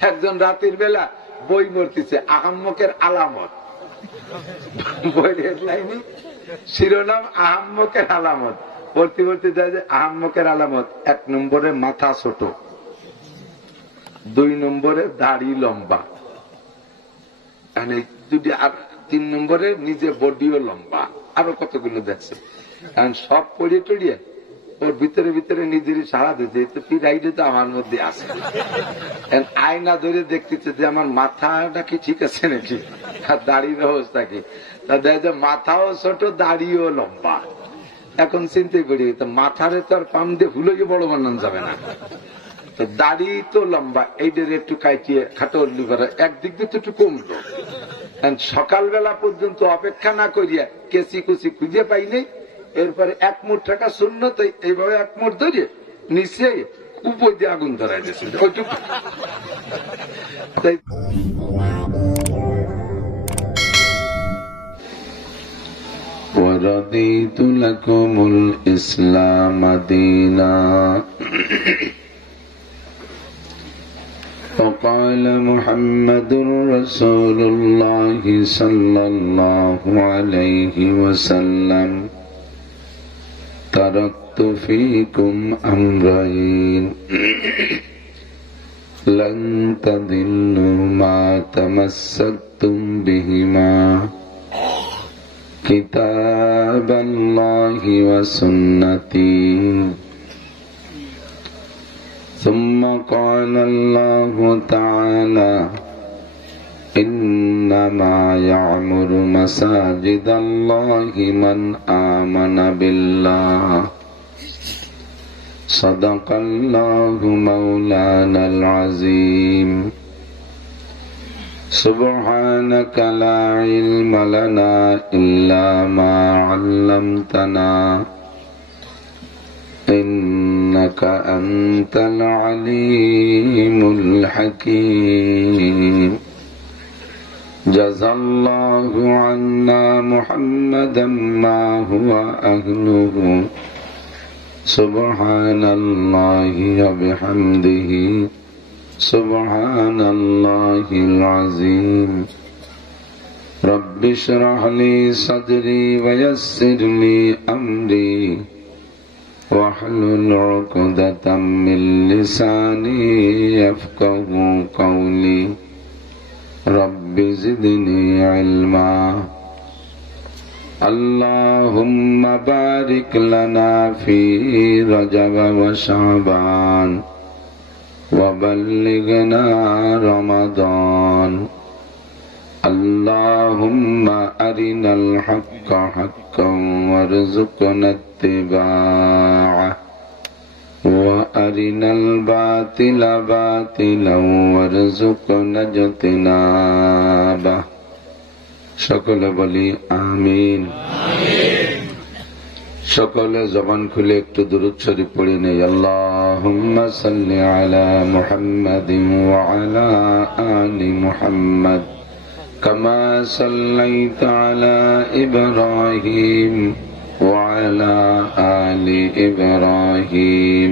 একজন রাতের বেলা বই মরতেছে, আহাম্মকের আলামত। বইয়ের হেডলাইনে শিরোনাম আহাম্মকের আলামত। পড়তে পড়তে যায় যে আহাম্মকের আলামত, 1 নম্বরে মাথা ছোট, 2 নম্বরে দাড়ি লম্বা, আর 3 নম্বরে নিজে বডিও লম্বা, আরো কতগুলো দেখছে। কারণ সব পড়িয়ে টড়িয়ে ওর ভিতরে ভিতরে নিজেরই সারা দিতে, তো পিরাইডে তো আমার মধ্যে আছে। আয়না ধরে দেখতেছে যে আমার মাথাটা কি ঠিক আছে নাকি, আর দাড়ির অবস্থা কি। তা দেয় যে মাথাও ছোট, দাড়িও লম্বা। এখন চিন্তা করি, তো মাথারে তো আর পাম দিয়ে ভুলে বড় বানানো যাবে না, তো দাড়ি তো লম্বা, এইটার একটু কাটিয়ে খাটোল্লি করা, একদিক দিয়ে তো একটু কমলো। সকালবেলা পর্যন্ত অপেক্ষা না করিয়া কেসি কুচি খুঁজে পাইনি, এরপরে 1 মুঠ টাকা শূন্য, তাই এইভাবে 1 মুঠ ধরিয়ে নিচে উপর দিয়ে আগুন ধরাই দিয়েছে ওইটুকু। وَرَضِيتُ لَكُمُ الْإِسْلَامَ دِينًا وقال محمد رسول الله صلى الله عليه وسلم تركت فيكم أمرين لن تضلوا ما تمسكتم بهما كتاب الله وسنتي ثم قال الله تعالى إنما يعمر مساجد الله من آمن بالله صدق الله مولانا العظيم سبحانك لا علم لنا إلا ما علمتنا إنك أنت العليم الحكيم جزى الله عنا محمدا ما هو أهله سبحان الله وبحمده سبحان الله العظيم رب اشرح لي صدري ويسر لي أمري واحلل عقدة من لساني يفقهوا قولي رب زدني علما اللهم بارك لنا في رجب وشعبان وبلغنا رمضان اللهم أرنا الحق حقا وارزقنا اتباعه وأرنا الباطل باطلا وارزقنا اجتنابه সকলে বলি আমিন। সকলে জবান খুলে একটু দুরূদ শরীফ পড়ে নেই। আল্লাহুম্মা সাল্লি আলা মুহাম্মাদিন ওয়া আলা আলি মুহাম্মাদ কামা সাল্লাইতা আলা ইব্রাহিম ওয়া আলা আলি ইব্রাহিম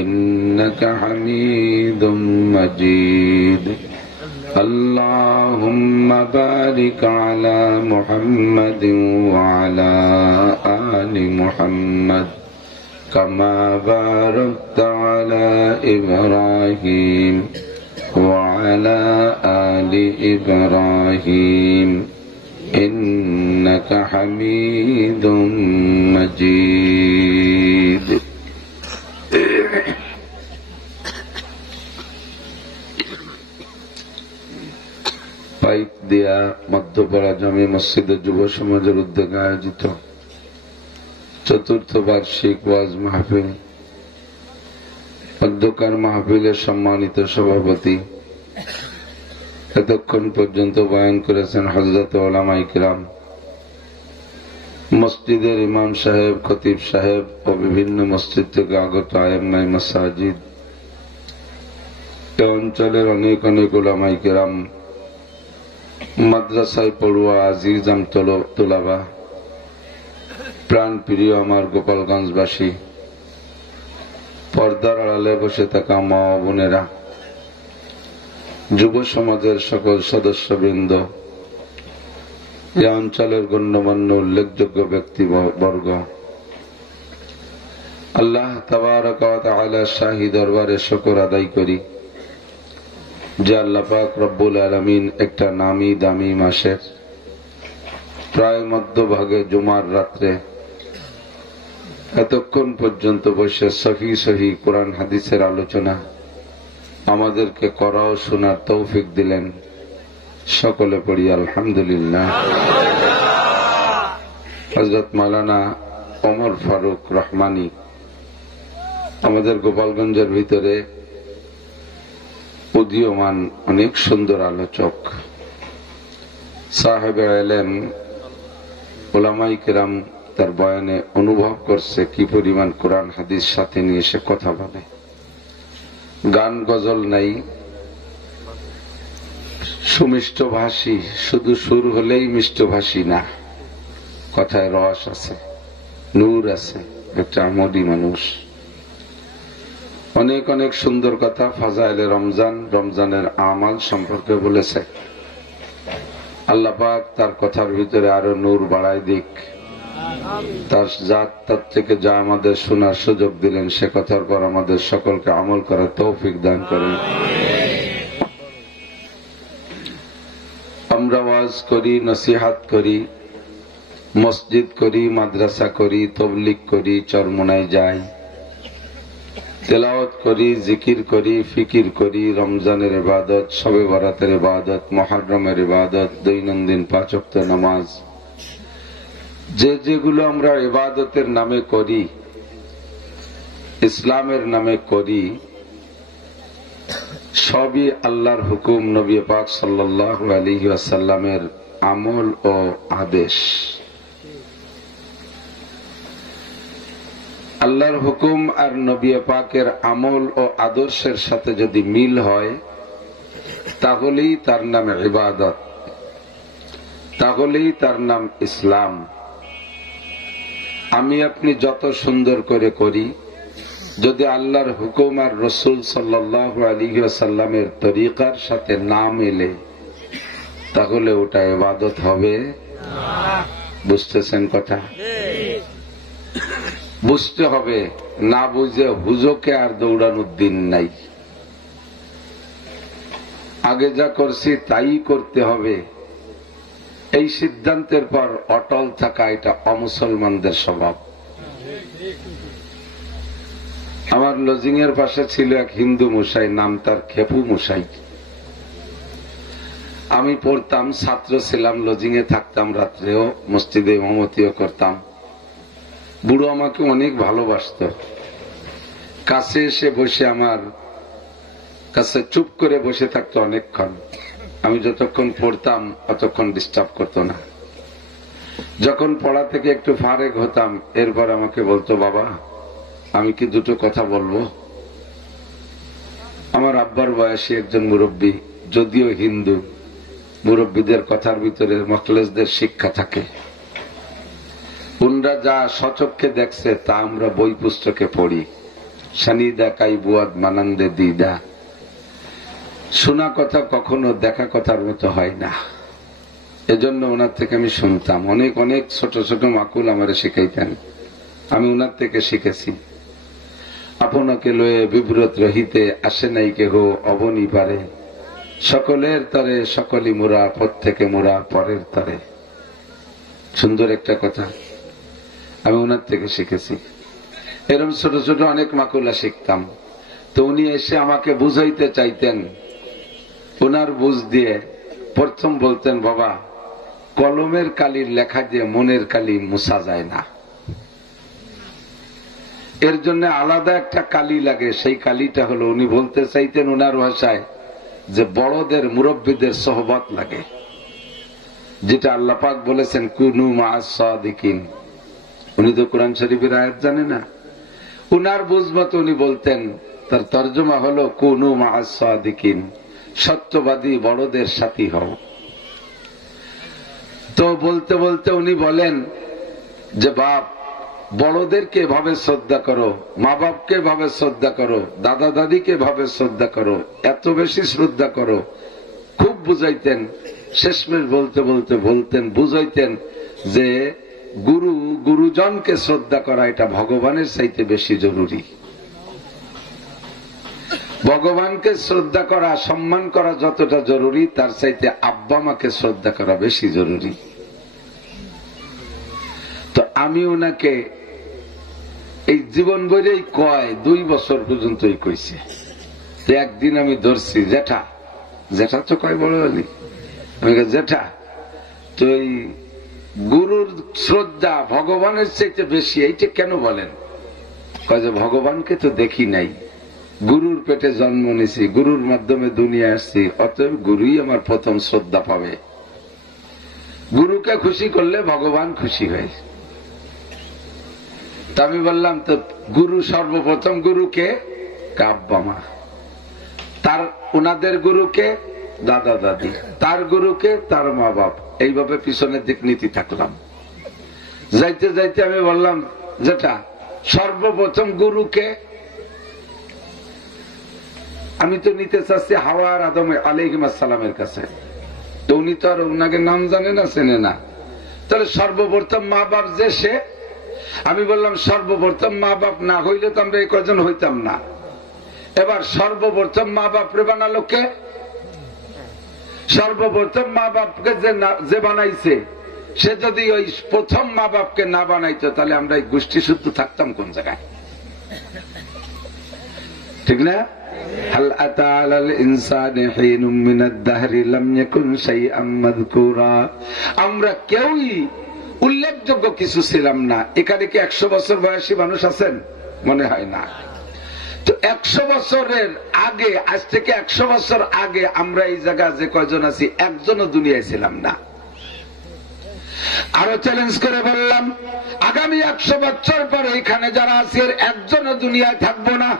ইন্নাকা হামিদুম মাজিদ। اللهم بارك على محمد وعلى آل محمد كما باركت على إبراهيم وعلى آل إبراهيم إنك حميد مجيد। পাইক দিয়া মধ্যপাড়া জামে মসজিদের যুব সমাজের উদ্যোগে আয়োজিত ৪র্থ বার্ষিক ওয়াজ মাহফিল, অধ্যকার মাহফিলের সম্মানিত সভাপতি, এতক্ষণ পর্যন্ত বয়ান করেছেন হযরত উলামায়ে কিরাম, মসজিদের ইমাম সাহেব, খতিব সাহেব ও বিভিন্ন মসজিদ থেকে আগত আয়েম্মায়ে মাসাজিদ, এ অঞ্চলের অনেক অনেক উলামায়ে কিরাম, মাদ্রাসায় পড়ুয়া আজিজাম তোলাবা, প্রাণ প্রিয় আমার গোপালগঞ্জবাসী, পর্দার আড়ালে বসে থাকা মা বোনেরা, যুব সমাজের সকল সদস্যবৃন্দ, এ অঞ্চলের গণ্যমান্য উল্লেখযোগ্য ব্যক্তিবর্গ, আল্লাহ তাবারক ওয়া তাআলা শাহী দরবারে শুকর আদায় করি যে আল্লাহ পাক রব্বুল আলামিন একটা নামি দামি মাসের প্রায় মধ্যভাগে জুমার রাত্রে এতক্ষণ পর্যন্ত বসে সহি কোরআন হাদিসের আলোচনা আমাদেরকে করা ও শোনার তৌফিক দিলেন। সকলে পড়ি আলহামদুলিল্লাহ। হযরত মাওলানা ওমর ফারুক রহমানী আমাদের গোপালগঞ্জের ভিতরে উদীয়মান অনেক সুন্দর আলোচক, সাহেবে ইলম, উলামায়ে কেরাম তার বয়ানে অনুভব করছে কি পরিমাণ কোরআন হাদিস সাথে নিয়ে সে কথা বলে। গান গজল নাই, সুমিষ্টভাষী, শুধু সুর হলেই মিষ্টভাষী না, কথায় রস আছে, নূর আছে, একটা আমলি মানুষ। অনেক অনেক সুন্দর কথা ফাজাইলে রমজান, রমজানের আমাল সম্পর্কে বলেছে। আল্লাহ পাক তার কথার ভিতরে আরো নূর বাড়ায় দিক। তার জাত তার থেকে যা আমাদের শোনার সুযোগ দিলেন সে কথার পর আমাদের সকলকে আমল করার তৌফিক দান করেন। আমরা ওয়াজ করি, নসিহাত করি, মসজিদ করি, মাদ্রাসা করি, তাবলীগ করি, চরমোনায় যাই, তেলাওয়াত করি, জিকির করি, ফিকির করি, রমজানের ইবাদত, শবে বরাতের ইবাদত, মুহররমের ইবাদত, দৈনন্দিন 5 ওয়াক্ত নামাজ, যেগুলো আমরা ইবাদতের নামে করি, ইসলামের নামে করি, সবই আল্লাহর হুকুম, নবী পাক সাল্লাল্লাহু আলাইহি ওয়াসাল্লামের আমল ও আদেশ। আল্লাহর হুকুম আর নবী পাকের আমল ও আদর্শের সাথে যদি মিল হয় তাহলেই তার নাম ইবাদত, তাহলেই তার নাম ইসলাম। আমি আপনি যত সুন্দর করে করি, যদি আল্লাহর হুকুম আর রাসূল সাল্লাল্লাহু আলাইহি ওয়াসাল্লামের তরিকার সাথে না মেলে তাহলে ওটা ইবাদত হবে না। বুঝতেছেন কথা? বুঝতে হবে, না বুঝে হুজুকে আর দৌড়ানোর দিন নাই। আগে যা করছি তাই করতে হবে, এই সিদ্ধান্তের পর অটল থাকা এটা অমুসলমানদের স্বভাব। আমার লজিং এর পাশে ছিল এক হিন্দু মশাই, নাম তার খেপু মশাই। আমি পড়তাম, ছাত্র ছিলাম, লজিং এ থাকতাম, রাত্রেও মসজিদে ইমামতিও করতাম। বুড়ো আমাকে অনেক ভালোবাসত, কাছে এসে বসে আমার কাছে চুপ করে বসে থাকতো অনেকক্ষণ। আমি যতক্ষণ পড়তাম অতক্ষণ ডিস্টার্ব করতো না। যখন পড়া থেকে একটু ফারেক হতাম এরপর আমাকে বলতো, বাবা আমি কি দুটো কথা বলবো? আমার আব্বার বয়সী একজন মুরব্বী, যদিও হিন্দু, মুরব্বীদের কথার ভিতরে মখলেসদের শিক্ষা থাকে। উনরা যা সচক্ষে দেখছে তা আমরা বই পুস্তকে পড়ি। সানিদা কাই বুয়াদ মানান্দে দিদা, শোনা কথা কখনো দেখা কথার মতো হয় না। এজন্য ওনার থেকে আমি শুনতাম। অনেক অনেক ছোট ছোট মাকুল আমারে শিখাইতেন, আমি ওনার থেকে শিখেছি। আপনাকে লয়ে বিব্রত রহিতে আসে নাই কেহ অবনি পারে, সকলের তরে সকলই মোরা, প্রত্যেকে মোরা পরের তরে। সুন্দর একটা কথা, আমি ওনার থেকে শিখেছি। এরকম ছোট ছোট অনেক মাকুলা শিখতাম। তো উনি এসে আমাকে বুঝাইতে চাইতেন, ওনার বুঝ দিয়ে প্রথম বলতেন, বাবা কলমের কালির লেখা দিয়ে মনের কালি মুছা যায় না, এর জন্য আলাদা একটা কালি লাগে। সেই কালিটা হলো, উনি বলতে চাইতেন ওনার ভাষায়, যে বড়দের মুরব্বীদের সোহবত লাগে, যেটা আল্লাহ পাক বলেছেন কুনু মা'আস সাদিকিন। উনি তো কোরআন শরীফের আয়াত জানে না, উনার বুঝমত উনি বলতেন, তার তর্জমা হলো কুনু মা'আস সাদিকিন, সত্যবাদী বড়দের সাথী হও। তো বলতে বলতে উনি বলেন যে বাপ বড়দেরকে ভাবে শ্রদ্ধা করো, মা বাপকে ভাবে শ্রদ্ধা করো, দাদা দাদিকে ভাবে শ্রদ্ধা করো, এত বেশি শ্রদ্ধা করো। খুব বুঝাইতেন, শেষমেশ বলতে বলতে বুঝাইতেন যে গুরুজনকে শ্রদ্ধা করা এটা ভগবানের চাইতে বেশি জরুরি। ভগবানকে শ্রদ্ধা করা, সম্মান করা যতটা জরুরি, তার চাইতে আব্বা মাকে শ্রদ্ধা করা বেশি জরুরি। তো আমি ওনাকে এই জীবন বইরেই কয় 2 বছর পর্যন্তই কইছে। একদিন আমি ধরছি, জেঠা তো কয় বড় হলি, আমি জেঠা তো এই গুরুর শ্রদ্ধা ভগবানের চাইতে বেশি, এইটা কেন বলেন? কয় যে ভগবানকে তো দেখি নাই, গুরুর পেটে জন্ম নিছি, গুরুর মাধ্যমে দুনিয়া আসছি, অতএব গুরুই আমার প্রথম শ্রদ্ধা পাবে। গুরুকে খুশি করলে ভগবান খুশি হয়। তা আমি বললাম, তো গুরু সর্বপ্রথম গুরুকে আব্বা মা, তার ওনাদের গুরুকে দাদা দাদি, তার গুরুকে তার মা বাপ, এইভাবে পিছনের দিক নীতি থাকলাম। যাইতে যাইতে আমি বললাম, যেটা সর্বপ্রথম গুরুকে আমি তো নিতে চাচ্ছি হাওয়া আর আদম আলাইহিস সালামের কাছে, তো উনি তো আর ওনাকে নাম জানে না, চেনে না, তাহলে সর্বপ্রথম মা বাপ যে সে। আমি বললাম সর্বপ্রথম মা বাপ না হইলে তো আমরা এই কজন হইতাম না। এবার সর্বপ্রথম মা বাপরে বানালো কে? সর্বপ্রথম মা বাপকে যে বানাইছে সে যদি ওই প্রথম মা বাপকে না বানাইতো, তাহলে আমরা এই গোষ্ঠী শুদ্ধ থাকতাম কোন জায়গায়? ঠিক না? হাল আতা আলাল ইনসানি হিনুম মিনাদ দাহরি লাম ইয়াকুন শাইআম মাযকুরা। আমরা কেউই উল্লেখযোগ্য কিছু ছিলাম না। এখানে কি 100 বছর বয়সী মানুষ আছেন? মনে হয় না। তো 100 বছরের আগে, আজ থেকে 100 বছর আগে আমরা এই জায়গায় যে কয়জন আছি, একজনও দুনিয়ায় ছিলাম না। আরো চ্যালেঞ্জ করে বললাম, আগামী 100 বছর পরে এখানে যারা আছে এর একজনও দুনিয়ায় থাকবো না।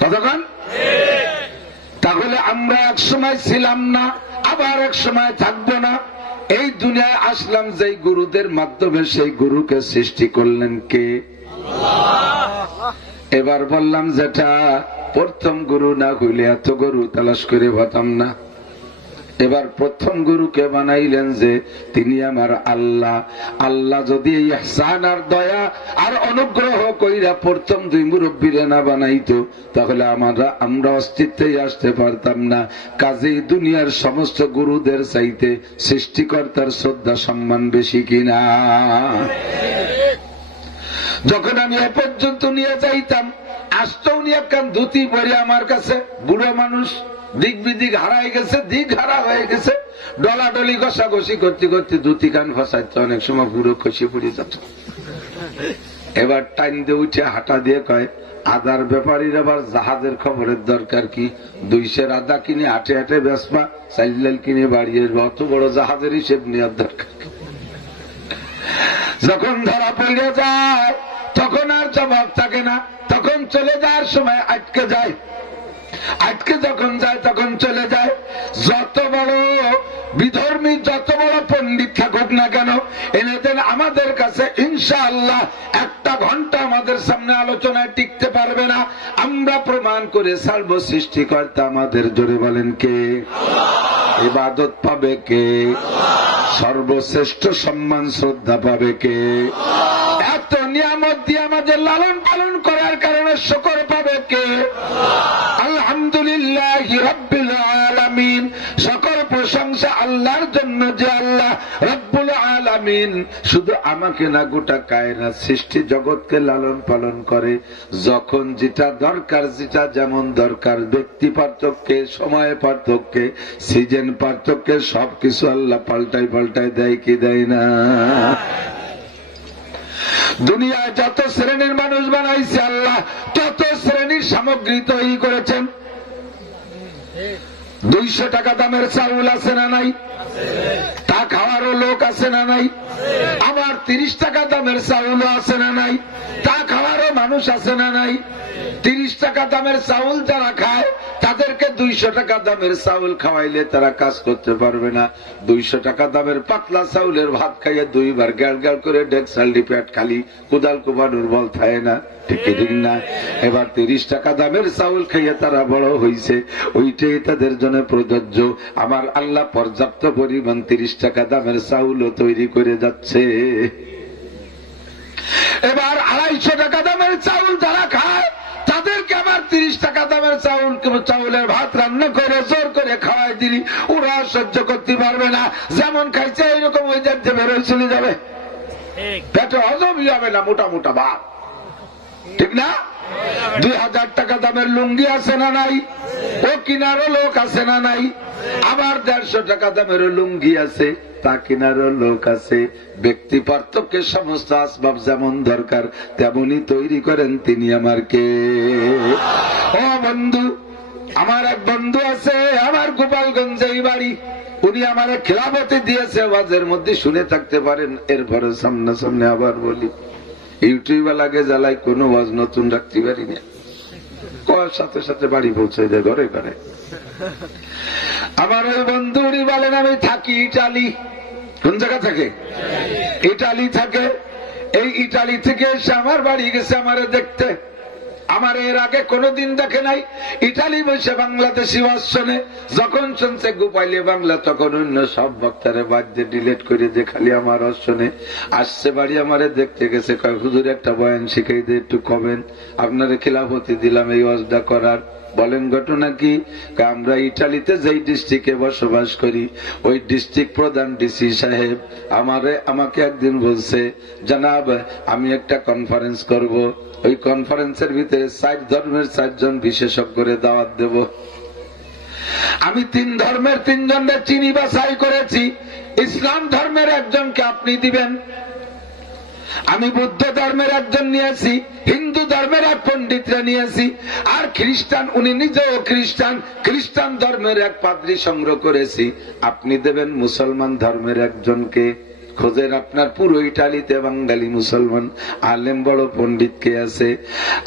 কতক্ষণ? তাহলে আমরা এক সময় ছিলাম না, আবার এক সময় থাকবো না। এই দুনিয়ায় আসলাম যেই গুরুদের মাধ্যমে, সেই গুরুকে সৃষ্টি করলেন কে? এবার বললাম, যেটা প্রথম গুরু না হইলে এত গুরু তালাশ করে পাতাম না। এবার প্রথম গুরুকে বানাইলেন যে তিনি আমার আল্লাহ। আল্লাহ যদি ইহসান আর দয়া আর অনুগ্রহ কইরা প্রথম 2 মুরব্বীরে না বানাইতো, তাহলে আমরা অস্তিত্বেই আসতে পারতাম না। কাজেই দুনিয়ার সমস্ত গুরুদের চাইতে সৃষ্টিকর্তার শ্রদ্ধা সম্মান বেশি কিনা? যখন আমি এ পর্যন্ত নিয়ে যাইতাম, আসতো উনি একখান ধুতি পরে আমার কাছে, বুড়ো মানুষ, দিক বিদিক হারাই গেছে, দিক হারা হয়ে গেছে, ডলাডলি ঘষাঘষি করতে করতে ধুতি কান ফসাইতো, অনেক সময় পুরো খসে পড়ে যেত। এবার টাইম দিয়ে উঠে হাঁটা দিয়ে কয়, আদার ব্যাপারীর আবার জাহাজের খবরের দরকার কি? 200 আদা কিনে হাটে হাটে বেসবা, চাইল কিনে বাড়িয়ে অত বড় জাহাজের হিসেব নেওয়ার দরকার। যখন ধরা পড়ে যায় তখন আর জবাব থাকে না, তখন চলে যাওয়ার সময় আটকে যায়। আজকে যখন যায় তখন চলে যায়। যত বড় বিধর্মী, যত বড় পণ্ডিত থাকুক না কেন, এনেদের আমাদের কাছে ইনশাআল্লাহ 1 ঘন্টা আমাদের সামনে আলোচনায় টিকতে পারবে না। আমরা প্রমাণ করে ছাড়ব সৃষ্টিকর্তা আমাদের। জোরে বলেন কে? ইবাদত পাবে কে? সর্বশ্রেষ্ঠ সম্মান শ্রদ্ধা পাবে কে? এত নিয়ামত দিয়ে আমাদের লালন পালন করার কারণে শুকর পাবে কে? আলহামদুলিল্লাহি রাব্বিল আলামিন। সকল প্রশংসা আল্লাহর জন্য, যে আল্লাহ রব্বুল আলামিন শুধু আমাকে না, গোটা কায়নাত সৃষ্টি জগৎকে লালন পালন করে। যখন যেটা দরকার, যেটা যেমন দরকার, ব্যক্তি পার্থক্যে, সময় পার্থক্যে, সিজন পার্থক্যে সবকিছু আল্লাহ পাল্টাই পাল্টাই দেয় কি দেয় না? দুনিয়ায় যত শ্রেণীর মানুষ বানাইছে আল্লাহ, তত শ্রেণীর সামগ্রী তৈরি করেছেন। 200 টাকা দামের চাউল আছে না নাই? তা খাওয়ারও লোক আছে না নাই? আবার 30 টাকা দামের চাউলও আছে না নাই? তা খাওয়ারও মানুষ আছে না নাই? 30 টাকা দামের চাউল যারা খায় তাদেরকে 200 টাকা দামের চাউল খাওয়াইলে তারা কাজ করতে পারবে না। 200 টাকা দামের পাতলা চাউলের ভাত খাইয়ে 2 বার গ্যাল গ্যাল করে ডেকসাল্ডি পেট খালি কুদাল কুবানুর বল থাকে না, ঠিক না? এবার 30 টাকা দামের চাউল খাইয়ে তারা বড় হইছে, ওইটাই তাদের জন্য প্রযোজ্য। আমার আল্লাহ পর্যাপ্ত পরিমাণ 30 টাকা দামের চাউলও তৈরি করে যাচ্ছে। এবার 250 টাকা দামের চাউল যারা খায় তাদেরকে আবার 30 টাকা দামের চাউলের ভাত রান্না করে জোর করে খাওয়াই দিলি, ওরা সহ্য করতে পারবে না। যেমন খাইছে এইরকম ওই যাচ্ছে বেরোয় চলে যাবে, পেটে হজমই হবে না মোটা মোটা ভাত, ঠিক না? 2000 টাকা দামের লুঙ্গি আছে না নাই? ও কিনারও লোক আছে না নাই? আবার 150 টাকা দামের লুঙ্গি আছে, তা কিনারও লোক আছে। ব্যক্তি পার্থক্যে সমস্ত আসবাব যেমন দরকার তেমনই তৈরি করেন তিনি আমার কে। ও বন্ধু, আমার এক বন্ধু আছে, আমার গোপালগঞ্জে বাড়ি, উনি আমার খেলাফতে দিয়েছে, ওয়াজের মধ্যে শুনে থাকতে পারেন। এরপরে সামনে সামনে আবার বলি, ইউটিউবে লাগে জ্বালাই কোনো ওয়াজ নতুন রাখতে পারি না, কয়ের সাথে সাথে বাড়ি পৌঁছে যায় ঘরে ঘরে। আমার ওই বন্ধু উনি বলেন আমি থাকি ইটালি। কোন জায়গা থাকে? ইটালি থাকে। এই ইটালি থেকে এসে আমার বাড়ি গেছে আমারে দেখতে। আমার এর আগে কোনদিন দেখে নাই। ইটালি বসে বাংলাদেশি ওয়াজ শোনে, যখন শুনছে গোপাইলে বাংলা তখন অন্য সব বক্তারে বাদ দিয়ে ডিলেট করে যে খালি আমার ওয়াজ শোনে। আসছে বাড়ি আমারে দেখতে গেছে, কয় হুজুর একটা বয়ান শিখাই দিয়ে একটু কবেন, আপনারে খিলাফতি দিলাম এই ওয়াজটা করার। বলেন ঘটনা কি? আমরা ইটালিতে যেই ডিস্ট্রিক্টে বসবাস করি ওই ডিস্ট্রিক্ট প্রধান ডিসি সাহেব আমাকে একদিন বলছে, জানাব আমি একটা কনফারেন্স করব, ওই কনফারেন্সের ভিতরে 4 ধর্মের 4 জন বিশেষজ্ঞরে দাওয়াত দেব। আমি 3 ধর্মের 3 জনের চিনি বাছাই করেছি। ইসলাম ধর্মের একজনকে আপনি দিবেন, আমি বৌদ্ধ ধর্মের একজন নিয়েছি, হিন্দু ধর্মের এক পণ্ডিতরা নিয়েছি, আর খ্রিস্টান, উনি নিজেও খ্রিস্টান, খ্রিস্টান ধর্মের এক পাদ্রী সংগ্রহ করেছি। আপনি দেবেন মুসলমান ধর্মের একজনকে। খোঁজেন আপনার পুরো ইটালিতে বাঙালি মুসলমান আলেম বড় পণ্ডিত কে আছে?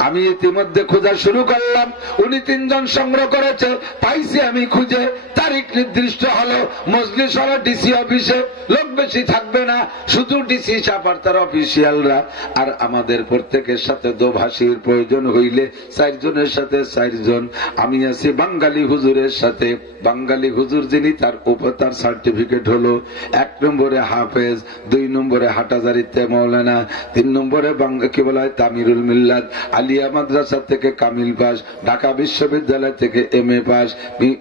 আমি ইতিমধ্যে খোঁজা শুরু করলাম। উনি 3 জন সংগ্রহ করেছে, পাইছি আমি খুঁজে। তারিখ নির্দিষ্ট হলো, মজলিস হলো ডিসি অফিসে, লোক বেশি থাকবে না, শুধু ডিসি চাপার তার অফিসিয়ালরা। আর আমাদের প্রত্যেকের সাথে দোভাষীর প্রয়োজন হইলে 4 জনের সাথে 4 জন। আমি আছি বাঙালি হুজুরের সাথে। বাঙালি হুজুর যিনি, তার সার্টিফিকেট হলো 1 নম্বরে হাফেজ, 2 নম্বরে হাটাজারিতে মৌলানা, 3 নম্বরে কি বলা হয় তামিরুল মিল্লাত, আলিয়া মাদ্রাসা থেকে কামিল পাস, ঢাকা বিশ্ববিদ্যালয় থেকে MA পাস,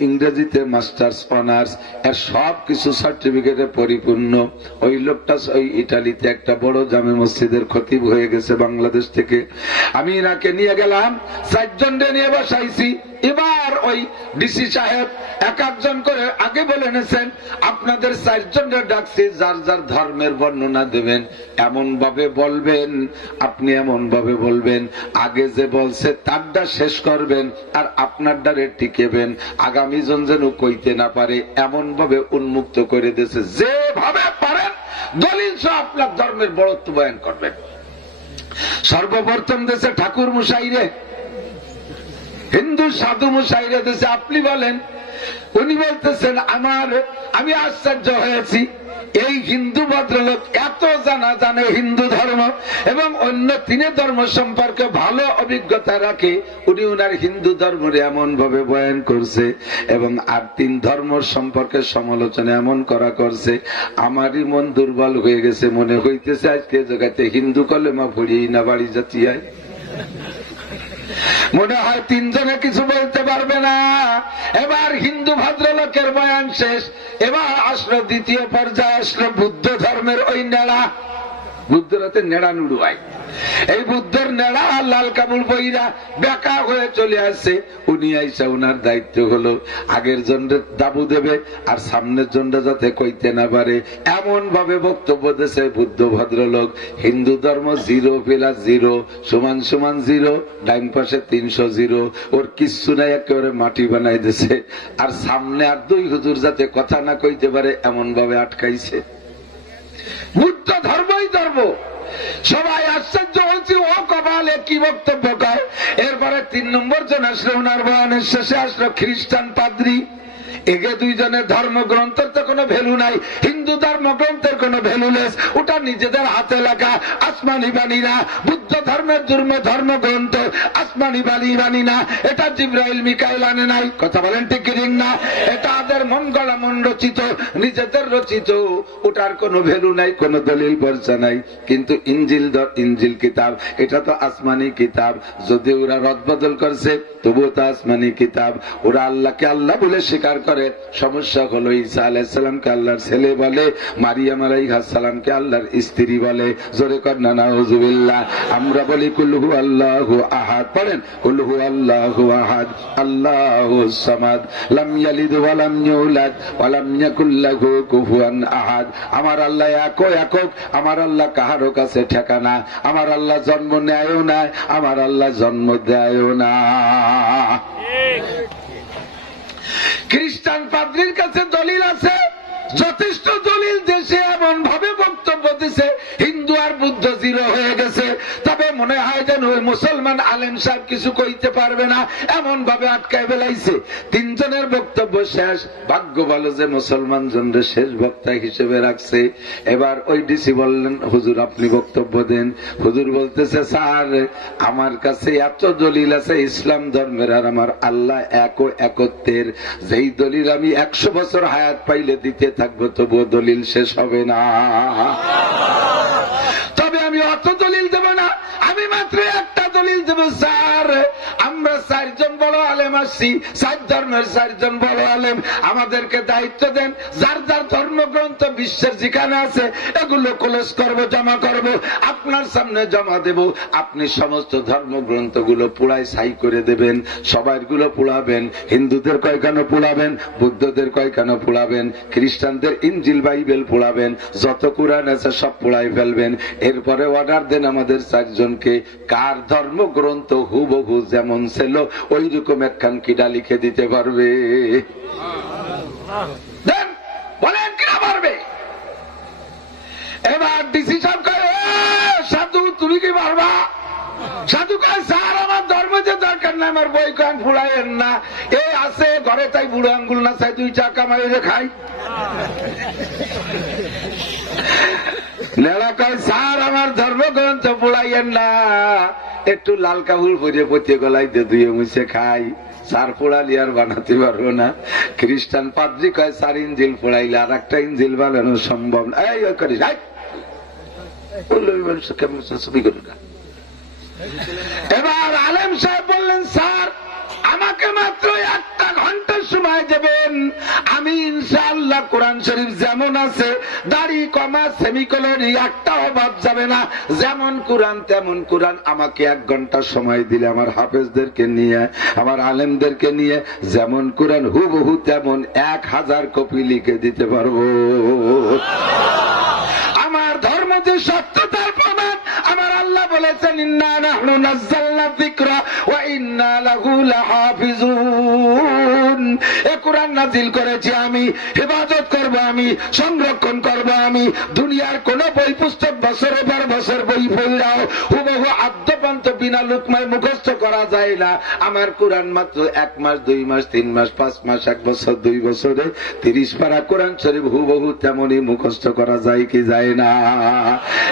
ইংরেজিতে মাস্টার্স অনার্স, এর সব কিছু সার্টিফিকেটে পরিপূর্ণ। ওই লোকটা ওই ইটালিতে একটা বড় জামে মসজিদের খতিব হয়ে গেছে বাংলাদেশ থেকে। আমি এনাকে নিয়ে গেলাম, 4 জনকে নিয়ে বসাইছি। এবার ওই ডিসি সাহেব 1 জন করে আগে বলে এনেছেন, আপনাদের 4 জনের ডাকছি, যার যার ধর্মের বর্ণনা দেবেন, এমন ভাবে বলবেন, আপনি এমন ভাবে বলবেন, আগে যে বলছে তারটা শেষ করবেন আর আপনারটারে টিকেবেন, আগামী জন যেন কইতে না পারে এমন ভাবে উন্মুক্ত করে দিয়েছে। যেভাবে পারেন দলিল সহ আপনার ধর্মের বড়ত্ব বয়ান করবেন। সর্বপ্রথম দেশে ঠাকুর মশাইরে, হিন্দু সাধু মশাইরে দেশে আপনি বলেন। উনি বলতেছেন আমি আশ্চর্য হয়েছি, এই হিন্দু ভদ্রলোক এত জানে হিন্দু ধর্ম এবং অন্য 3 ধর্ম সম্পর্কে ভালো অভিজ্ঞতা রাখে। উনি ওনার হিন্দু ধর্মের এমন ভাবে বয়ান করছে এবং আর 3 ধর্ম সম্পর্কে সমালোচনা এমন করছে, আমারই মন দুর্বল হয়ে গেছে। মনে হইতেছে আজকে জগতে হিন্দু কলেমা পড়িয়েই না বাড়ি যাচ্ছি। মনে হয় 3 জনে কিছু বলতে পারবে না। এবার হিন্দু ভদ্রলোকের বয়ান শেষ। এবার আসলো দ্বিতীয় পর্যায়ে, আসলো বুদ্ধ ধর্মের ওই নেড়া। বুদ্ধরাতে নেড়া নুড়ুয়াই, এই বুদ্ধের নেড়া লাল কাপড় বইরা বেকা হয়ে চলে আসছে। উনি আইসা ওনার দায়িত্ব হলো আগের জনরে দাবু দেবে আর সামনের জনরা যাতে কইতে না পারে এমন ভাবে বক্তব্য দিয়েছে বুদ্ধ ভদ্রলোক। হিন্দু ধর্ম 0+0 = 0, ডাইন পাশে 300, ওর কিচ্ছু নাই, একেবারে মাটি বানাই দিছে। আর সামনে আর 2 হুজুর যাতে কথা না কইতে পারে এমন ভাবে আটকাইছে। বুদ্ধ ধর্মই ধর্ম। সবাই আশ্চর্য হচ্ছে, ও কপালে কি বক্তব্য কয়। এরপরে 3 নম্বর জন আসলো, ওনার বয়ানের শেষে আসলো খ্রিস্টান পাদ্রী। এগে দুইজনের ধর্মগ্রন্থের তো কোনো ভ্যালু নাই, হিন্দু ধর্মগ্রন্থের কোনো ভ্যালুলেস, ওটা নিজেদের হাতে লেখা আসমানি বাণী না। বুদ্ধ ধর্মের ধর্মগ্রন্থ আসমানি বাণী না, এটা জিবরাইল মিকাইল আনে নাই। কথা বলেন ঠিক কি না? এটা তাদের মন গড়া মন রচিত, নিজেদের রচিত, ওটার কোনো ভ্যালু নাই, কোনো দলিল পর্চা নাই। কিন্তু ইঞ্জিল কিতাব, এটা তো আসমানি কিতাব। যদি ওরা রদবদল করছে তবুও তো আসমানি কিতাব। ওরা আল্লাহকে আল্লাহ বলে স্বীকার করে। সমস্যা হলো ঈসা আলাইহিস সালামকে আল্লাহর ছেলে বলে, মারিয়াম আলাইহিস সালামকে আল্লাহর স্ত্রী বলে। জোরে কর না নাউযুবিল্লাহ। আমরা বলি কুল হু আল্লাহু আহাদ। পড়েন কুল হু আল্লাহু আহাদ আল্লাহুস সামাদ লাম ইয়ালিদ ওয়া লাম ইউলাদ ওয়া লাম ইয়াকুল লাহু কুফুয়ান আহাদ। আমার আল্লাহ একক, আমার আল্লাহ কাহারও কাছে ঠিকানা, আমার আল্লাহ জন্ম নেয়ও না, আমার আল্লাহ জন্ম দেয়ও না। খ্রিস্টান পাদ্রীর কাছে দলিল আছে, যথেষ্ট দলিল। দেশে এমন ভাবে বক্তব্য দিছে, হিন্দু আর বুদ্ধ জিরো হয়ে গেছে। তবে মনে হয় যেন ওই মুসলমান আলেম সাহেব কিছু কইতে পারবে না, এমন ভাবে আটকায় ফেলাইছে। 3 জনের বক্তব্য শেষ। ভাগ্য ভালো যে মুসলমান জনরে শেষ বক্তা হিসেবে রাখছে। এবার ওই ডিসি বললেন, হুজুর আপনি বক্তব্য দেন। হুজুর বলতেছে, স্যার আমার কাছে এত দলিল আছে ইসলাম ধর্মের আর আমার আল্লাহ একত্বের, যেই দলিল আমি 100 বছর হায়াত পাইলে দিতে থাকবো, তবুও দলিল শেষ হবে না। তবে আমি অত দলিল দেব না, আমি মাত্র একটা দলিল দেব। স্যার আমরা 4 জন বড় আলেম আসছি, 4 ধর্মের 4 জন বড় আলেম, আমাদেরকে দায়িত্ব দেন। যার যার ধর্মগ্রন্থ বিশ্বের যেখানে আছে এগুলো ক্লোজ করব, জমা করব, আপনার সামনে জমা দেব। আপনি সমস্ত ধর্মগ্রন্থগুলো পুড়াই ছাই করে দেবেন, সবাইগুলো পুড়াবেন। হিন্দুদের কয়খানো পুড়াবেন, বুদ্ধদের কয়খানো পুড়াবেন, খ্রিস্টানদের ইঞ্জিল বাইবেল পুড়াবেন, যত কুরআন আছে সব পুড়াই ফেলবেন। এরপরে অর্ডার দেন আমাদের 4 জনকে, কার ধর্মগ্রন্থ হুবহু যেমন ছিল ওই রকম একখান কিডা লিখে দিতে পারবে। দেন বলেন কিনা পারবে। এবার ডিসি সাহেব কয়, সাধু তুমি কি পারবা? সাধু কয়, স্যার আমার ধর্ম যে দরকার না, আমার বই কান ফুড়াইয়েন না, এ আছে ঘরে তাই বুড়ো আঙ্গুল না চাই 2 টাকা মারিয়ে খাই। নেড়া কয়, স্যার আমার ধর্মগ্রন্থ পুড়াইয়েন না, একটু লাল কাপড় পরিয়ে পচিয়ে গলাইতে ধুয়ে মুছে খাই। স্যার পোড়ালি আর বানাতে পারবো না। খ্রিস্টান পাদ্রী কয়, স্যার ইঞ্জিল পোড়াইলে আর একটা ইঞ্জিল বানানো সম্ভব না। এই করিস কেমন ছবি করি না। এবার আলেম সাহেব বললেন, স্যার আমাকে মাত্র 1 ঘন্টার সময় দেবেন, আমি ইনশাআল্লাহ কোরআন শরীফ যেমন আছে দাড়ি কমা সেমিকোলন একটাও বাদ যাবে না, যেমন কোরআন তেমন কোরআন। আমাকে 1 ঘন্টা সময় দিলে আমার হাফেজদেরকে নিয়ে, আমার আলেমদেরকে নিয়ে যেমন কোরআন হুবহু তেমন 1000 কপি লিখে দিতে পারবো। আমার ধর্ম যে সত্যতার প্রমাণ, আমার আল্লাহ বলেছেন, ইন্না নাহনু নাযালনা যিকরা ওয়া ইন্না লাহু লাহাফিজুন। এ কোরআন নাযিল করেছি আমি, ইবাদত করব আমি, সংরক্ষণ করব আমি। দুনিয়ার কোন বই পুস্তক বছরের পর বছর বই পড়াও হুবহু আদ্যপান্ত বিনা লুকমায় মুখস্থ করা যায় না। আমার কোরআন মাত্র 1 মাস 2 মাস 3 মাস 5 মাস 1 বছর 2 বছরে 30 পারা কোরআন শরীফ হুবহু তেমনই মুখস্থ করা যায় কি যায় না।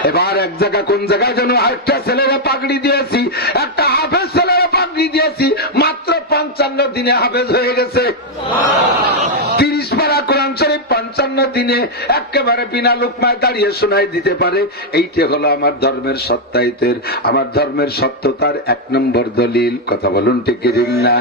এবার এক জায়গা কোন জায়গায় যেন একটা ছেলেরা পাগড়ি দিয়েছি, একটা হাফেজ ছেলেরা পাগড়ি দিয়েছি, মাত্র 55 দিনে হাফেজ হয়ে গেছে। 30 পারা কোরআন শরীফ 55 দিনে একেবারে বিনা লুকমায় দাঁড়িয়ে শোনাই দিতে পারে। এইটা হলো আমার ধর্মের সত্যায়িতের, আমার ধর্মের সত্যতার 1 নম্বর দলিল। কথা বলুন ঠিক কি না?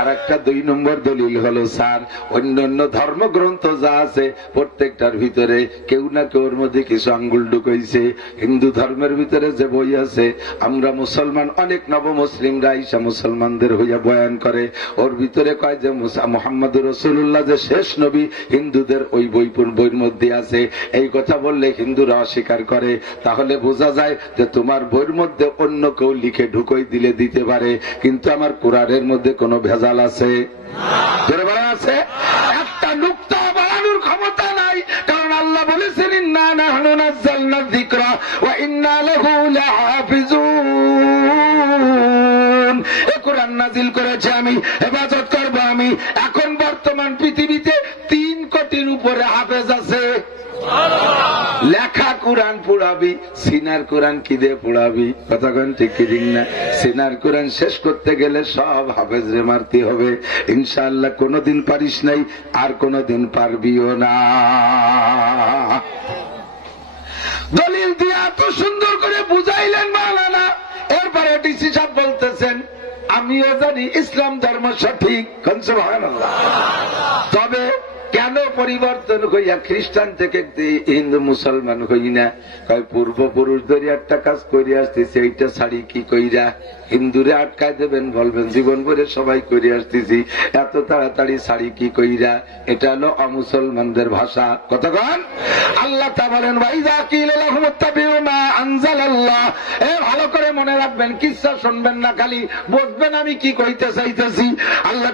আর একটা 2 নম্বর দলিল হলো, স্যার অন্যান্য ধর্মগ্রন্থ যা আছে প্রত্যেকটার ভিতরে কেউ না কেউর মধ্যে কিছু আঙ্গুল ঢুকাইছে। হিন্দু ধর্মের ভিতরে যে বই আছে, আমরা মুসলমান অনেক নবমুসলিমরা ঈসা মুসলমানদের হইয়া বয়ান করে, ওর ভিতরে কয় যে মুহাম্মদুর রাসূলুল্লাহ যে শেষ নবী, হিন্দুদের ওই বইয়ের মধ্যে আছে। এই কথা বললে হিন্দুরা অস্বীকার করে। তাহলে বোঝা যায় যে তোমার বইয়ের মধ্যে অন্য কেউ লিখে ঢুকই দিলে দিতে পারে, কিন্তু আমার কোরআনের মধ্যে কোনো ভেজাল আছে? আছে একটা নুক্তা বাড়ানোর ক্ষমতা নাই, কারণ আল্লাহ বলেছেন, ইন্না নাহনু নাযালনা নাজিল করেছে আমি, হেফাজত করব আমি। এখন বর্তমান পৃথিবীতে 3 কোটির উপরে হাফেজ আছে। লেখা কোরআন পড়াবি, সিনার কোরআন কি দিয়ে পড়াবি? কথা কেন ঠিক কি ঠিক না? সিনার কোরআন শেষ করতে গেলে সব হাফেজ রে মারতে হবে। ইনশাআল্লাহ কোনদিন পারিস নাই, আর কোনদিন পারবিও না। দলিল দিয়ে এত সুন্দর করে বুঝাইলেন মাওলানা। এরপরে ডিসি সাহেব বলতেছেন আমিও জানি ইসলাম ধর্ম সঠিক, সুবহানাল্লাহ, তবে কেন পরিবর্তন হইয়া খ্রিস্টান থেকে হিন্দু মুসলমান হই না? পূর্বপুরুষ ধরে একটা কাজ করে আসতেছে, এইটা ছাড়ি কি কইরা? হিন্দুরে আটকায় দেবেন, বলবেন জীবন ভরে সবাই করে আসতেছি, এত তাড়াতাড়ি ছাড়ি কি কইরা? এটা হলো অমুসলমানদের ভাষা। কতক্ষণ আল্লাহ তা বলেন ভালো করে মনে রাখবেন, কিচ্ছা শুনবেন না, খালি বুঝবেন আমি কি কইতে চাইতেছি। আল্লাহ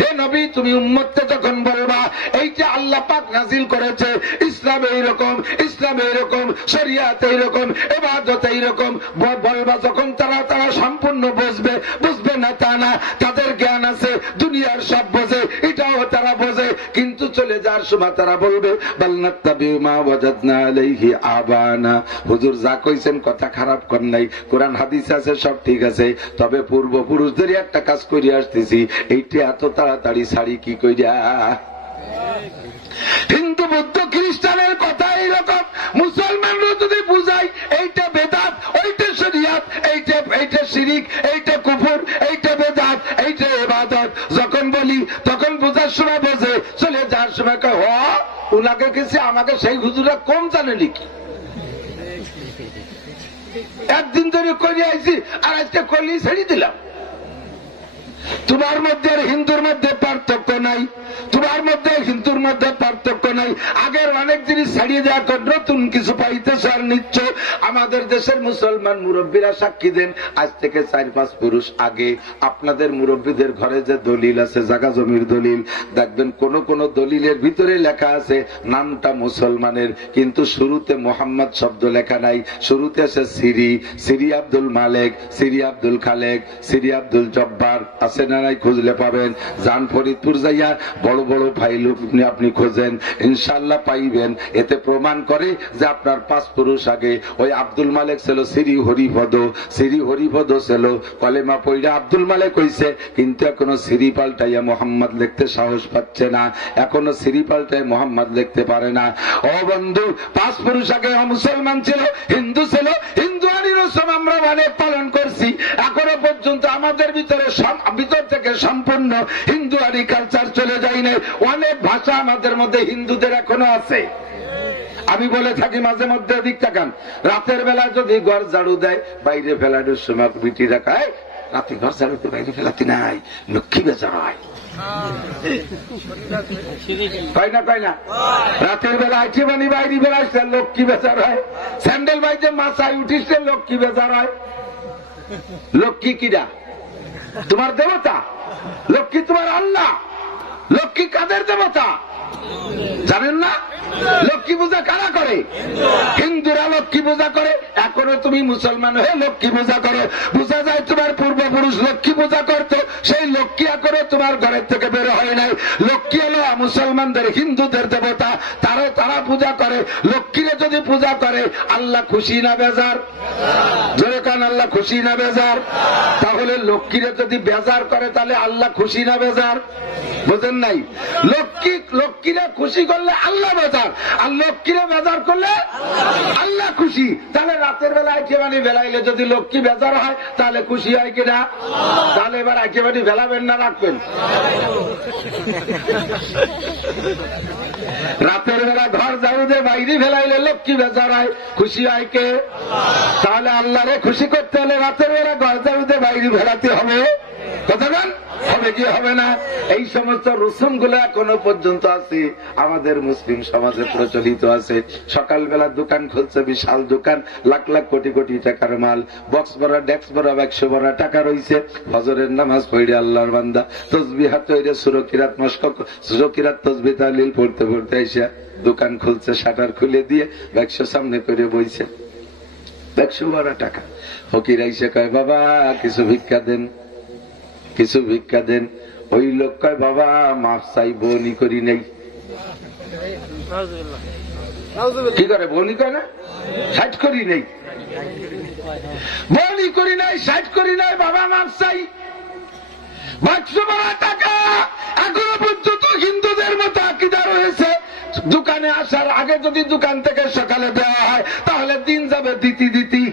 হে নবী, তুমি উম্মতকে যখন বলবা এই যে আল্লাহ পাক নাজিল করেছে ইসলাম এইরকম, ইসলাম এইরকম, শরিয়াত এইরকম, ইবাদত এইরকম বলবা, যখন তারা সম্পূর্ণ বুঝবে না তা না, তাদের জ্ঞান আছে, দুনিয়ার সব বোঝে, এটাও তারা বোঝে, কিন্তু চলে যাওয়ার সময় তারা বলবে বালনাত্তাবিউ মা ওয়াজাদনা আলাইহি আবানা। হুজুর যা কইছেন কথা খারাপ কর নাই, কোরআন হাদিস আছে সব ঠিক আছে, তবে পূর্বপুরুষদের একটা কাজ করে আসতেছি, এইটা এত তাড়াতাড়ি ছাড়ি কি কইরা? হিন্দু বৌদ্ধ খ্রিস্টানের কথা এইরকম, মুসলমানরা যদি বুঝাই এইটা বেদাত, ওইটা শরিয়াত, এইটা শিরিক, এইটা কুফর, এইটা বেদাত, এইটা ইবাদত, যখন বলি তখন বোঝার সময় বোঝে, চলে যাওয়ার সময় কয় হ উনাকে গেছে, আমাকে সেই হুজুরা কম জানে নাকি? একদিন ধরে করে আইছি আর আজকে করলেই ছেড়ে দিলাম। তোমার মধ্যে আর হিন্দুর মধ্যে পার্থক্য নাই, তোমার মধ্যে হিন্দুর মধ্যে পার্থক্য নাই। আগের অনেক জিনিস ছাড়িয়ে দেওয়া, নতুন কিছু পাইতেছ আর নিচ্ছ। আমাদের দেশের মুসলমান মুরব্বীরা সাক্ষী দেন, আজ থেকে 4-5 পুরুষ আগে আপনাদের মুরব্বীদের ঘরে যে দলিল আছে, জায়গা জমির দলিল, দেখবেন কোন কোন দলিলের ভিতরে লেখা আছে নামটা মুসলমানের, কিন্তু শুরুতে মোহাম্মদ শব্দ লেখা নাই, শুরুতে আছে সিরি আব্দুল মালেক, সিরি আব্দুল খালেক, সিরি আব্দুল জব্বার, আছে না নাই? খুঁজলে পাবেন। যান ফরিদপুর যাইয়া বড় বড় ফাইল আপনি খোঁজেন, ইনশাল্লাহ পাইবেন। এতে প্রমাণ করে যে আপনার 5 পুরুষ আগে ওই আব্দুল মালেক ছিল সিরি হরিপদ ছিল, কলেমা পইরা আব্দুল মালেক হইছে, কিন্তু এখনো সিরি পাল্টাইয়া মোহাম্মদ লিখতে সাহস পাচ্ছে না, এখনো সিরি পাল্টায় মোহাম্মদ লিখতে পারে না। ও বন্ধু, 5 পুরুষ আগে মুসলমান ছিল, হিন্দু ছিল, হিন্দুয়ানি রসম আমরা অনেক পালন করছি, এখনো পর্যন্ত আমাদের ভিতর থেকে সম্পূর্ণ হিন্দুয়ানি কালচার চলে যায় না। অনেক ভাষা আমাদের মধ্যে হিন্দুদের এখনো আছে। আমি বলে থাকি মাঝে মধ্যে, দিক তাকান, রাতের বেলা যদি ঘর ঝাড়ু দেয়, বাইরে ফেলানোর সময় বিটি রাখায়, রাতে ঘর ঝাড়ুতে বাইরে ফেলাতে নাই, লক্ষ্মী বেচার হয়। কয় না রাতের বেলা আইছে মানে বাইরে বেলাইছে, লক্ষ্মী বেচার হয়। স্যান্ডেল বাইতে মাথায় উঠিসছে, লক্ষ্মী বেচার হয়। লক্ষ্মী কিরা? তোমার দেবতা। লক্ষ্মী তোমার আল্লাহ। লক্ষ্মী কাদের দেবতা জানেন না? লক্ষ্মী পূজা কারা করে? হিন্দুরা লক্ষ্মী পূজা করে। এখনো তুমি মুসলমান হয়ে লক্ষ্মী পূজা করো, বোঝা যায় তোমার পূর্বপুরুষ লক্ষ্মী পূজা করতো, সেই লক্ষ্মী এখনো তোমার ঘরের থেকে বের হয় নাই। লক্ষ্মী হলো মুসলমানদের, হিন্দুদের দেবতা, তারা পূজা করে। লক্ষ্মীরে যদি পূজা করে আল্লাহ খুশি না বেজার? জোরে কান, আল্লাহ খুশি না বেজার? তাহলে লক্ষ্মীরে যদি বেজার করে তাহলে আল্লাহ খুশি না বেজার? বোঝেন নাই? লক্ষ্মীরা খুশি করলে আল্লাহ বেজার, আর লক্ষ্মীরা বেজার করলে আল্লাহ খুশি। তাহলে রাতের বেলা আইকেবানি বেলাইলে যদি লক্ষ্মী বেজার হয় তাহলে খুশি হয় কিনা? তাহলে এবার আইকেবানি বেলাবেন না রাখবেন? রাতের বেলা ঘর ঝাড়ুতে বাইরে ফেলাইলে লক্ষ্মী বেজার হয়, খুশি হয় কে? তাহলে আল্লাহরে খুশি করতে হলে রাতের বেলা ঘর ঝাড়ুতে বাইরে ফেলাতে হবে। কতক্ষণ হবে কি হবে না? এই সমস্ত রসুম গুলো এখনো পর্যন্ত আছে, আমাদের মুসলিম সমাজে প্রচলিত আছে। সকালবেলা দোকান খুলছে, বিশাল দোকান, লাখ লাখ কোটি কোটি টাকার মাল, বক্স ভরা, ডেস্ক ভরা, 100 ভরা টাকা রয়েছে। ফজরের নামাজ পড়ে আল্লাহর বান্দা তসবিহ হাতে হইলে সুরকিরাত মশক, সুরকিরাত তসবিহ তাহলিল পড়তে পড়তে আইসা দোকান খুলছে, শাটার খুলে দিয়ে 100 সামনে করে বইছে। 112 টাকা। ফকির আইসা কয় বাবা কিছু ভিক্ষা দেন, কিছু ভিক্ষা দেন। ওই লোক কয় বাবা মাফ চাই, বনি করি নাই। কি করে বনি করে না, 60 করি নেই, বনি করি নাই, 60 করি নাই, বাবা মাফ চাই। 112 টাকা এখনো পর্যন্ত হিন্দুদের মতো আকীদা রয়েছে। দোকানে আসার আগে যদি দোকান থেকে সকালে দেওয়া হয় তাহলে দিন যাবে দিতি।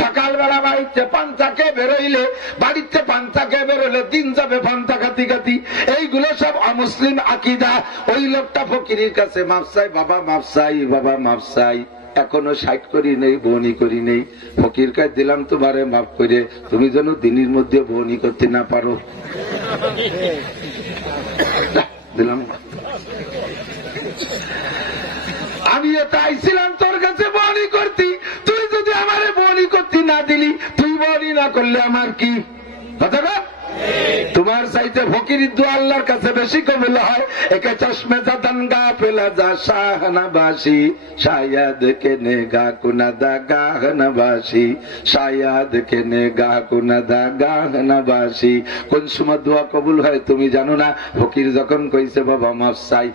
সকালবেলা বাড়িতে পান্তাকে বেরোইলে, বাড়িতে পান্তাকে বেরোলে দিন যাবে পান্তা খাতি। এইগুলো সব অমুসলিম আকীদা। ওই লোকটা ফকিরের কাছে মাফ চাই, বাবা মাফ চাই, বাবা মাফ চাই। এখনো 60 করি নেই, বনি করি নেই। ফকির কাজ দিলাম তোমারে মাফ করে, তুমি যেন দিনের মধ্যে বনি করতে না পারো। দিলাম আমি এটা আইছিলাম তোর কাছে বনি করতি, তুই যদি আমারে বনি করতে না দিলি, তুই বনি না করলে আমার কি কথা না? তোমার চাইতে ফকিরের দোয়া আল্লাহর কাছে বেশি কবুল হয়। একে চশমে জাদান গা পেলা যা শাহনাবাসী, শায়াদ কেনে গা কুনাদা গাহনাবাসী, শায়াদ কেনে গা কুনাদা গাহনাবাসী। কোন সময় দোয়া কবুল হয় তুমি জানো না? ফকির যখন কইছে বাবা মাফ চাই,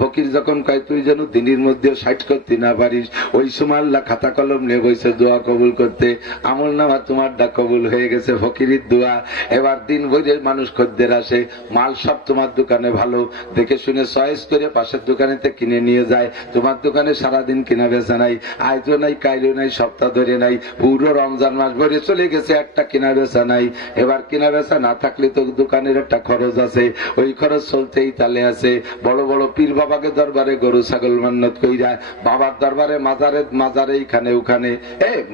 ফকির যখন কয় তুই যেন দিনের মধ্যে 60 করতে না পারিস, ওই সময় আল্লাহ খাতা কলম নিয়ে বইছে দোয়া কবুল করতে। আমল নামা তোমার ডা কবুল হয়ে গেছে ফকিরের দোয়া। এবার দিন ভরে মানুষ খদ্দের আসে, মাল সব তোমার দোকানে ভালো দেখে শুনে চয়েস করে পাশের দোকানেতে কিনে নিয়ে যায়। তোমার দোকানে সারাদিন কিনা বেচা নাই, আজও নাই, কাইলও নাই, সপ্তাহ ধরে নাই, পুরো রমজান মাস ভরে চলে গেছে, একটা কিনা বেচা নাই। এবার কিনা বেচা না থাকলে তো দোকানের একটা খরচ আছে, ওই খরচ চলতেই তালে আছে। বড় বড় পীর বাবাকে দরবারে গরু ছাগল মান্নত কইরা, বাবার দরবারে মাজারে এখানে ওখানে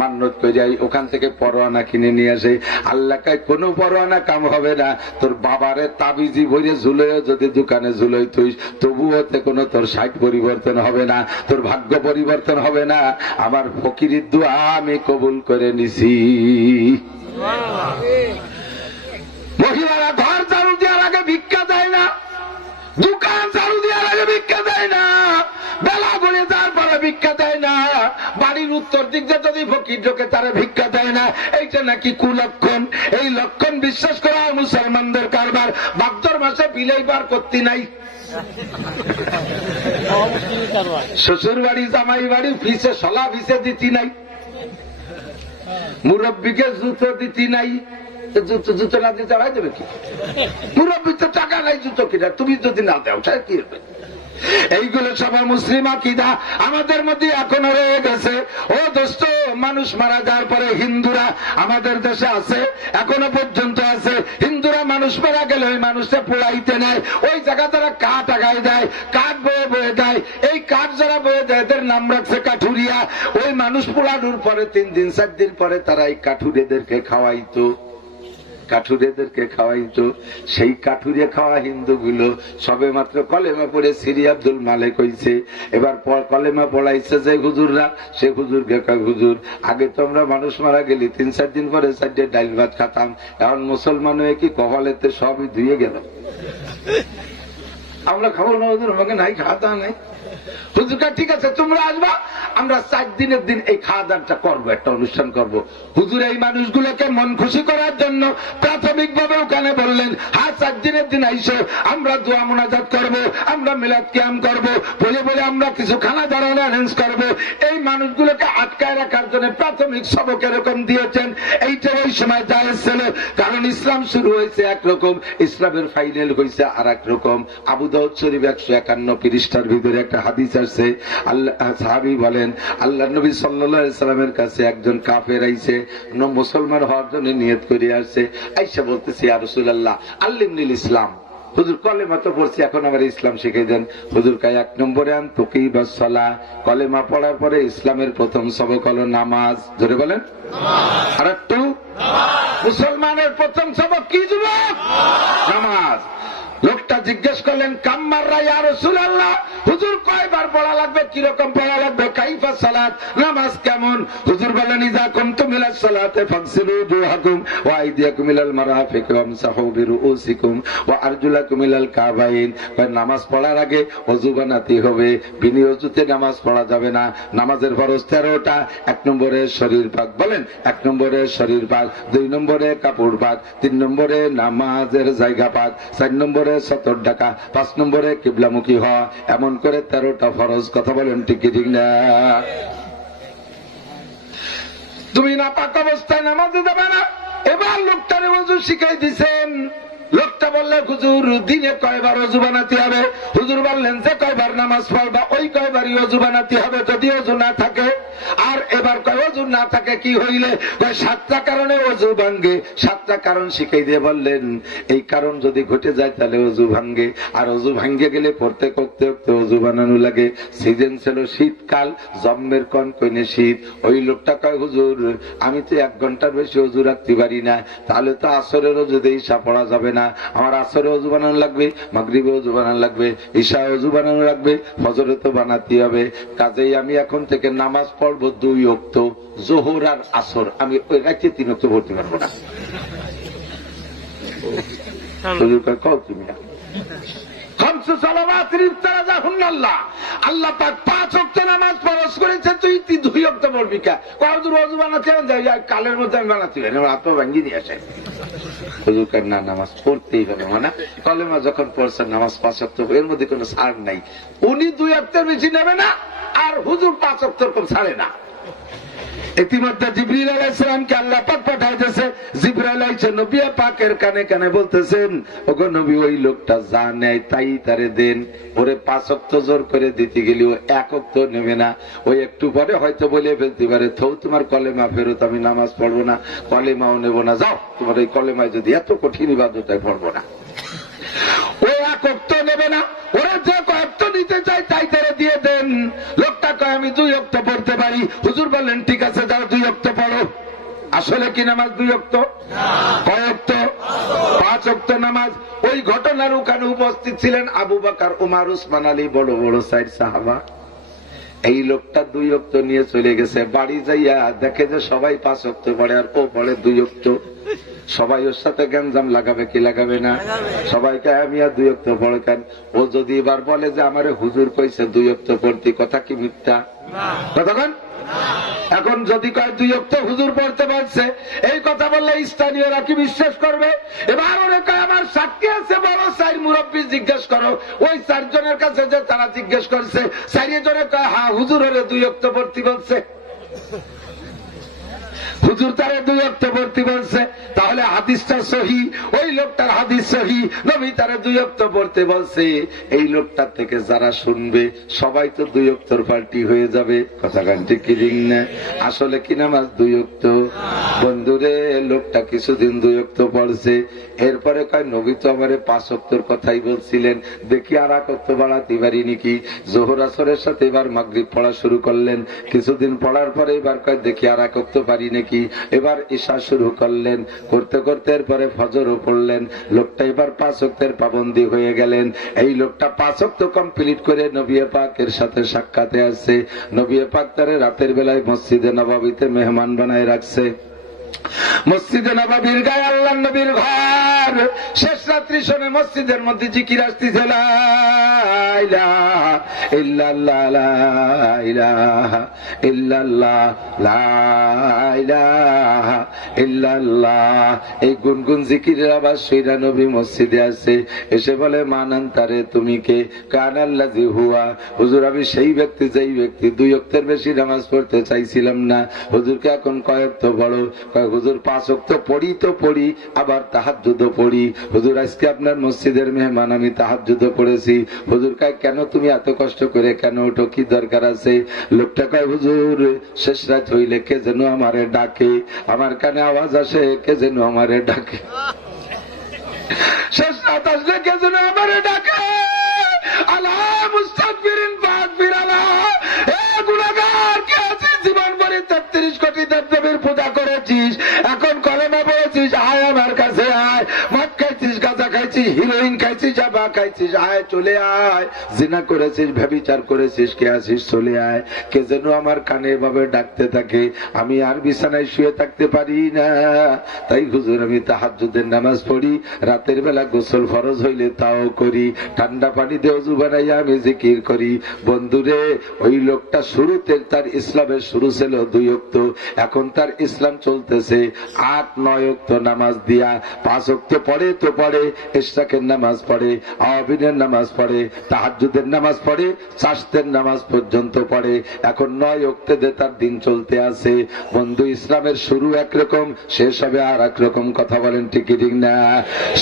মান্নত কইরা ওখান থেকে পরোয়ানা কিনে নিয়ে আসে। আল্লাহ কায় কোনো পরোয়ানা কাম হবে না। তোর বাবারে তাবিজি ভরে ঝুলেও যদি দোকানে ঝুলই তুই, তবুও কোনো তোর 60 পরিবর্তন হবে না, তোর ভাগ্য পরিবর্তন হবে না। আমার ফকিরের দোয়া আমি কবুল করে নিছি। মহিলারা ঘর ঝাড়ু দেওয়ার আগে ভিক্ষা দেয় না, দোকান ঝাড়ু দেওয়ার আগে ভিক্ষা দেয় না, বেলা গড়ে যাওয়ার পরে ভিক্ষা দেয় না, বাড়ির উত্তর দিক দিয়ে যদি ফকির ঢোকে তারা ভিক্ষা দেয় না। এইটা নাকি কুলক্ষণ। এই লক্ষণ বিশ্বাস করা মুসলমানদের কারবার। ভাদ্র মাসে বিলাই বার করতে নাই, শ্বশুর বাড়ি জামাই বাড়ি ফিসে সলা ফিসে দিতি নাই, মুরব্বীকে জুতো দিতি নাই। জুতো না দিতে হয় দেবে কি? মুরব্বীর তো টাকা নাই জুতো কিনা, তুমি যদি না দাও তাহলে কি হবে? এইগুলো সবার মুসলিম আকীদা আমাদের মধ্যে এখনো রয়ে গেছে। ও দোস্ত, মানুষ মারা যাওয়ার পরে হিন্দুরা আমাদের দেশে আছে, এখনো পর্যন্ত আছে। হিন্দুরা মানুষ মারা গেলে ওই মানুষটা পোড়াইতে নেয়, ওই জায়গা তারা কাঠ আগায় দেয়, কাঠ বয়ে বয়ে দেয়। এই কাঠ যারা বয়ে দেয় এদের নাম রাখছে কাঠুরিয়া। ওই মানুষ পোড়ানোর পরে 3 দিন 4 দিন পরে তারা এই কাঠুরেদেরকে খাওয়াইতো, সেই কাঠুরে খাওয়া হিন্দুগুলো সবে মাত্র কলেমা পড়ে শ্রী আব্দুল মালিক হইছে। এবার কলেমা পড়াইছে যে হুজুররা, সে হুজুরকে কয় হুজুর আগে তো আমরা মানুষ মারা গেলি 3-4 দিন পরে 4 ডাইল ভাত খাতাম, এখন মুসলমান হয়ে কি কপালেতে সবই ধুয়ে গেল, আমরা খাবো না হুজুর, আমাকে নাই খাওয়া দাওয়া নাই। হুজুরটা ঠিক আছে তোমরা আসবা, আমরা 4 দিনের দিন এই খাওয়া দাওয়াটা করবো, একটা অনুষ্ঠান করব। হুজুর এই মানুষগুলোকে মন খুশি করার জন্য প্রাথমিকভাবে ওখানে বললেন, হ্যাঁ 4 দিনের দিন আইসো, আমরা দোয়া মোনাজাত করবো, আমরা মিলাদ কিয়াম করবো, বলে বলে আমরা কিছু খানা দাঁড়ানো অ্যারেঞ্জ করবো। এই মানুষগুলোকে আটকায় রাখার জন্য প্রাথমিক সবক এরকম দিয়েছেন। এইটা ওই সময় জায়েজ ছিল, কারণ ইসলাম শুরু হয়েছে একরকম, ইসলামের ফাইনাল হয়েছে আর এক রকম। আবু দাউদ শরীফ 151 পৃষ্ঠার ভিতরে একটা হাদিস আছে। আল্লাহ সাহাবী বলেন, আল্লাহ নবী সাল্লাল্লাহু আলাইহি সাল্লামের কাছে একজন কাফের আইছে, মুসলমান হওয়ার জন্য নিয়ত করে আসছে। আইসা বলতেছে, ইয়া রাসূলুল্লাহ আল্লিমনিল ইসলাম, হুজুর কলেমা তো পড়ছি, এখন আমার ইসলাম শিখিয়ে দেন। হুজুর কয় 1 নম্বরে আন তুকিবাস সালাহ, কলেমা পড়ার পরে ইসলামের প্রথম সবক হলো নামাজ। জোরে বলেন আর একটু। মুসলমানের প্রথম সবক কি যুবক? নামাজ। লোকটা জিজ্ঞেস করলেন কাম্মাররা ইয়া রাসূলুল্লাহ, হুজুর কয়বার পড়া লাগবে, কিরকম পড়া লাগবে, কাইফা সালাত, নামাজ কেমন? হুজুর বলেন ইযা কুনতুম ইলাস সালাতে ফাগসিলু ওয়াজহাকুম ওয়া আইদিয়াকুম ইলাল মারাফিক ওয়ামসাহু বিরুউসিকুম ওয়া আরজুলাকুম ইলাল কাবাইন। নামাজ পড়ার আগে ওযু বানাতে হবে, বিনি ওযুতে নামাজ পড়া যাবে না। নামাজের ফরজ 13টা। 1 নম্বরে শরীর পাক, বলেন 1 নম্বরে শরীর পাক, 2 নম্বরে কাপড় পাক, 3 নম্বরে নামাজের জায়গা পাক, 4 নম্বরে সতর ঢাকা, 5 নম্বরে কিবলামুখী হওয়া। এমন করে 13টা ফরজ। কথা বলেন ঠিক কি ঠিক না? তুমি না পাক অবস্থায় নামাজে যাবে না। এবার লোকটারে ওযু শিখাই দিছেন। লোকটা বললে হুজুর দিনে কয়বার ওযু বানাতে হবে? হুজুর বললেন যে কয়বার নামাজ পড়বা ওই কয়বারই ওযু বানাতে হবে, যদি ওযু না থাকে। আর এবার কয় ওযু না থাকে কি হইলে? কয় 7টা কারণে ওযু ভাঙ্গে। 7টা কারণ শিখাই দিয়ে বললেন এই কারণ যদি ঘটে যায় তাহলে ওযু ভাঙ্গে। আর ওযু ভাঙ্গে গেলে পড়তে করতে করতে ওযু বানানো লাগে। সিজন ছিল শীতকাল, জম্মের কনকনে শীত। ওই লোকটা কয় হুজুর আমি তো 1 ঘন্টার বেশি ওযু রাখতে পারি না, তাহলে তো আসরের ওযু দিয়ে ঈশা পড়া যাবে না। আমার আসরে ওযু বানানো লাগবে, মাগরিবে ওযু বানানো লাগবে, ঈশায় ওযু বানানো লাগবে, ফজরে তো বানাতে হবে। কাজেই আমি এখন থেকে নামাজ পড়বো 2 ওয়াক্ত, যোহর আর আসর। আমি ওই রাতে 3 ওয়াক্ত পড়তে পারবো না। হুজুর কয় কও তুমি না, আল্লাহ পাক 5 ওয়াক্ত নামাজ ফরজ করেছে, তুই 2 ওয়াক্ত পড়বি কে? হুজুর ওযু বানাতে কালের মধ্যে আমি বানাতে পারি না, হাত ভাঙ্গি নিয়ে আসে। হুজুর কয় না, নামাজ পড়তেই হবে। মানে কলেমা যখন পড়ছেন নামাজ 5 ওয়াক্ত, এর মধ্যে কোনো ছাড় নাই। উনি 2 ওয়াক্তের বেশি নেবে না, আর হুজুর 5 ওয়াক্ত কম ছাড়ে না। ইতিমধ্যে জিবরিল আলাইহিস সালামকে আল্লাহ পাক পাঠাইতেছে। জিবরাইল আইছে নবী পাকের কানে কানে বলতেছেন, ওগো নবী ওই লোকটা যা নেয় তাই তারে দেন। ওরে 5 ওয়াক্ত জোর করে দিতে গেলেও 1 ওয়াক্ত নেবে না। ওই একটু পরে হয়তো বলে ফেলতে পারে থৌ তোমার কলেমা ফেরত, আমি নামাজ পড়বো না, কলেমাও নেব না, যাও তোমার এই কলেমায় যদি এত কঠিন ইবাদত হয় পড়বো না। ও 1 ওয়াক্ত নেবে না, ওরা যে কয়েকত নিতে চাই তাই তারে দিয়ে দেন। লোকটা কয় আমি 2 ওয়াক্ত পড়তে পারি। হুজুর বললেন ঠিক আছে যাও 2 ওয়াক্ত পড়ো। আসলে কি নামাজ 2 ওয়াক্ত? কয় ওয়াক্ত? 5 ওয়াক্ত নামাজ। ওই ঘটনার ওখানে উপস্থিত ছিলেন আবু বকর, উমর, উসমান, আলী, বড় বড় 4 সাহাবা। এই লোকটা 2 ওয়াক্ত নিয়ে চলে গেছে। বাড়ি যাইয়া দেখে যে সবাই 5 ওয়াক্ত পড়ে আর ও পড়ে 2 ওয়াক্ত। সবাই ওর সাথে গ্যাঞ্জাম লাগাবে কি লাগাবে না? সবাইকে আমি আর 2 ওয়াক্ত পড়ে কেন? ও যদি এবার বলে যে আমারে হুজুর কইছে 2 ওয়াক্ত পড়তে, কথা কি মিথ্যা? কতক্ষণ? এখন যদি কয় 2 ওয়াক্ত হুজুর পড়তে বলছে, এই কথা বললে স্থানীয়রা কি বিশ্বাস করবে? এবার ওরে কয় আমার সাক্ষী আছে বড় 4 মুরব্বী, জিজ্ঞেস করো। ওই 4 জনের কাছে যে তারা জিজ্ঞেস করছে, 4 জনে কয় হ্যাঁ হুজুর ওরে 2 ওয়াক্ত পড়তে বলছে। হুজুর তারে 2 ওয়াক্ত পড়তে বলছে, তাহলে হাদিসটা সহি, ওই লোকটার হাদিস সহি, নবী তারে 2 ওয়াক্ত পড়তে বলছে। এই লোকটার থেকে যারা শুনবে সবাই তো 2 ওয়াক্তর পাল্টি হয়ে যাবে। কথা কান্তি কি ঠিক না? আসলে কি নামাজ 2 ওয়াক্ত? বন্ধুরে লোকটা কিছুদিন 2 ওয়াক্ত পড়ছে, এরপরে কয় নবী তো আমারে 5 ওয়াক্তর কথাই বলছিলেন, দেখি আর 1 ওয়াক্ত বাড়াতে পারি নাকি। যোহর আসরের সাথে এবার মাগরিব পড়া শুরু করলেন। কিছুদিন পড়ার পরে এবার কয় দেখি আর 1 ওয়াক্ত পারি নাকি। এবার ঈশা শুরু করলেন, করতে করতে এরপরে ফজরও পড়লেন। লোকটা এবার 5 ওয়াক্তের পাবন্দী হয়ে গেলেন। এই লোকটা 5 ওয়াক্ত কমপ্লিট করে নবী পাকের সাথে সাক্ষাতে আসছে। নবী পাক তারে রাতের বেলায় মসজিদে নববীতে মেহমান বানায় রাখছে। মসজিদে নববীর গায়ে আল্লাহর নবীর ঘর। শেষ রাত্রি শোনে মসজিদের মধ্যে জিকির আসতেছে, লা ইলাহা ইল্লাল্লাহ, লা ইলাহা ইল্লাল্লাহ, লা ইলাহা ইল্লাল্লাহ। এই গুনগুন জিকিরের আওয়াজ শুইরা নবী মসজিদে আসে। এসে বলে মানান তারে তুমি কে? কানাল্লাযী হুয়া, হুজুর আমি সেই ব্যক্তি যেই ব্যক্তি 2 ওয়াক্তের বেশি নামাজ পড়তে চাইছিলাম না। হুজুরকে এখন কয় ওয়াক্ত পড়ো? হুজুর 5 ওয়াক্ত পড়ি তো পড়ি, আবার তাহাজ্জুদও পড়ি। হুজুর আজকে আপনার মসজিদের মেহমান, আমি তাহাজ্জুদও পড়েছি। হুজুর কয় কেন তুমি এত কষ্ট করে কেন ওঠো, কি দরকার আছে? লোকটা কয় হুজুর শেষ রাত হইলে কে যেন আমারে ডাকে, আমার কানে আওয়াজ আসে কে যেন আমারে ডাকে। শেষ রাত আসলে কে যেন আমারে ডাকে, আল্লাহ মুস্তাগফিরিন ফাগফির আল্লাহ। এ গুনাহগার কে আছিস, জীবন ভরে 33 কোটি দেবদেবীর পূজা করেছিস, এখন কলেমা পড়েছিস, আয় আমার কাছে আয়। মদ খাইছিস, গাঁজা খাইছিস, খাইছিস, হিরোইন খাইছিস, জাবা খাইছিস, আয় চলে আয়। জিনা করেছিস, ব্যভিচার করেছিস, কে আছিস চলে আয়। কে যেন আমার কানে এভাবে ডাকতে থাকে, আমি আর বিছানায় শুয়ে থাকতে পারি না। তাই হুজুর আমি তাহাজ্জুদের নামাজ পড়ি, রাতের বেলা গোসল ফরজ হইলে তাও করি, ঠান্ডা পানি দিয়ে ওযু বানাইয়া আমি জিকির করি। বন্ধুরে, ওই লোকটা শুরুতে তার ইসলামের শুরু ছিল 2 ওয়াক্ত, এখন তার ইসলাম চলতেছে 8-9 ওয়াক্ত নামাজ দিয়া। 5 ওয়াক্ত পড়ে তো পড়ে, ইশরাকের নামাজ পড়ে, আওয়াবিনের নামাজ পড়ে, তাহাজ্জুদের নামাজ পড়ে, চাশতের নামাজ পর্যন্ত পড়ে। এখন 9 ওয়াক্তে তার দিন চলতে আছে। বন্ধু, ইসলামের শুরু একরকম, শেষ হবে আর একরকম। কথা বলেন ঠিক ঠিক না?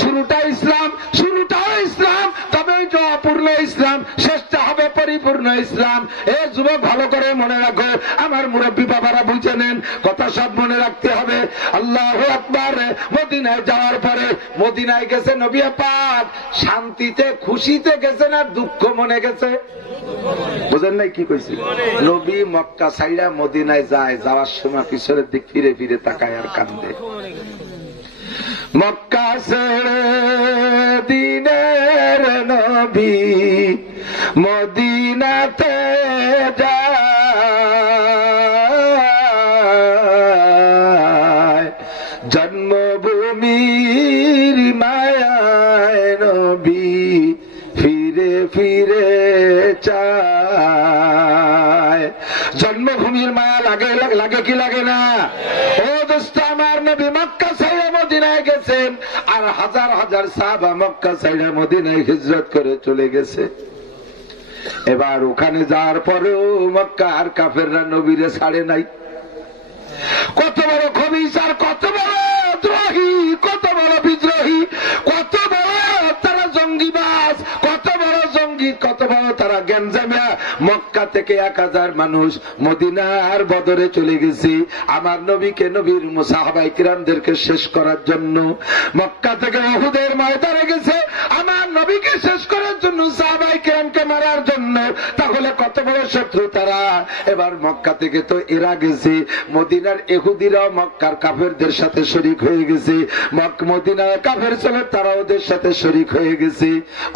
শুরুটা ইসলাম, শুরুটাও ইসলাম, তবে এটা অপূর্ণ ইসলাম, শেষটা হবে পরিপূর্ণ ইসলাম। এ যুবক ভালো করে মনে রাখো, আমার মুরব্বী বাবারা বুঝে নেন, কথা সব মনে রাখতে হবে। আল্লাহু আকবার। মদিনায় যাওয়ার পরে, মদিনায় গেছে নবী পাক, শান্তিতে খুশিতে গেছে না দুঃখ মনে গেছে? বুঝেন নাই কি কইছি? নবী মক্কা ছাইড়া মদিনায় যায়, যাওয়ার সময় পিছনের দিক ফিরে ফিরে তাকায় আর কান্দে। মক্কা ছেড়ে দিনের নবী মদিনাতে যায়, জন্মভূমির মায়ায় নবী ফিরে ফিরে চায়। জন্মভূমির মায়া লাগে, লাগে কি লাগে না? ও দোস্ত আমার, নবী মক্কা ছেড়ে মদিনায় গেছেন, আর হাজার হাজার সাহাবা মক্কা ছেড়ে মদিনায় হিজরত করে চলে গেছে। এবার ওখানে যাওয়ার পরেও মক্কা আর কাফেররা নবীরে ছাড়ে নাই। কত বড় খবিস আর কত বড় দ্রোহী, কত বড় বিদ্রোহী, কত বড় তারা জঙ্গিবাজ, কত বড় জঙ্গি, কত বড় তারা গ্যাঞ্জামিয়া। মক্কা থেকে 1000 মানুষ মদিনার বদরে চলে গেছে আমার নবীকে, নবীর সাহাবায়ে কিরামদেরকে শেষ করার জন্য। মক্কা থেকে উহুদের ময়দানে গেছে আমার নবীকে শেষ করার জন্য, সাহাবায়ে কিরামকে মারার জন্য। তাহলে কত বড় শত্রু তারা। এবার মক্কা থেকে তো এরা গেছে, মদিনার ইহুদিরাও মক্কার কাফেরদের সাথে শরীক হয়ে গেছে। মদিনার কাফের ছিল, তারা ওদের সাথে শরীক হয়ে গেছে।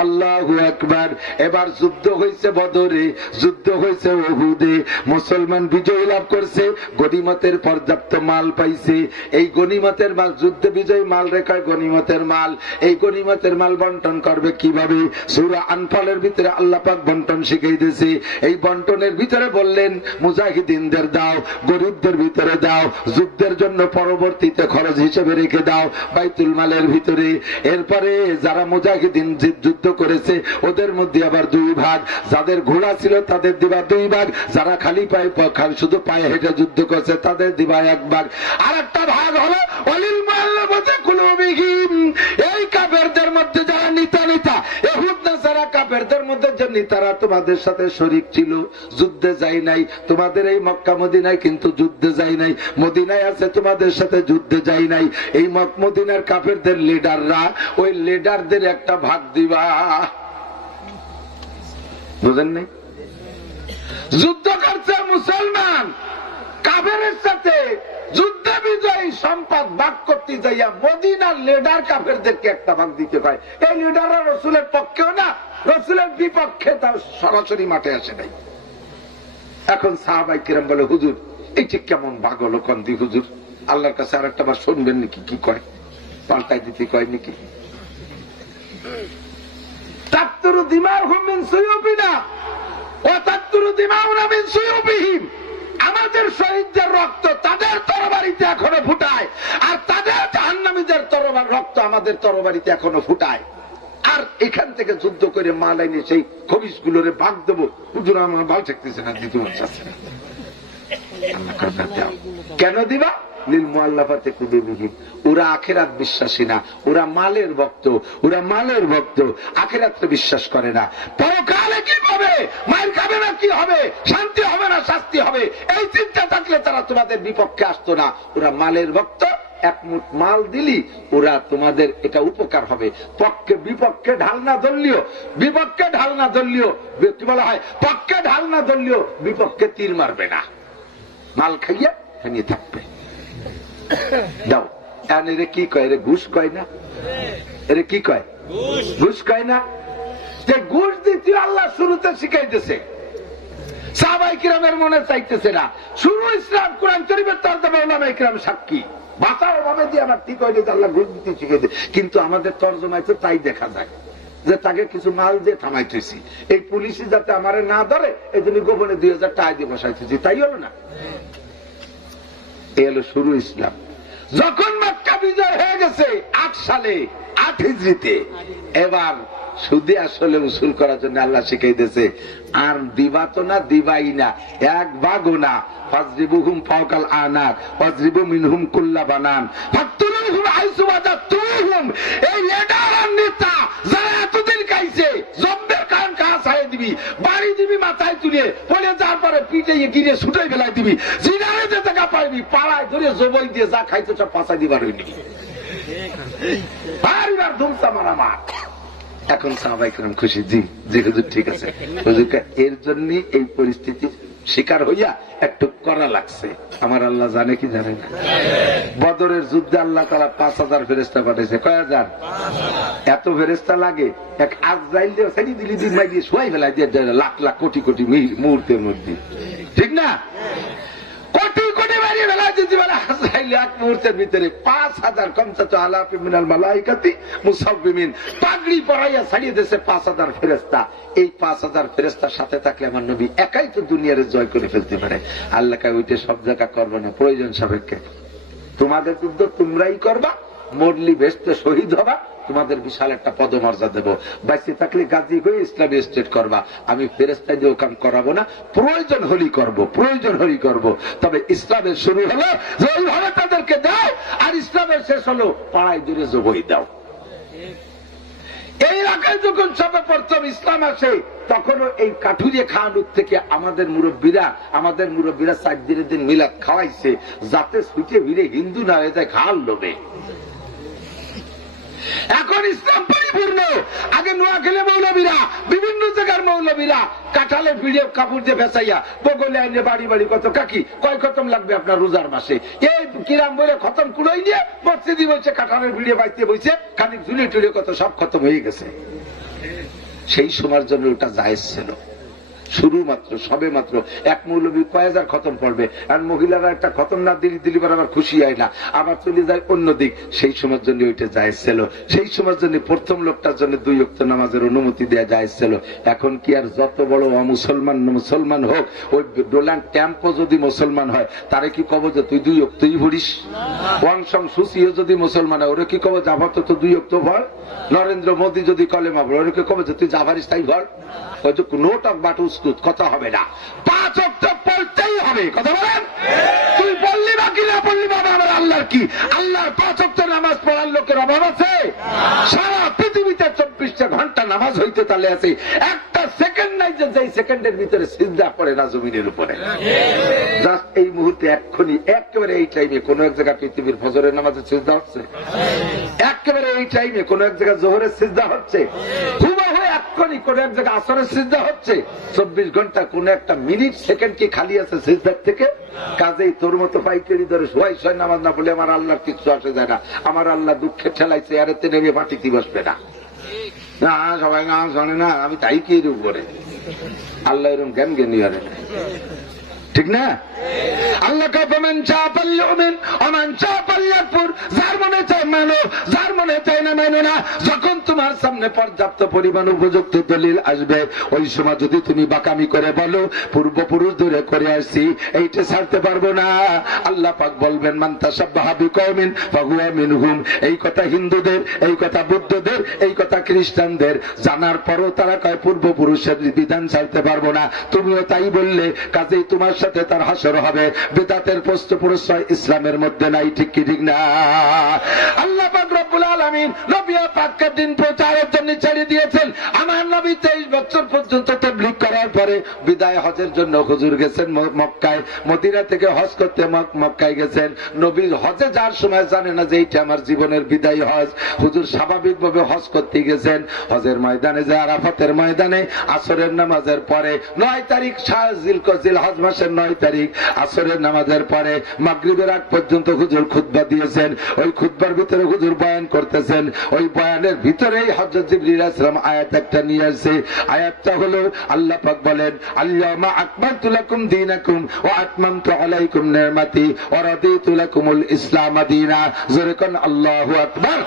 আল্লাহু আকবার। এবার যুদ্ধ হয়েছে বদরে, যুদ্ধ হয়েছে উহুদে, মুসলমান বিজয় লাভ করছে, গনিমতের পর্যাপ্ত মাল পাইছে। এই গনিমতের মাল, যুদ্ধ বিজয় মাল রেখায় গনিমতের মাল, এই গনিমতের মাল বন্টন করবে কিভাবে? সূরা আনফালের ভিতরে আল্লাহ পাক বন্টন শিখিয়ে দিয়েছে। এই বন্টনের ভিতরে বললেন, মুজাহিদিনদের দাও, গরিবদের ভিতরে দাও, যুদ্ধের জন্য পরবর্তীতে খরচ হিসেবে রেখে দাও বাইতুল মালের ভিতরে। এরপরে যারা মুজাহিদিন যুদ্ধ করেছে ওদের মধ্যে আবার 2 ভাগ, যাদের ঘোড়া ছিল তাদের দিবা 2 ভাগ, যারা খালি পায়ে শুধু পায়ে হেঁটে যুদ্ধ করছে তাদের দিবা 1 ভাগ। আর একটা ভাগ হলো ওয়ালিল মুআল্লাফাতি কুলুবিহিম, এই কাফেরদের মধ্যে যারা নিতা, ইহুদ নাসারা কাফেরদের মধ্যে যে নিতারা তোমাদের সাথে শরীক ছিল, যুদ্ধে যায় নাই, তোমাদের এই মক্কা মদিনায় কিন্তু যুদ্ধে যায় নাই, মদিনায় আছে তোমাদের সাথে যুদ্ধে যায় নাই। এই মদিনার কাফেরদের লিডাররা, ওই লিডারদের একটা ভাগ দিবা। বুঝেন নাই? যুদ্ধ করছে মুসলমান, কাফেরের সাথে যুদ্ধ বিজয়ী সম্পদ ভাগ করতে যাইয়া মদিনার লিডার কাফেরদেরকে একটা ভাগ দিতে পারে। এই লিডাররা রসুলের পক্ষেও না, রসুলের বিপক্ষে, তার সরাসরি মাঠে আসে নাই। এখন সাহাবায়ে কিরাম বলে, হুজুর এইটা কেমন ভাগ হলো কন্দি হুজুর? আল্লাহর কাছে আর একটা বার শুনবেন নাকি? কি কয়? পাল্টাই দিতে কয় নাকি? তাকতুরু দিমাউহুম মিন সুয়ুবিনা ওয়া তাকতুরু দিমাউনা মিন সুয়ুবিহিম। আমাদের শহীদদের রক্ত তাদের তরবারিতে এখনো ফুটায়, আর তাদের জাহান্নামীদের তরবার রক্ত আমাদের তরবারিতে এখনো ফুটায়। আর এখান থেকে যুদ্ধ করে মাল আইনে সেই খবিশগুলোরে ভাগ দেবো, হুজুর আমার ভালো থাকতেছে না, দিতে চাচ্ছে না। কেন দিবা? লিল মুআল্লাফাতি কুলুবিহিম। ওরা আখিরাত বিশ্বাসী না, ওরা মালের ভক্ত, ওরা মালের ভক্ত, আখিরাতে বিশ্বাস করে না। পরকালে কি হবে, মায়ের খাবে না কি হবে, শান্তি হবে না শাস্তি হবে, এই চিন্তা থাকলে তারা তোমাদের বিপক্ষে আসতো না। ওরা মালের ভক্ত, 1 মুঠ মাল দিলি ওরা তোমাদের এটা উপকার হবে। পক্ষে বিপক্ষে ঢালনা দলীয়, বিপক্ষে ঢালনা দলীয়, কি বলা হয়, পক্ষে ঢালনা দলীয়, বিপক্ষে তীর মারবে না, মাল খাইয়া খাইয়ে থাকবে। দাও। এরে কি কয়? এরে ঘুষ কয় না? এরে কি কয়? ঘুষ খায় না? যে ঘুষ দিতে আল্লাহ শুরুতে শিখাইতেছে, সাহাবায়ে কিরামের মনে চাইতেছে না। শুরু ইসলাম কোরআন শরীফের তরজমা উলামায়ে কিরাম সাক্ষী, বাঁচাও ভাবে দিয়ে আমার ঠিক হয়ে গেছে, আল্লাহ ঘুষ দিতে শিখাইছে। কিন্তু আমাদের তরজমায় তো তাই দেখা যায় যে তাকে কিছু মাল দিয়ে থামাইতেছি, এই পুলিশে যাতে আমারে না ধরে এই জন্য গোপনে 2000 টাকা দিয়ে বসাইতেছি, তাই হলো না? এই হলো শুরু ইসলাম। যখন মক্কা বিজয় হয়ে গেছে 8 সালে 8 হিজরিতে, এবার সুদে আসলে উসুল করার জন্য আল্লাহ শিখাই দিয়েছে, আর দিবা তো না, দিবাই না, এক ভাগও না। ফাজরিবুহুম ফাওকাল আনাক ওয়াজরিবু মিনহুম কুল্লা বানান ফাকতুলুহুম হাইসু ওয়াজাতুহুম। এই লিডার আর নেতা যারা এতদিন খাইছে, জব্বের কান কাজ হারিয়ে দিবি, বাড়ি দিবি মাথায় তুলে, পড়ে যাওয়ার পরে পিঠে গিরে ছুটাই ফেলাই দিবি, জিনারে যে টাকা পাইবি পাড়ায় ধরে জবই দিয়ে যা খাইছে সব পাশাই দিবার হইনি। আর এবার ধুমসা মারামার। এখন সাহাবায়ে কিরাম খুশি, জি জি হুজুর ঠিক আছে। হুজুরকে এর জন্য এই পরিস্থিতির শিকার হইয়া একটু করা লাগছে। আমার আল্লাহ জানে কি জানে না? বদরের যুদ্ধে আল্লাহ তাআলা 5000 ফেরেশতা পাঠাইছে। কয় হাজার? এত ফেরেশতা লাগে? এক আজরাইল দিয়ে সাইডি দিলি দিন মাই দিয়ে শোয়াই ফেলাই দিয়ে লাখ লাখ কোটি কোটি মুহূর্তের মধ্যে, ঠিক না? কোটি কোটি মারি ফেলাই দিতে পারে আজরাইল এক মুহূর্তের ভিতরে। 5000 কমসাতু আলাফি মিনাল মালাইকাতি মুসাব্বিমিন, পাগড়ি পরাইয়া ছাড়িয়ে দিয়েছে 5000 ফেরেশতা। এই 5000 ফেরেশতার সাথে থাকলে আমার নবী একাই তো দুনিয়ারে জয় করে ফেলতে পারে। আল্লাহ কে ওইটা সব জায়গা করবো না, প্রয়োজন সাপেক্ষে। তোমাদের যুদ্ধ তোমরাই করবা, মরলি বেহেশতে শহীদ হবা, তোমাদের বিশাল একটা পদমর্যাদা দেবো। বাইসে থাকলে গাজী হয়ে ইসলামী স্টেট করবা, আমি ফেরেশতা দিয়ে কাম করাবো না, প্রয়োজন হলি করব, প্রয়োজন হলি করব। তবে ইসলামের শুরু হলো যে ওইভাবে তাদেরকে দাও, আর ইসলামের শেষ হলো পাড়ায় দূরে জবই দাও। এই এলাকায় যখন সবে প্রথম ইসলাম আসে, তখনও এই কাঠুরিয়া খাওয়ানোর থেকে আমাদের মুরব্বীরা 4 দিনের দিন মিলাদ খাওয়াইছে, যাতে ছুটে ভিড়ে হিন্দু না হয়ে যায় খাওয়ার লোভে। এখন ইসলাম পরিপূর্ণ। আগে নোয়াখালী মৌলবীরা, বিভিন্ন জায়গার মৌলবীরা কাঁঠালে ভিড়ে কাপড় দিয়ে ভেসাইয়া বগলে আইনে বাড়ি বাড়ি কত কাকি কয় খতম লাগবে আপনার রোজার মাসে, এই কিরাম বলে খতম কুড়াই নিয়ে মসজিদি বলছে, কাঁঠালের ভিড়ে বাইতে বইছে, খানিক ঝুলে টুলে কত সব খতম হয়ে গেছে। সেই সময়ের জন্য ওটা জায়েজ ছিল। শুরু মাত্র, সবে মাত্র এক মৌলবী কয় হাজার খতম পড়বে, আর মহিলারা একটা খতম না দিলি পর আবার খুশি হয় না, আবার চলে যায় অন্যদিক। সেই সময়ের জন্য ওইটা জায়েজ ছিল। সেই সময়ের জন্য প্রথম লোকটার জন্য 2 ওয়াক্ত নামাজের অনুমতি দেওয়া জায়েজ ছিল। এখন কি আর যত বড় মুসলমান হোক, ওই ডোনাল্ড ট্রাম্পও যদি মুসলমান হয়, তারে কি কব যে তুই 2 ওয়াক্তই পড়িস? ওয়াং সং সুচিও যদি মুসলমান হয়, ওরে কি কব যাবার তো 2 ওয়াক্ত পড়? নরেন্দ্র মোদী যদি কলেমা পড়ে, ওরে কি কব যে তুই যাবারিস তাই পড়? নো টক বাট উস্তুত, কথা হবে না। 5 ওয়াক্ত পড়তেই হবে, কথা বলেন। তুই বললি বা কি না বললি বাবা, আমার আল্লাহর কি? আল্লাহর 5 ওয়াক্ত নামাজ পড়ার লোকের অভাব আছে? সারা পৃথিবীতে 24 ঘন্টা নামাজ হইতে তালে আছে, একটা সেকেন্ড নাই যে যেই সেকেন্ডের ভিতরে সিজদা পড়ে না জমিনের উপরে। জাস্ট এই মুহূর্তে এক্ষুনি একেবারে এই টাইমে কোন এক জায়গায় পৃথিবীর ফজরের নামাজে সিজদা হচ্ছে, একেবারে এই টাইমে কোন এক জায়গায় জোহরের সিজদা হচ্ছে, হুবহু এক্ষুনি কোন এক জায়গায় আসরের সিজদা হচ্ছে। 24 ঘন্টা কোন একটা মিনিট সেকেন্ড কি খালি আছে সিজদার থেকে? কাজেই তোর মতো পাইকারি ধরে সোয়াই নামাজ না বলে আমার আল্লাহর কিছু আসে যায় না। আমার আল্লাহ দুঃখে ঠেলাইছে, আরেতে নেমে মাটিতে বসবে না। না সবাই গান শোনে না, আমি তাই কি এর উপরে আল্লাহ এরকম জ্ঞান জ্ঞানী আর ঠিক না? আল্লাহ কাপমান চা পাল্লে ওমেন অমান চা পাল্লাপুর, যার মনে চায় মানো, যার মনে চায় না মানো না। যখন তোমার সামনে পর্যাপ্ত পরিমাণ উপযুক্ত দলিল আসবে, ওই সময় যদি তুমি বাকামি করে বলো পূর্বপুরুষ ধরে করে আসছি, এইটা ছাড়তে পারবো না। আল্লাহ পাক বলবেন মান তাশাব্বাহা বিকওমিন ফাহুয়া মিনহুম। এই কথা হিন্দুদের, এই কথা বুদ্ধদের, এই কথা খ্রিস্টানদের, জানার পরও তারা কয় পূর্বপুরুষের বিধান ছাড়তে পারবো না। তুমিও তাই বললে, কাজেই তোমার সাথে তার হাসর হবে। বিদআতের প্রশ্রয় ইসলামের মধ্যে নাই, ঠিক কি ঠিক না? আল্লাহ পাক রব্বুল আলামিন নবী পাককে দিন প্রচারের জন্য ছেড়ে দিয়েছেন। আমার নবী 23 বছর পর্যন্ত তাবলীগ করার পরে বিদায় হজের জন্য হুজুর গেছেন মক্কায়, মদিনা থেকে হজ করতে মক্কায় গেছেন। নবীর হজে যাওয়ার সময় জানে না যে এইটা আমার জীবনের বিদায় হজ। হুজুর স্বাভাবিকভাবে হজ করতে গেছেন। হজের ময়দানে যে আরাফাতের ময়দানে আসরের নামাজের পরে 9 তারিখ জিলহজ মাসের 9 তারিখ আসরের নামাজের পরে মাগরিবের আগ পর্যন্ত হুজুর খুতবা দিয়েছেন। ওই খুতবার ভিতরে হুজুর বয়ান করতেছেন। ওই বয়ানের ভিতরেই হযরত জিবরিল আলাইহিস সালাম আয়াত একটা নিয়ে আসে। আয়াতটা হলো আল্লাহ পাক বলেন, আল-ইয়াওমা আকমালতু লাকুম দীনাকুম ওয়া আতমামতু আলাইকুম নি'মাতি ওয়া রাদিতু লাকুমুল ইসলাম দীনা। জোরে কোন আল্লাহু আকবার।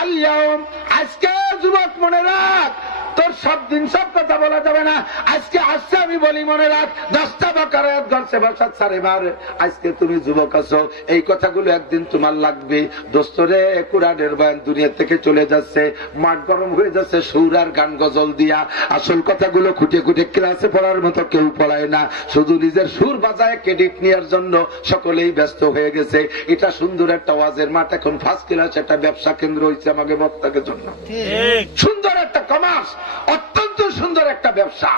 আল-ইয়াওম, আজকে যুবক মনে রাখ, তোর সব দিন সব কথা বলা যাবে না। আজকে আসছে আমি বলি মনে রাখ, 10টা বাকারা গলছে বসা ছাড়ে মার। আজকে তুমি যুবক আছো, এই কথাগুলো একদিন তোমার লাগবে। দোস্তরে কুরআনের বয়ান দুনিয়া থেকে চলে যাচ্ছে, মাঠ গরম হয়ে যাচ্ছে সুর আর গান গজল দিয়া। আসল কথাগুলো খুঁটে খুঁটে ক্লাসে পড়ার মতো কেউ পড়ায় না, শুধু নিজের সুর বাজায় ক্রেডিট নেওয়ার জন্য সকলেই ব্যস্ত হয়ে গেছে। এটা সুন্দর একটা ওয়াজের মাঠ, এখন ফার্স্ট ক্লাস একটা ব্যবসা কেন্দ্র হয়েছে আমাকে বক্তাকে জন্য। সুন্দর একটা কমার্স, অত্যন্ত সুন্দর একটা ব্যবসা।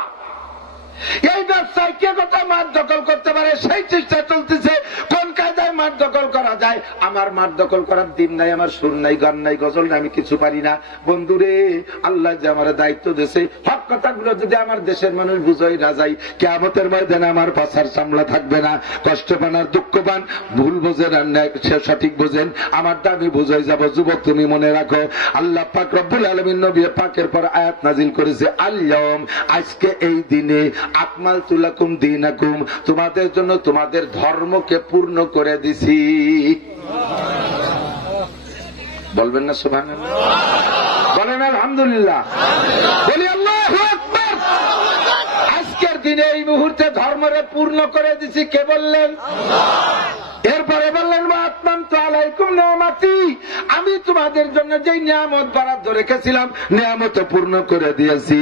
এই ব্যবসায় কে কোথায় মাঠ দখল করতে পারে সেই চেষ্টা চলতেছে, কোন কায়দায় মাঠ দখল করা যায়। আমার মাঠ দখল করার দিন নাই, আমার সুর নাই, গান নাই, গজল নাই, আমি কিছু পারি না। বন্ধুরে, আল্লাহ যে আমার দায়িত্ব দিয়েছে, হক কথাগুলো যদি আমার দেশের মানুষ বুঝাই না যায়, কিয়ামতের ময়দানে আমার পাছার চামড়া থাকবে না। কষ্ট পান আর দুঃখ পান, ভুল বোঝেন আর সঠিক বোঝেন, আমারটা আমি বুঝাই যাব। যুবক তুমি মনে রাখো, আল্লাহ পাক রব্বুল আলামিন নবী পাকের পর আয়াত নাজিল করেছে, আল-ইয়াওম, আজকে এই দিনে, আকমালতু লাকুম দীনাকুম, তোমাদের জন্য তোমাদের ধর্মকে পূর্ণ করে দিছি। বলবেন না সুবহানাল্লাহ? বলেন আলহামদুলিল্লাহ। বলি আল্লাহু আকবার। আজকের দিনে এই মুহূর্তে ধর্মরে পূর্ণ করে দিছি, কে বললেন? এরপরে বললেন, আতমামতু আলাইকুম নি'মাতি, আমি তোমাদের জন্য যেই নিয়ামত বরাদ্দ রেখেছিলাম নিয়ামত পূর্ণ করে দিয়েছি।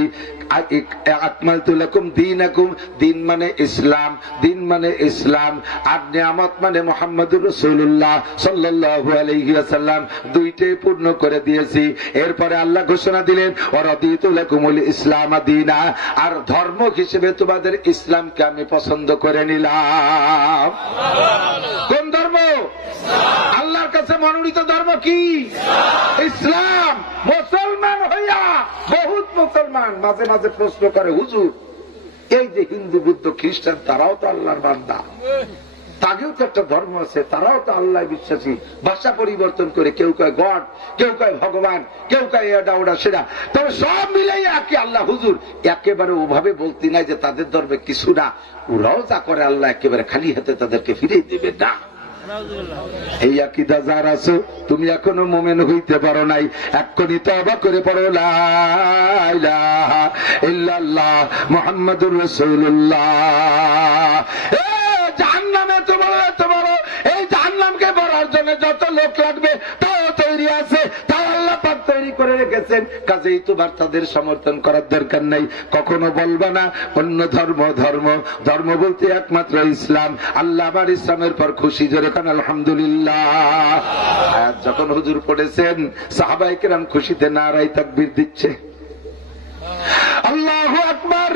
আকমালতু লাকুম দীনাকুম, দিন মানে ইসলাম, দিন মানে ইসলাম, আর নিয়ামত মানে মুহাম্মদুর রাসূলুল্লাহ সাল্লাল্লাহু আলাইহি ওয়াসাল্লাম, দুইটাই পূর্ণ করে দিয়েছি। এরপরে আল্লাহ ঘোষণা দিলেন, ওয়া রাদিতু লাকুমুল ইসলাম দীনা, আর ধর্ম হিসেবে তোমাদের ইসলামকে আমি পছন্দ করে নিলাম। কোন ধর্ম? আল্লাহর কাছে মনোনীত ধর্ম কি? ইসলাম। মুসলমান হইয়া বহুত মুসলমান মাঝে মাঝে প্রশ্ন করে, হুজুর এই যে হিন্দু বুদ্ধ খ্রিস্টান তারাও তো আল্লাহর বান্দা, তাদেরও তো একটা ধর্ম আছে, তারাও তো আল্লাহ বিশ্বাসী, ভাষা পরিবর্তন করে কেউ কয় গড, কেউ কয় ভগবান, কেউ কয় এটা ওটা সেটা, তবে সব মিলেই একই আল্লাহ। হুজুর একেবারে ওভাবে বলতে নাই যে তাদের ধর্মে কিছু না, ওরাও যা করে আল্লাহ একেবারে খালি হাতে তাদেরকে ফিরিয়ে দেবে না। এই আকীদা যার আছো, তুমি এখনো মুমিন হইতে পারো নাই, এক্ষুনি তওবা করে পড়ো লা ইলাহা ইল্লাল্লাহ মুহাম্মাদুর রাসূলুল্লাহ। জাহান্নামে তো বড়, এই জাহান্নামকে ভরার জন্য যত লোক লাগবে তাও তৈরি আছে, তাও আল্লাহ পাক তৈরি করে রেখেছেন। কাজেই তোমার তাদের সমর্থন করার দরকার নাই। কখনো বলবা না অন্য ধর্ম, ধর্ম ধর্ম বলতে একমাত্র ইসলাম। আল্লাহ আবার ইসলামের পর খুশি, জোরে কান আলহামদুলিল্লাহ। আয়াত যখন হুজুর পড়েছেন, সাহাবায়ে কেরাম খুশিতে নারায়ে তাকবীর দিচ্ছে, আল্লাহু আকবার।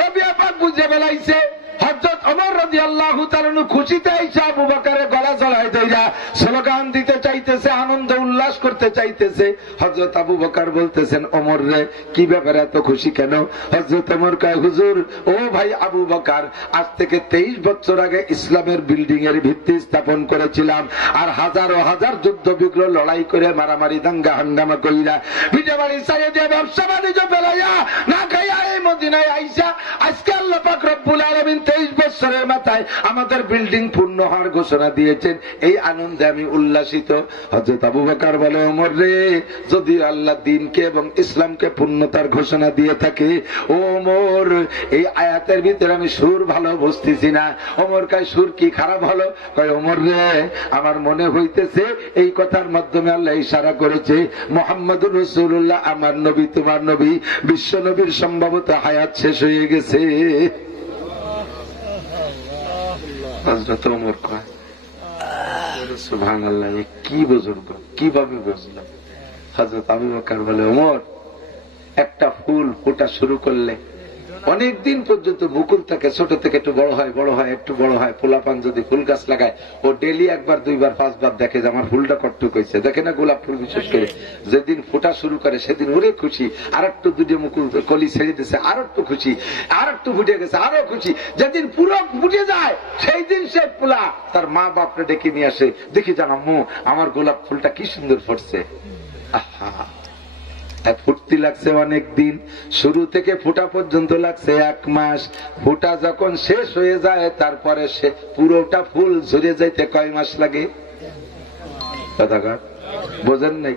নবী পাক বুঝে বেলাইছে। হযরত ওমর রাদিয়াল্লাহু তাআলা খুশিতে আইসা আবু বকরের গলা জড়ায় ধইরা স্লোগান দিতে চাইতেছে, আনন্দ উল্লাস করতে চাইতেছে। হযরত আবু বকর বলতেছেন, ওমর রে কি ব্যাপার, এত খুশি কেন? হযরত ওমর কয়, হুজুর ও ভাই আবু বকর, আজ থেকে 23 বছর আগে ইসলামের বিল্ডিং এর ভিত্তি স্থাপন করেছিলাম, আর হাজার ও হাজার যুদ্ধ বিগ্রহ লড়াই করে মারামারি দাঙ্গা হাঙ্গামা কইরা ভিটে বাড়ি ছাড়িয়ে দিয়ে ব্যবসা বাণিজ্য ফেলাইয়া না খাইয়া এই মদিনায় আইসা আজকে আল্লাহ পাক রব্বুল আলামিন 23 বছরের মাথায় আমাদের বিল্ডিং পূর্ণ হওয়ার ঘোষণা দিয়েছেন। এই আনন্দে আমি উল্লাসিত। হযরত আবু বকর বলে, ওমর রে, যদি আল্লাহ দ্বীনকে এবং ইসলামকে পূর্ণতার ঘোষণা দিয়ে থাকে, ওমর এই আয়াতের ভিতরে আমি সুর ভালো বুঝতেছি না। ওমর কয়, সুর কি খারাপ হলো? কয়, ওমর রে, আমার মনে হইতেছে এই কথার মাধ্যমে আল্লাহ ইশারা করেছে মুহাম্মদুর রাসূলুল্লাহ আমার নবী, তোমার নবী, বিশ্ব নবীর সম্ভবত হায়াত শেষ হয়ে গেছে। হযরত ওমর কয়, সুবহানাল্লাহ, কি বুজুর্গ, কিভাবে বুঝলাম? হযরত আবু বকর বলে, ওমর একটা ফুল ফোটা শুরু করলে অনেকদিন পর্যন্ত মুকুল থাকে, ছোট থেকে একটু বড় হয়, বড় হয়, একটু বড় হয়। পোলাপান যদি ফুল গাছ লাগায়, ও ডেলি একবার, দুইবার, পাঁচবার দেখে যে আমার ফুলটা কটটুক হয়েছে। দেখে না গোলাপ ফুল বিশেষ করে যেদিন ফোটা শুরু করে সেদিন ওরে খুশি, আর একটু দুটো মুকুল কলি ছেড়ে দিচ্ছে, আর একটু খুশি, আর একটু ফুটে গেছে, আরো খুশি। যেদিন পুরো ফুটে যায় সেই দিন সে পোলা তার মা বাপরে ডেকে নিয়ে আসে, দেখি জানাম্মু আমার গোলাপ ফুলটা কি সুন্দর ফুটছে। আহা, ফুটতে লাগছে অনেক দিন, শুরু থেকে ফোটা পর্যন্ত লাগছে 1 মাস। ফোটা যখন শেষ হয়ে যায় তারপরে সে পুরোটা ফুল ঝরে যাইতে কয় মাস লাগে? কথা কর, বোঝেন নাই?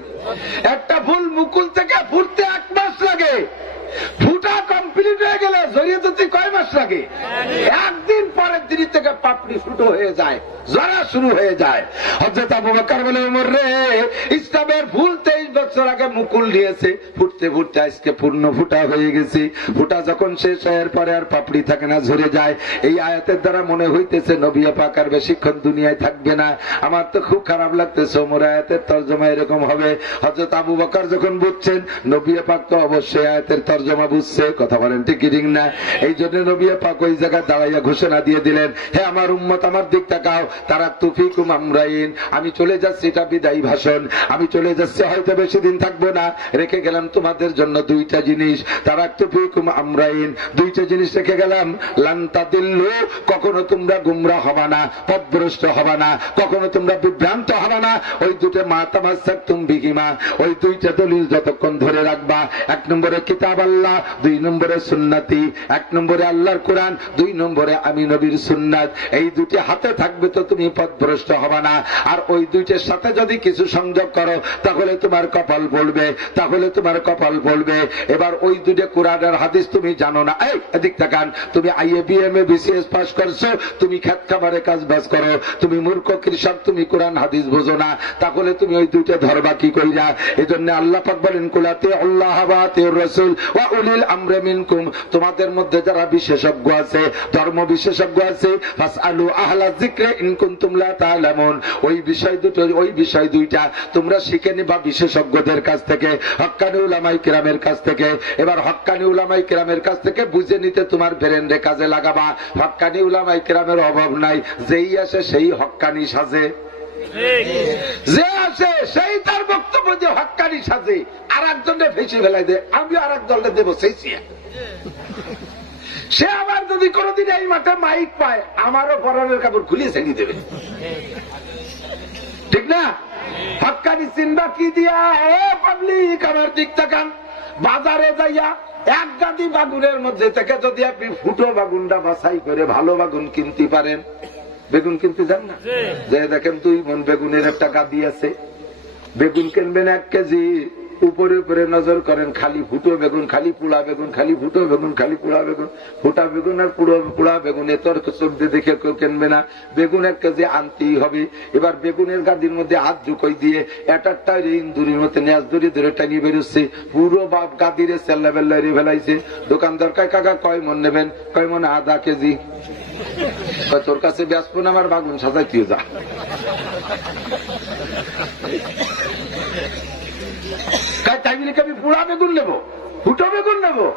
একটা ফুল মুকুল থেকে ফুটতে 1 মাস লাগে, ফুটা কমপ্লিট হয়ে গেলে জড়িয়ে যেতে কয় মাস লাগে? একদিন পরের দিন থেকে পাপড়ি ফুটো হয়ে যায়, জরা শুরু হয়ে যায়। হযরত আবু বকর বলে, ওমর রে, ইসলামের ফুল 23 বছর আগে মুকুল দিয়েছে, ফুটতে ফুটতে আজকে পূর্ণ ফুটা হয়ে গেছে। ফুটা যখন শেষ হওয়ার পরে আর পাপড়ি থাকে না, ঝরে যায়। এই আয়াতের দ্বারা মনে হইতেছে নবী পাক আর বেশিক্ষণ দুনিয়ায় থাকবে না। আমার তো খুব খারাপ লাগতেছে, ওমর আয়াতের তরজমা এরকম হবে। হযরত আবু বকর যখন বুঝছেন, নবী পাক তো অবশ্যই আয়াতের তরজমা বুঝছে। কথা বলেন ঠিক কি না? এই জন্য নবী পাক ওই জায়গায় দাঁড়াইয়া ঘোষণা দিয়ে দিলেন, হে আমার উম্মত, আমার দিক তাকাও, তারাকতু ফিকুম আমরাইন, আমি চলে যাচ্ছি, এটা বিদায়ী ভাষণ, আমি চলে যাচ্ছি, হয়তো বেশি দিন থাকবো না, রেখে গেলাম তোমাদের জন্য 2টা জিনিস। তারাকতু ফিকুম আমরাইন, 2টা জিনিস রেখে গেলাম। লান তাদিল্লু, কখনো তোমরা গুমরাহ হবা না, পথভ্রষ্ট হবা না, কখনো তোমরা বিভ্রান্ত হবা না। ওই 2টা মা তামাসসাকতুম বিহিমা, ওই 2টা দলিল যতক্ষণ ধরে রাখবা। 1 নম্বরে কিতাব আল্লাহ, 2 নম্বরে সুন্নতি। 1 নম্বরে আল্লাহর কোরআন, 2 নম্বরে আমি নবীর সুন্নাত। এই 2টি হাতে থাকবে তো তুমি পথভ্রষ্ট হবে না। আর ওই 2টার সাথে যদি কিছু সংযোগ করো তাহলে তোমার কপাল পড়বে, তাহলে তোমার কপাল পড়বে। এবার ওই 2টা কোরআন আর হাদিস তুমি জানো না, এই এদিক তাকান, তুমি IABM এ BCS পাস করছো, তুমি খেত খামারে কাজ বাজ করো, তুমি মূর্খ কৃষক, তুমি কোরআন হাদিস বোঝো না, তাহলে তুমি ওই 2টা ধরবা কি কইরা? এজন্য আল্লাহ পাক বলেন, কুলাতে আল্লাহ ওয়া আতিউর রাসূল ওয়া উলিল আমরি মিনকুম, তোমাদের মধ্যে যারা বিশেষজ্ঞ আছে, ধর্ম বিশেষজ্ঞ আছে, ফাসআলু আহলা যিকরি ইন কুনতুম লা তা'লামুন, ওই বিষয় 2টা তোমরা শিখে নিবা বিশেষজ্ঞদের কাছ থেকে, হক্কানি উলামায়ে কিরামের কাছ থেকে। এবার হক্কানি উলামায়ে কিরামের কাছ থেকে বুঝে নিতে তোমার ব্রেনরে কাজে লাগাবা। হক্কানি উলামায়ে কিরামের অভাব নাই, যেই আসে সেই হক্কানি সাজে, যে আসে সেই তার বক্তব্য যে হক্কানি সাজে, আর একজনে ফেসে ফেলাই দেয়, আমি আর এক দলটা দেবো সেই সে আবার যদি কোনদিন এই মাঠে মাইক পায়, আমারও পরনের কাপড় খুলিয়ে ছেড়ে দেবে, ঠিক না? হক্কানি চিনবা কি দিয়া? ও পাবলিক, আমার দিক তাকান, বাজারে যাইয়া 1 গাদি বাগুনের মধ্যে থেকে যদি আপনি ফুটো বাগুনটা বাছাই করে ভালো বাগুন কিনতে পারেন, বেগুন কিনতে যান না, যে দেখেন 2 মণ বেগুনের একটা গাদি আছে, বেগুন কিনবেন 1 কেজি, উপরে উপরে নজর করেন, খালি ফুটো বেগুন, খালি পোড়া বেগুন, খালি ফুটো বেগুন, খালি পোড়া বেগুন, ফুটা বেগুন আর পোড়া বেগুন, এত চোখ দিয়ে দেখে কেউ কিনবে না। বেগুন 1 কেজি আনতেই হবে। এবার বেগুনের গাদির মধ্যে হাত ঢুকাই দিয়ে একটা ইন্দুরির মধ্যে নেজ ধরে ধরে টানিয়ে বেরোচ্ছে, পুরো বাপ গাদিরে চেল্লা বেল্লা রে ফেলাইছে। দোকানদার কয়, কাকা কয় মন নেবেন? কয় মন? আধা কেজি। তোর কাছে ব্যস্ত না, আমার বাগুন সাজাই তুই যা। তাই বলে আমি পুরা বেগুন নেবো, ফুটো বেগুন নেবো?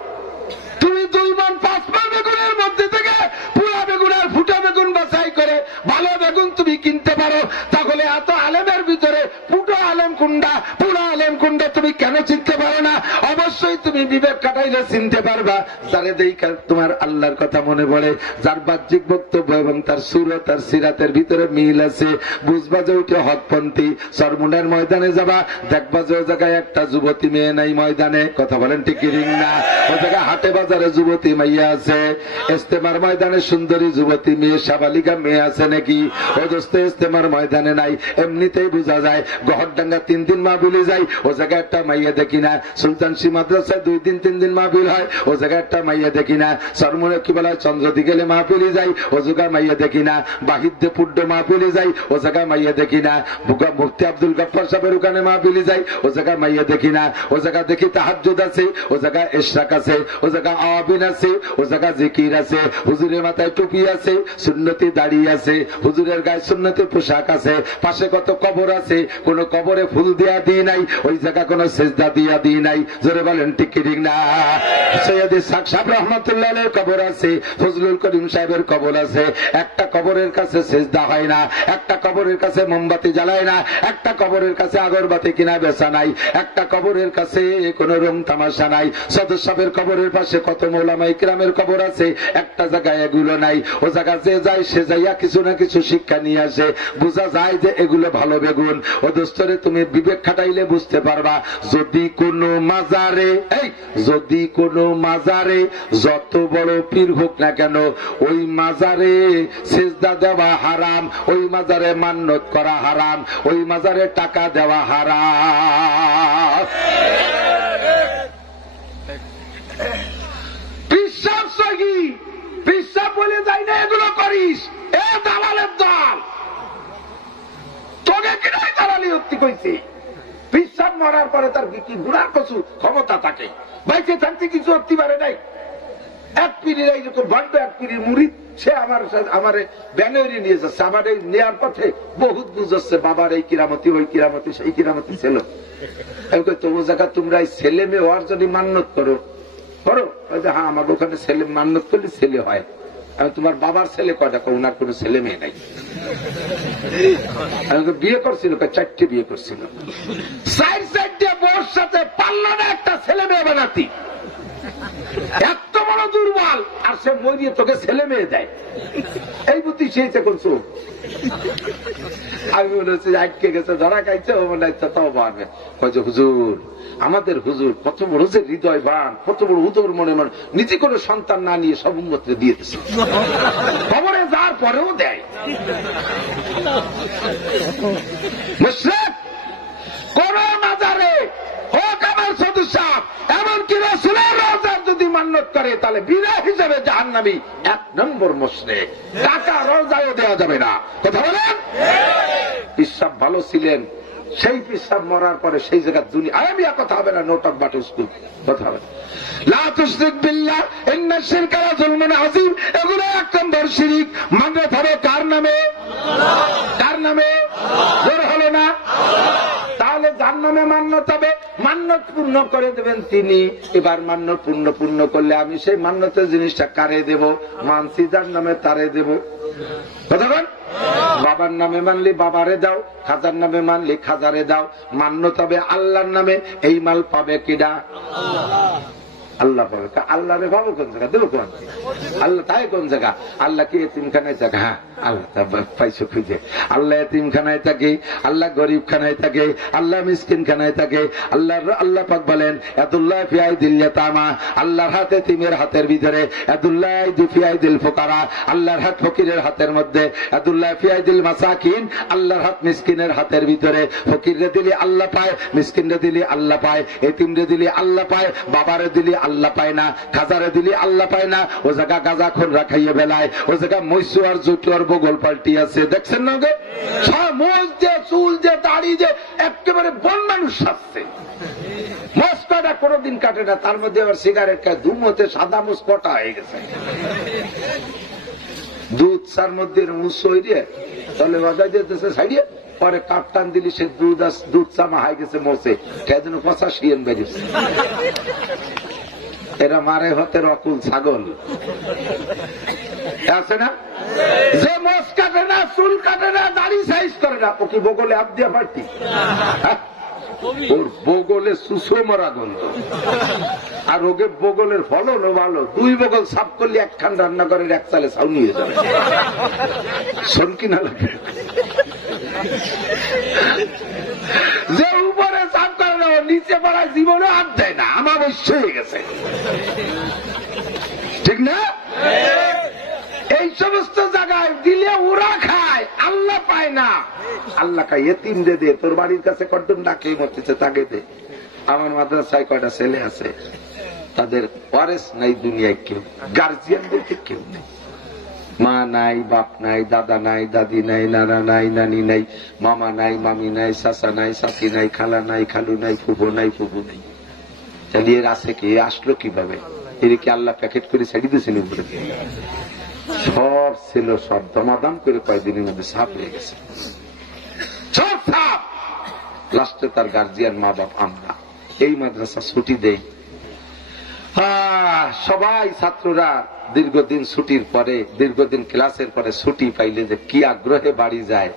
তুমি 2 মণ 5 মণ বেগুনের মধ্যে থেকে পুরা বেগুন আর ফুটো বেগুন বাছাই করে ভালো বেগুন তুমি কিনতে পারো, তাহলে এত আলেমের ভিতরে ফুটো আলেম কুন্ডা, পুরা আলেম কুন্ডা তুমি কেন চিনতে পারো না? অবশ্যই তুমি বিবেক কাটাইলে চিনতে পারবা। যারে দেখা তোমার আল্লাহর কথা মনে পড়ে, যার বাহ্যিক বক্তব্য এবং তার সুরত আর সিরাতের ভিতরে মিল আছে, বুঝবা যে ওইটা হকপন্থী। সরমুনের ময়দানে যাবা, দেখবা যে ওই জায়গায় একটা যুবতী মেয়ে নাই ময়দানে। কথা বলেন ঠিক কি না? ওই জায়গায় হাটে বাজারে যুবতী মাইয়া আছে, ইস্তেমার ময়দানে সুন্দরী যুবতী মেয়ে, সাবালিকা মেয়ে আছে নাকি? ও দোস্ত, ইস্তেমার ময়দানে নাই, এমনিতেই বোঝা যায়। গহরডাঙ্গা 3 দিন মাহফিলে যাই, ও জায়গায় একটা মাইয়া দেখি না। সুলতানসি মাদ্রাসায় 2 দিন 3 দিন মাহফিল হয়, ও জায়গায় একটা মাইয়া দেখি না। সরমুনে কি বলা হয়, চন্দ্রদি গেলে মাহফিলে যাই, ও জায়গায় মাইয়া দেখি না। বাহিদ্দে পুড্ড মাহফিলে যাই, ও জায়গায় মাইয়া দেখি না। মুফতি আব্দুল গফফার সাহেবের ওখানে মাহফিলে যাই, ও জায়গায় মাইয়া দেখি না। ও জায়গায় দেখি তাহাজ্জুদ আছে, ও জায়গায় ইশরাক আছে, ও জায়গায় আওয়াবিন আছে, ও জায়গায় জিকির আছে, হুজুরের মাথায় টুপি আছে, সুন্নতি দাড়ি আছে, হুজুরের গায়ে সুন্নতি পোশাক আছে, পাশে কত কবর আছে, কোন কবর কবরে ফুল দিয়া দিই নাই, ওই জায়গা কোনো সেজদা দিয়া দিই নাই। জোরে বলেন ঠিক কি ঠিক না? সৈয়দ ইসহাক সাহেব রহমাতুল্লাহ আলাইহির কবর আছে, ফজলুল করিম সাহেবের কবর আছে। একটা কবরের কাছে সেজদা হয় না, একটা কবরের কাছে মোমবাতি জ্বালায় না, একটা কবরের কাছে আগরবাতি কিনা বেচা নাই, একটা কবরের কাছে কোন রং তামাশা নাই। সদর সাহেবের কবরের পাশে কত মৌলামা ইকরামের কবর আছে, একটা জায়গায় এগুলো নাই। ও জায়গা যে যায় সে যাইয়া কিছু না কিছু শিক্ষা নিয়ে আসে, বোঝা যায় যে এগুলো ভালো বেগুন। ও দোস্তরে তুমি বিবেক খাটাইলে বুঝতে পারবা, যদি কোনো মাজারে যদি কোনো মাজারে যত বড় পীর হোক না কেন, ওই মাজারে সেজদা দেওয়া হারাম, ওই মাজারে মান্নত করা হারাম, ওই মাজারে টাকা দেওয়া হারাম। পিসাব সহি পিসাব বলে যাই না এগুলো করিস, এ দালালের দল, তোকে কিনাই দালালি হত্যি কইছে। পিসাব মরার পরে তার কি গুড়ার কচু ক্ষমতা থাকে, বাইচে থাকতে কিছু হতে পারে নাই। এক পিড়ির এইরকম ভণ্ড এক পিড়ির মুড়ি, সে আমার ব্যানারে নিয়ে যাচ্ছে, আমার এই নেয়ার পথে বহুত বুঝাচ্ছে, বাবার এই কিরামতি ওই কিরামতি সেই কিরামতি ছিল। তবু জায়গা তোমরা এই ছেলে মেয়ে হওয়ার জন্য মান্যত করো, করো। হ্যাঁ, আমার ওখানে ছেলে মান্যত করলে ছেলে হয়। আমি তোমার বাবার ছেলে কয়টা, ওনার কোন ছেলে মেয়ে নাই। বিয়ে করছিল, 4টে বিয়ে করছিল, 4 বউর সাথে পারল না একটা ছেলে মেয়ে বানাতি। এত বড় দুর্বল, আর সে মরিয়ে তোকে ছেলে মেয়ে দেয়। এই বুদ্ধি সেই কোন চোখ। আমি মনে হচ্ছে আটকে গেছে, ধরা খাইছে, ও মনে হচ্ছে তাও পারবে। হুজুর, আমাদের হুজুর কত বড় যে হৃদয়বান, কত বড় উদর মনে মনে, নিজে কোনো সন্তান না নিয়ে সব উম্মতকে দিয়ে দিচ্ছে, খবরে যাওয়ার পরেও দেয়। মুশরিক কোন মাজারে হোক আমার সদস্য, এমনকি রাসূলের রওজার যদি মান্যত করে, তাহলে বিনা হিসেবে জাহান্নামী 1 নম্বর মুশরিক। টাকা রওজায়ও দেওয়া যাবে না। কথা বলেন? পিসাব ভালো ছিলেন, সেই পিসাব মরার পরে সেই জায়গার দুনিয়া আয়ামিয়া কথা হবে না, নোটক বাট স্কুল কথা হবে। লা তুশরিক বিল্লাহ ইন্না শিরকা লাযুলমুন আযীম, এগুলো 1 নম্বর শিরক। মানত হবে কার নামে? কার নামে? জোর হলো না? তাহলে যার নামে মান্যত হবে, মান্যত পূর্ণ করে দেবেন তিনি। এবার মান্যত পূর্ণ করলে আমি সেই মান্যতের জিনিসটা কারে দেব? মানছি যার নামে তারে দেব। কথা বল? বাবার নামে মানলে বাবারে দাও, খাজার নামে মানলে খাজারে দাও। মান্যত হবে আল্লাহর নামে, এই মাল পাবে কিনা? আল্লাহ পাবে। আল্লাহ রে পাবো কোন জায়গা? দেবো কোন? আল্লাহ তাই কোন জায়গা? আল্লাহ কি এতিমখানায় থাকে? হ্যাঁ, আল্লাহ পাইছো খুঁজে। আল্লাহ এতিমখানায় থাকে, আল্লাহ গরিব খানায় থাকে, আল্লাহ মিসকিন খানায় থাকে। আল্লাহ পাক বলেন, ইয়াদুল্লাহ ফি আইদিল ইয়াতামা, আল্লাহর হাত এতিমের হাতের ভিতরে, ইয়াদুল্লাহ ফি আইদিল ফুকারা, আল্লাহর হাত ফকিরের হাতের মধ্যে, ইয়াদুল্লাহ ফি আইদিল মাসাকিন, আল্লাহর হাত মিসকিনের হাতের ভিতরে। ফকিররে দিলে আল্লাহ পায়, মিসকিনরে দিলে আল্লাহ পায়, এতিমরে দিলে আল্লাহ পায়, বাবারে দিলে আল্লাহ পায় না, খাজারে দিলে আল্লাহ পায় না। ও জায়গা গাজা খুন রাখাইয়ে বেলায়, ও জায়গা মৈসু আর জুটুয়ার বগল পাল্টি আছে, দেখছেন না গে? মোজ যে চুল যে দাড়ি যে একেবারে বন মানুষ সাজছে, মস্কটা কোনদিন কাটে না, তার মধ্যে আবার সিগারেট খায়, ধুমতে সাদা মুস্কটা হয়ে গেছে। দুধ চার মধ্যে মুসো হইয়ে তাহলে বাজাই দিতেছে ছাড়িয়ে, পরে কাপ টান দিলি সে দুধ চামা হাই গেছে মোসে, কেন 85 বেরিয়েছে। এরা মারে হতে রকুল ছাগল আছে না, যে মোষ কাটে না, চুল কাটে না, দাড়ি সাইজ করে না, ও কি বগলে হাত দিয়া পারতি? ওর বগলে সুসো মরা গন্ধ, আর ওকে বগলের ফলনও ভালো। 2 বগল সাফ করলে 1 খান রান্না করে 1 চালে ছাউনি হয়ে যাবে। শোন কিনা লাগে, যে উপরে সাফ করে না, নিচে পড়ায় জীবনে হাত দেয় না, আমার অবশ্য হয়ে গেছে, ঠিক না? এই সমস্ত জায়গায় দিলে ওরা খায়, আল্লাহ পায় না। আল্লাহ খায় এতিম দে, তোর বাড়ির কাছে কটন ডাকে মরতেছে তাকে দে। আমার মাদ্রাসায় কয়টা ছেলে আছে, তাদের ওয়ারেস নাই দুনিয়ায়, কেউ গার্জিয়ান বলতে কেউ নেই। মা নাই, বাপ নাই, দাদা নাই, দাদি নাই, নানা নাই, নানি নাই, মামা নাই, মামি নাই, চাচা নাই, চাচি নাই, খালা নাই, খালু নাই, ফুফু নাই, ফুফু নেই। তাহলে এর আছে কি? আসলো কিভাবে? এর কি আল্লাহ প্যাকেট করে ছেড়ে দিয়েছেন উপরে? সব ছিল, সব দমাদাম করে কয়েকদিনের মধ্যে সাপ হয়ে গেছে, সব সাপ। লাস্টে তার গার্জিয়ান মা বাপ আমরা। এই মাদ্রাসা ছুটি দেই, সবাই ছাত্ররা দীর্ঘদিন ছুটির পরে, দীর্ঘদিন ক্লাসের পরে ছুটি পাইলে যে কি আগ্রহে বাড়ি যায়।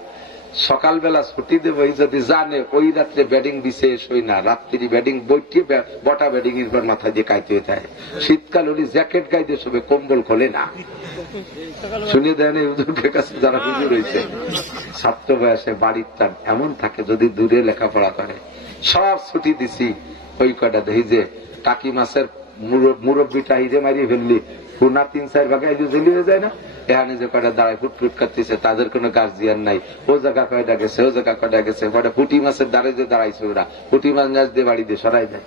সকালবেলা ছুটি দেব যদি জানে ওই রাত্রে ব্যাটিং বিশেষ হই না, রাত্রি ব্যাটিং বইটি বটা ব্যাটিং এর পর মাথা দিয়ে কাইতে দেয়। শীতকাল হলে জ্যাকেট গাইতে সবে কম্বল খোলে না। শুনে দেন এই হুজুরের কাছে যারা হুজুর হয়েছে, ছাত্র বয়সে বাড়ির টান এমন থাকে, যদি দূরে লেখাপড়া করে। সব ছুটি দিছি, ওই কটা দেখি যে টাকি মাছের মুরব্বীটা হিজে মারিয়ে ফেললি, পুনা 3-4 ভাগে জেলিয়ে যায় না, এখানে যে কয়টা দাঁড়ায় ফুটফুট করতেছে, তাদের কোনো গার্জিয়ান নাই। ও জায়গা কয়টা গেছে, ও জায়গা কয়টা গেছে, কয়টা পুঁটি মাছের দ্বারে যে দাঁড়াইছে, ওরা পুঁটি মাছ গাছ দিয়ে বাড়ি দিয়ে সরাই দেয়।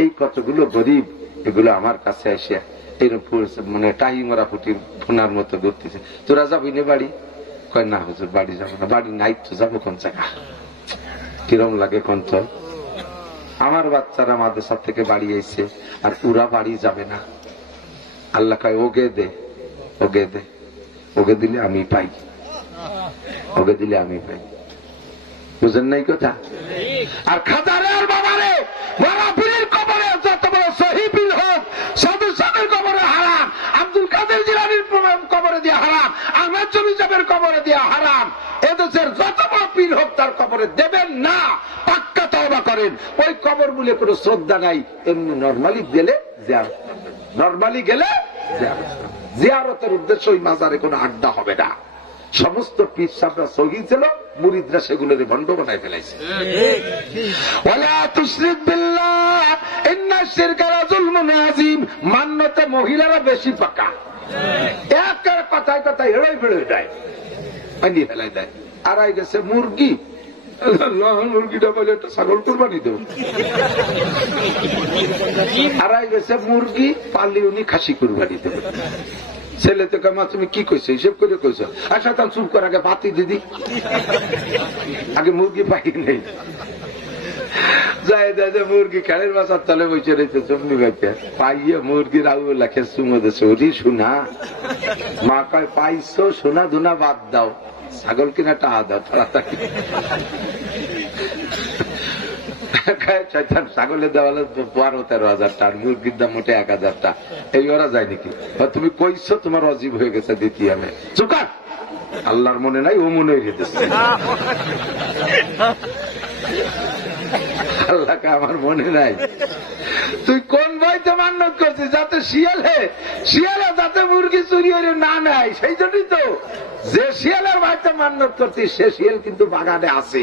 এই কতগুলো গরিব, এগুলো আমার কাছে এসে এরকম মানে টাহি মরা ফুটি ফোনার মতো ঘুরতেছে। তোরা যাবি না বাড়ি? কয় না হুজুর বাড়ি যাবো না। বাড়ি নাই তো যাবো কোন জায়গা? কিরম লাগে কন্ত? আমার বাচ্চারা মাদ্রাসা থেকে বাড়ি আইছে আর ওরা বাড়ি যাবে না। আল্লাহ কয় ওগে দে, ওগে দে, ওগে দিলে আমি পাই, ওগে দিলে আমি পাই। বুঝেন নাই কথা? আর খাতারে আর বাবারে বাবা পীরের কবরে যত বড় সহিবিল হোক, সদস্যের কবরে হারাম, আব্দুল কাদের জিলানীর কবরে দিয়া হারাম, আহমদ জমি সাহেবের কবরে দিয়া হারাম। এদেশের যত বড় পীর হোক তার কবরে দেবেন না, পাক্কা তওবা করেন। ওই কবর বলে কোনো শ্রদ্ধা নাই, এমনি নর্মালি গেলে নর্মালি গেলে জিয়ারতের উদ্দেশ্য ওই মাজারে কোনো আড্ডা হবে না। সমস্ত পীর সাহেবরা সহি ছিল, মুরিদরা সেগুলোর ভণ্ড বানায় ফেলাইছে। ওয়ালা তুশরিক বিল্লাহ ইন্না শিরকা লাযুলমুন আযীম। মান্যতে মহিলারা বেশি পাকা, একের কথায় কথায় হেড়াই ফেড়ে দেয়, আনি ফেলাই দেয়। আর আই গেছে মুরগি, মুরগিটা বলে একটা ছাগল কুরবানি দেব। আর আই গেছে মুরগি পালি উনি খাসি কুরবানি দেব। ছেলে তো কামা তুমি কি কইছো, হিসেব করে কইছো? আচ্ছা তার চুপ কর, আগে বাতি দিদি, আগে মুরগি পাই নেই। যাই দাদা মুরগি খেলের বাসার তলে বসে রয়েছে, চুমনি বাইতে পাইয়ে মুরগির আউ লেখে চুমো দিচ্ছে। ওরি শোনা, মা কয় পাইছো, সোনা ধুনা বাদ দাও, ছাগল কিনা টাহা দাও তাড়াতাড়ি। ছাগলের দেওয়া 12-13 টাকা, মুরগির দাম মোটে 1000 টাকা। এই ওরা যায় নাকি? তুমি কইছো তোমার অজীব হয়ে গেছে, দিতে হবে। চুকার, আল্লাহর মনে নাই, ও মনে হয়ে গেছে। আল্লাহকে আমার মনে নাই। তুই কোন বইতে মান্যত করছিস যাতে শিয়ালে যাতে মুরগি চুরি হয়ে না নেয়? সেই জন্যই তো যে শিয়ালের ভাইতে মান্যত করছিস, সে শিয়াল কিন্তু বাগানে আছে।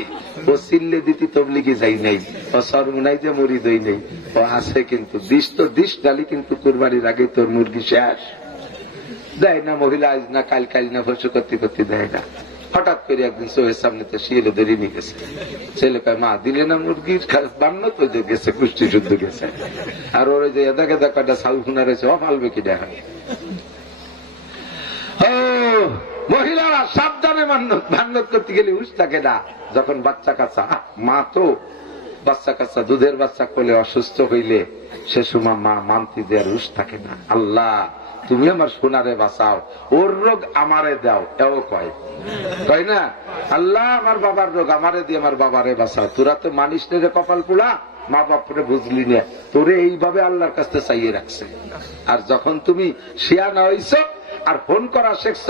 ও চিল্লে দিতি তবলিগে যাই নাই, ও সর্বনাই যে মরি দই নেই, ও আছে কিন্তু। দিস তো দিস ডালি, কিন্তু কুরবানির আগে তোর মুরগি শেষ। দেয় না মহিলা, আজ না কাল, কাল না পশু করতে করতে দেয় না। হঠাৎ করে একদিন চোখের সামনে তো শিয়ালে ধরে নিয়ে গেছে। ছেলে কয় মা দিলে না মুরগির বান্ন তো যে গেছে, কুষ্টি শুদ্ধ গেছে। আর ওর যে এদা গেদা কয়টা সাউল খুনা রয়েছে, ও ফালবে কি দেখা। মহিলারা সাবধানে মান্যত করতে গেলে হুঁশ থাকে না। যখন বাচ্চা কাচ্চা, মা তো বাচ্চা কাচ্চা দুধের বাচ্চা কোলে অসুস্থ হইলে সে সময় মা মানতে দেওয়ার হুঁশ থাকে না। আল্লাহ তুমি আমার সোনারে বাঁচাও, ওর রোগ আমারে দাও, এও কয়, কয় না? আল্লাহ আমার বাবার রোগ আমারে দিয়ে আমার বাবারে বাঁচাও। তোরা তো মানিস নে রে কপাল পোড়া, মা বাপরে বুঝলি না, তোরে এইভাবে আল্লাহর কাছে চাইয়ে রাখছে। আর যখন তুমি শিয়ানা হইছ আর ফোন করা শেখছ,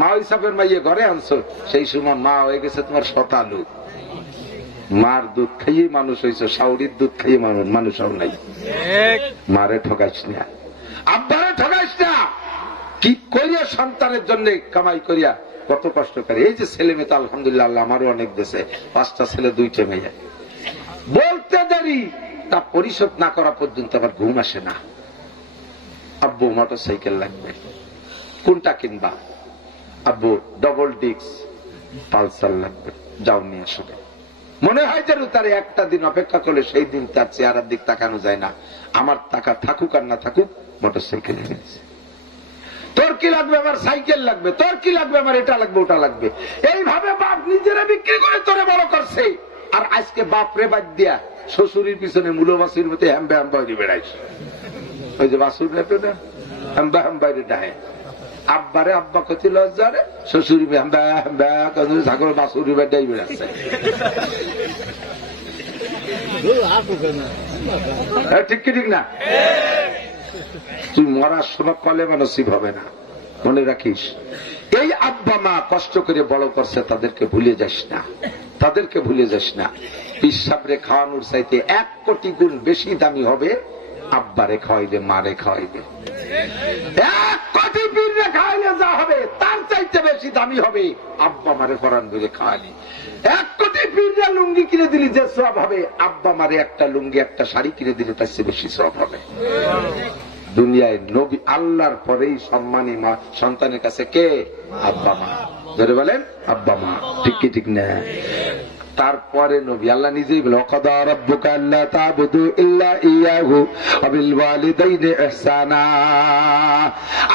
মা হিসাবের মাইয়ে ঘরে আনছো, সেই সময় মা হয়ে গেছে তোমার শতালু। মার দুধ খাইয়ে মানুষ হয়েছ, শাউরির দুধ খাইয়ে মানুষ হও নাই। মারে ঠকাইস না, আব্বারে ঠকাইস না। কি করিয়া সন্তানের জন্য কামাই করিয়া কত কষ্ট করে। এই যে ছেলে মেয়ে তো আলহামদুলিল্লাহ আল্লাহ আমারও অনেক দেশে, 5টা ছেলে 2টে মেয়ে। বলতে দেরি, তা পরিশোধ না করা পর্যন্ত আবার ঘুম আসে না। আব্বু মোটর সাইকেল লাগবে, কোনটা কিনবা? আব্বু ডবল ডিস্ক পালসার লাগবে, যাও নিয়ে আসো। মনে হয় যেন তার একটা দিন অপেক্ষা করলে সেই দিন তার চেহারার দিক তাকানো যায় না। আমার টাকা থাকুক আর না থাকুক, মোটর সাইকেল এনেছে। তোর কি লাগবে? আমার সাইকেল লাগবে। তোর কি লাগবে? আমার এটা লাগবে, ওটা লাগবে। এইভাবে বাপ নিজেরা বিক্রি করে তোরে বড় করছে। আর আজকে বাপরে বাদ দিয়া শ্বশুরের পিছনে মূলবাসীর মতো হ্যাম্বা হ্যাম্বা হয়ে বেড়াইছে। ওই যে বাসুর রেপে না, হ্যাম্বা হ্যাম্বা ডাহে আব্বারে আব্বা কতি লজ্জারে, শ্বশুরি ঠাকুর বাসুরি বেটাই বেড়াচ্ছে। ঠিক কি ঠিক না? তুই মরার সময় কলেমা নসিব হবে না, মনে রাখিস। এই আব্বা মা কষ্ট করে বড় করছে, তাদেরকে ভুলে যাস না, তাদেরকে ভুলে যাস না। পিসাবরে খাওয়ানোর চাইতে 1 কোটি গুণ বেশি দামি হবে আব্বারে খাওয়াইলে, মারে খাওয়াইলে। 1 কোটি পীররে খাওয়াইলে যা হবে তার চাইতে বেশি দামি হবে আব্বা মারে ফরান ধরে খাওয়ালি। 1 কোটি পীররে লুঙ্গি কিনে দিলি যে সওয়াব হবে, আব্বা মারে একটা লুঙ্গি একটা শাড়ি কিনে দিলে তার চেয়ে বেশি সওয়াব হবে। দুনিয়ায় নবী আল্লাহর পরেই সম্মানী মা সন্তানের কাছে কে? আব্বা মা। ধরে বলেন আব্বা মা, ঠিক কি ঠিক না? তারপরে নবী আল্লাহ নিজেই বলে ওয়াকাদা রাব্বুকা আল্লা তা'বুদু ইল্লা ইয়াহু ওয়া বিল ওয়ালিদাইনি ইহসানা।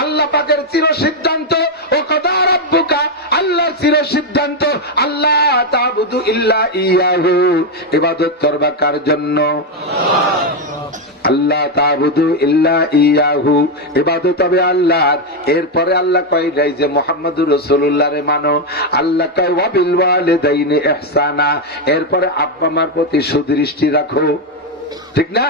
আল্লাহ পাকের চির সিদ্ধান্ত, ওয়াকাদা রাব্বুকা, আল্লাহর চির সিদ্ধান্ত, আল্লাহ তা'বুদু ইল্লা ইয়াহু, ইবাদত করবা কার জন্য? আল্লাহ তা'বুদু ইল্লা ইয়াহু, ইবাদত হবে আল্লাহর। এরপরে আল্লাহ কয় নাই যে মুহাম্মদুর রাসূলুল্লাহ রে মানো, আল্লাহ কয় ওয়া বিল ওয়ালিদাইনি ইহসানা, এরপরে আব্বা মার প্রতি সুদৃষ্টি রাখো। ঠিক না?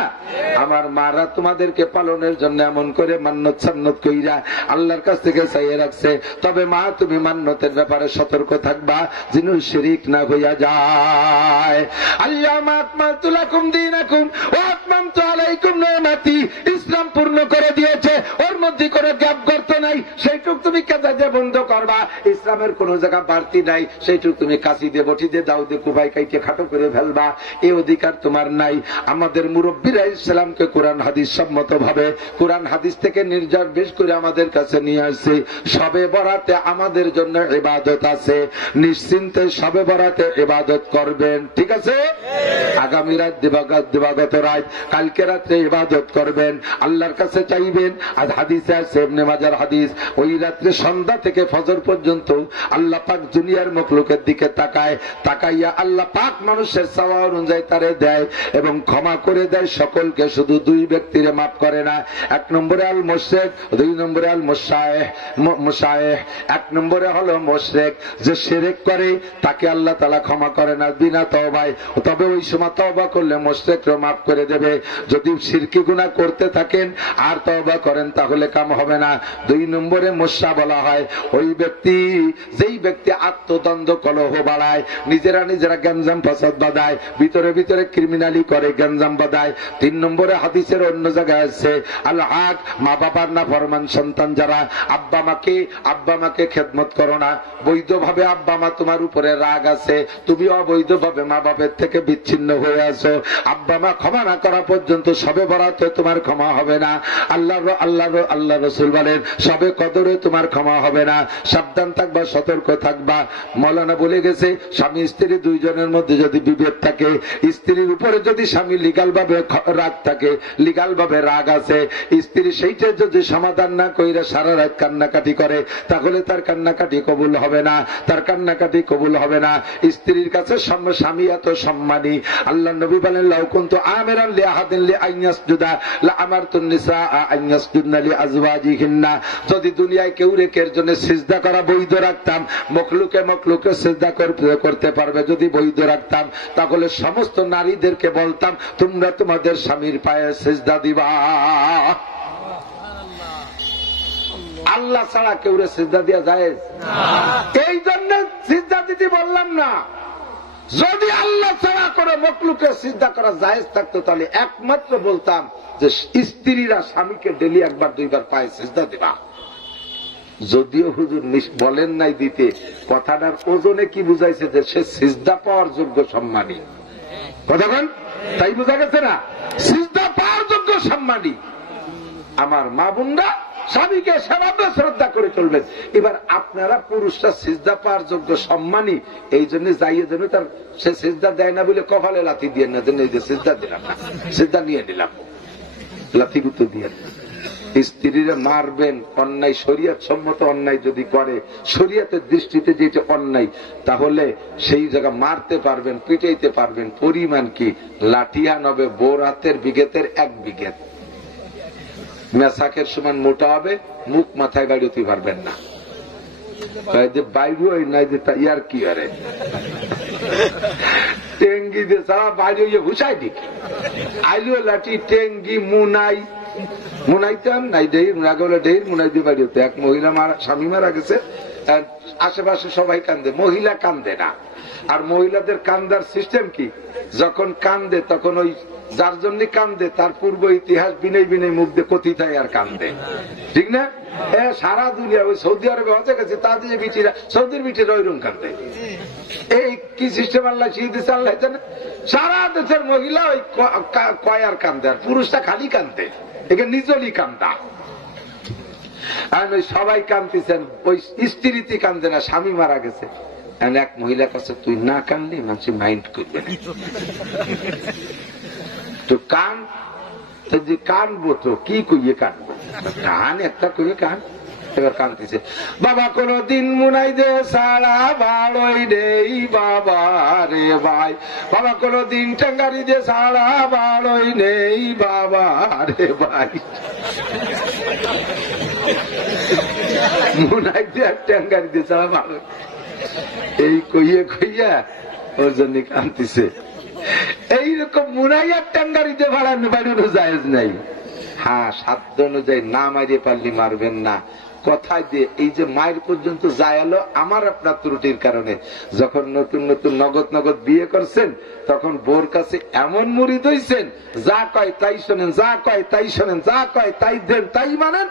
আমার মারা তোমাদেরকে পালনের জন্য এমন করে মান্নত সান্নত কইরা আল্লাহর কাছ থেকে চাইয়ে রাখছে, তবে মা তুমি মান্নতের ব্যাপারে সতর্ক থাকবা যেন শিরিক না হইয়া যায়। আল্লাহুম্মা আকমালতু লাকুম দীনাকুম ওয়া আতমামতু আলাইকুম নি'মাতি, ইসলাম পূর্ণ করে দিয়েছে, ওর মধ্যে কোনো গ্যাপ গর্ত নাই, সেইটুক তুমি কাজা দিয়ে বন্ধ করবা। ইসলামের কোন জায়গা বাড়তি নাই, সেইটুক তুমি কাশি দিয়ে বটি দিয়ে দাও দিয়ে কুপাই কাইকে খাটো করে ফেলবা, এই অধিকার তোমার নাই। আমাদের মুরব্বীরা ইসলামকে কোরআন হাদিস সম্মত ভাবে কোরআন হাদিস থেকে নির্যাস করে আমাদের কাছে নিয়ে আসছে। শবে বরাতে আমাদের জন্য ইবাদত আছে, নিশ্চিন্তে শবে বরাতে ইবাদত করবেন। ঠিক আছে? আগামী রাত দিবাগত রাত, কালকে রাত্রে ইবাদত করবেন, আল্লাহর কাছে চাইবেন। আজ হাদিসে আছে, ইবনে মাজার হাদিস, ওই রাত্রে সন্ধ্যা থেকে ফজর পর্যন্ত আল্লাহ পাক দুনিয়ার মখলুকের দিকে তাকায়, তাকাইয়া আল্লাহ পাক মানুষের চাওয়া অনুযায়ী তারে দেয় এবং ক্ষমা করে দেয় সকলকে, শুধু 2 ব্যক্তিরে মাফ করে না। 1 নম্বরে আল মুশরিক, 2 নম্বরে আল মুশায়েহ। 1 নম্বরে হলো মুশরিক, যে শিরক করে তাকে আল্লাহ তাআলা ক্ষমা করে না বিনা তওবায়, তবে ওই সময় তওবা করলে মুশরিককে মাফ করে দেবে। যদি শিরকি গুনাহ করতে থাকেন আর তওবা করেন তাহলে কাম হবে না। 2 নম্বরে মুশা বলা হয় ওই ব্যক্তি, যেই ব্যক্তি আত্মদ্বন্দ্ব কলহ বাড়ায়, নিজেরা গ্যাঞ্জাম ফাসাদ বাঁধায়, ভিতরে ভিতরে ক্রিমিনালি করে, গ্যাঞ্জাম বাঁধায়। 3 নম্বরে হাদিসের অন্য জায়গায় আছে আল হক, মা বাবার না ফরমান সন্তান যারা, আব্বা মাকে খেদমত করো না। বৈধভাবে আব্বা মা তোমার উপরে রাগ আছে, তুমি অবৈধভাবে মা বাপের থেকে বিচ্ছিন্ন হয়ে আছো, আব্বা মা ক্ষমা না করা পর্যন্ত শবে বরাতে তোমার ক্ষমা হবে না। আল্লাহ রাসূল বলেন শবে কদরে তোমার ক্ষমা হবে না। সাবধান থাকবা, সতর্ক থাকবা। মৌলানা বলে গেছে, স্বামী স্ত্রী 2 জনের মধ্যে যদি বিভেদ থাকে, স্ত্রীর উপরে যদি স্বামী লিগাল ভাবে রাগ থাকে, লিগাল ভাবে রাগ আছে, স্ত্রী সেইটা যদি সমাধান না কইরা সারা রাত কান্নাকাটি করে, তাহলে তার কান্নাকাটি কবুল হবে না, তার কান্নাকাটি কবুল হবে না। স্ত্রীর কাছে স্বামী এত সম্মানী। আল্লাহ নবী বলেন লাউ কুনতু আমিরান লিআহাদিন লিআইয়াসজুদা লাআমারতুন নিসা আইয়াসজুদনা লিআজওয়াজিহিন্না, যদি দুনিয়ায় কেউ রেকের জন্য সিজদা করা বৈধ রাখতাম, মখলুকে সিজদা করতে পারবে যদি বৈধ রাখতাম, তাহলে সমস্ত নারীদেরকে বলতাম তোমরা তোমাদের স্বামীর পায়ে সিজদা দিবা। আল্লাহ ছাড়া কেউ সিজদা দিয়া যায়? এই জন্য সিজদা দিতে বললাম না। যদি আল্লাহ ছাড়া করে মখলুকে সিজদা করা জায়েজ থাকতো, তাহলে একমাত্র বলতাম যে স্ত্রীরা স্বামীকে ডেলি 1-2 পায়ে সিজদা দিবা। যদিও হুজুর বলেন নাই দিতে, কথাটার ওজনে কি বুঝাইছে যে সে সিজদা পাওয়ার যোগ্য সম্মানী। কথা বলেন, তাই বোঝা গেছে না? সিজদা পাওয়ার যোগ্য সম্মানী। আমার মা বোনরা স্বামীকে সেভাবে শ্রদ্ধা করে চলবেন। এবার আপনারা পুরুষরা সিজদা পাওয়ার যোগ্য সম্মানী, এই জন্য যাইয়ে যেন তার সে সিজদা দেয় না বলে কপালে লাথি দিয়ে না, যেন এই যে সিজদা দিলাম না, সিজদা নিয়ে নিলাম, লাথি গুঁতো দিয়ে। স্ত্রীরা মারবেন অন্যায়, শরীয়ত সম্মত অন্যায় যদি করে, শরীয়তের দৃষ্টিতে যেটা অন্যায়, তাহলে সেই জায়গা মারতে পারবেন, পিটাইতে পারবেন। পরিমাণ কি? লাঠিয়ান হবে বোর হাতের বিঘেতের 1 বিঘেত। মেসাকের সমান মোটা হবে, মুখ মাথায় বাড়িতে পারবেন না। বাইরে নাই যে ইয়ার কি আরে টেঙ্গি দিয়ে সারা বাইরে ঘুষাই দিক আইলো লাঠি টেঙ্গি মুনাই মুনাইতাম নাই ডেহির মুনাগলে ডেহির মুনাই দিয়ে বাড়ি হতো। এক মহিলা স্বামী মারা গেছে, আশেপাশে সবাই কান্দে, মহিলা কান্দে না। আর মহিলাদের কান্দার সিস্টেম কি, যখন কান্দে তখন ওই যার জন্য কান্দে তার পূর্ব ইতিহাস বিনয় বিনয় মুখ দিয়ে কথিতায় আর কান্দে, ঠিক না? সারা দুনিয়া ওই সৌদি আরবে হতে গেছে, তাদের বিটিরা সৌদির বিটিরা ওইরকম কান্দে। এই কি সিস্টেম আল্লাহ শিখিয়েছে আল্লাহ জানে। সারা দেশের মহিলা ওই কয়ার কান্দে, আর পুরুষটা খালি কান্দে, একে নিজলি কান্দা। আর ওই সবাই কান্দতেছেন, ওই স্ত্রীতে কান্দে না, স্বামী মারা গেছে। এক মহিলার কাছে তুই না কানলি মানুষ মাইন্ড করবে না, তো কান যে কানবো তো কি কইয়ে কানবো, কান একটা কইয়ে কান। এবার কানতেছে, বাবা কোনদিন মুনাই দে সারা বাড়ই নেই বাবা রে ভাই, বাবা কোনদিন টাঙ্গারি দে সারা বাড়ই নেই বাবা রে ভাই। মুনাই দে টাঙ্গারি দে সারা বাড়ই, এই কইয়ে কইয়া ওর জন্য কানতেছে। এইরকম মুনাইয়ার টাঙ্গারিতে ভাড়ানো বাড়ানো জায়েজ নাই। হ্যাঁ, সাধ্য অনুযায়ী না মারিয়ে পারলি মারবেন না, কথায় দিয়ে এই যে মায়ের পর্যন্ত যায় এলো আমার আপনার ত্রুটির কারণে। যখন নতুন নতুন নগদ নগদ বিয়ে করছেন তখন বোর কাছে এমন মুরিদ হইছেন, যা কয় তাই শোনেন, যা কয় তাই শোনেন, যা কয় তাই দেন, তাই মানেন।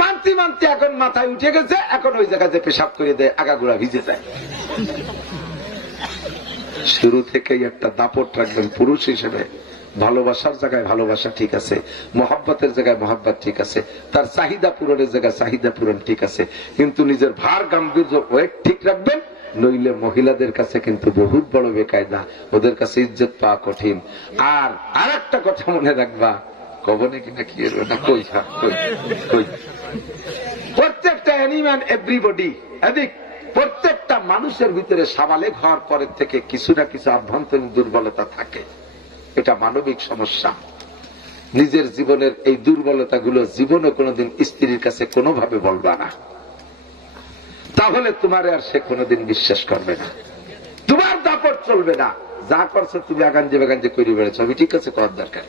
মানতে মানতে এখন মাথায় উঠে গেছে, এখন ওই জায়গাতে পেশাব করে দেয়, আগাগোড়া ভিজে যায়। শুরু থেকেই একটা দাপট রাখবেন পুরুষ হিসেবে। ভালোবাসার জায়গায় ভালোবাসা ঠিক আছে, মহব্বতের জায়গায় মহব্বত ঠিক আছে, তার চাহিদা পূরণের জায়গায় চাহিদা পূরণ ঠিক আছে, কিন্তু নিজের ভার গাম্ভীর্য ওয়েট ঠিক রাখবেন। নইলে মহিলাদের কাছে কিন্তু বহুত বড় বেকায়দা, ওদের কাছে ইজ্জত পাওয়া কঠিন। আর আরেকটা কথা মনে রাখবা, কবনে কিনা কি না কই কই প্রত্যেকটা অ্যানিম্যাল এভরিবডি এদিক প্রত্যেকটা মানুষের ভিতরে সাবালেগ হওয়ার পরের থেকে কিছু না কিছু আভ্যন্তরীণ দুর্বলতা থাকে। এটা মানবিক সমস্যা। নিজের জীবনের এই দুর্বলতাগুলো জীবনে কোনোদিন স্ত্রীর কাছে কোনোভাবে বলবা না, তাহলে তোমার আর সে কোনোদিন বিশ্বাস করবে না, তোমার দাপট চলবে না। যা করছো তুমি আগাঞ্জে বাগাঞ্জে করে বেড়েছ, আমি ঠিক আছে করার দরকার,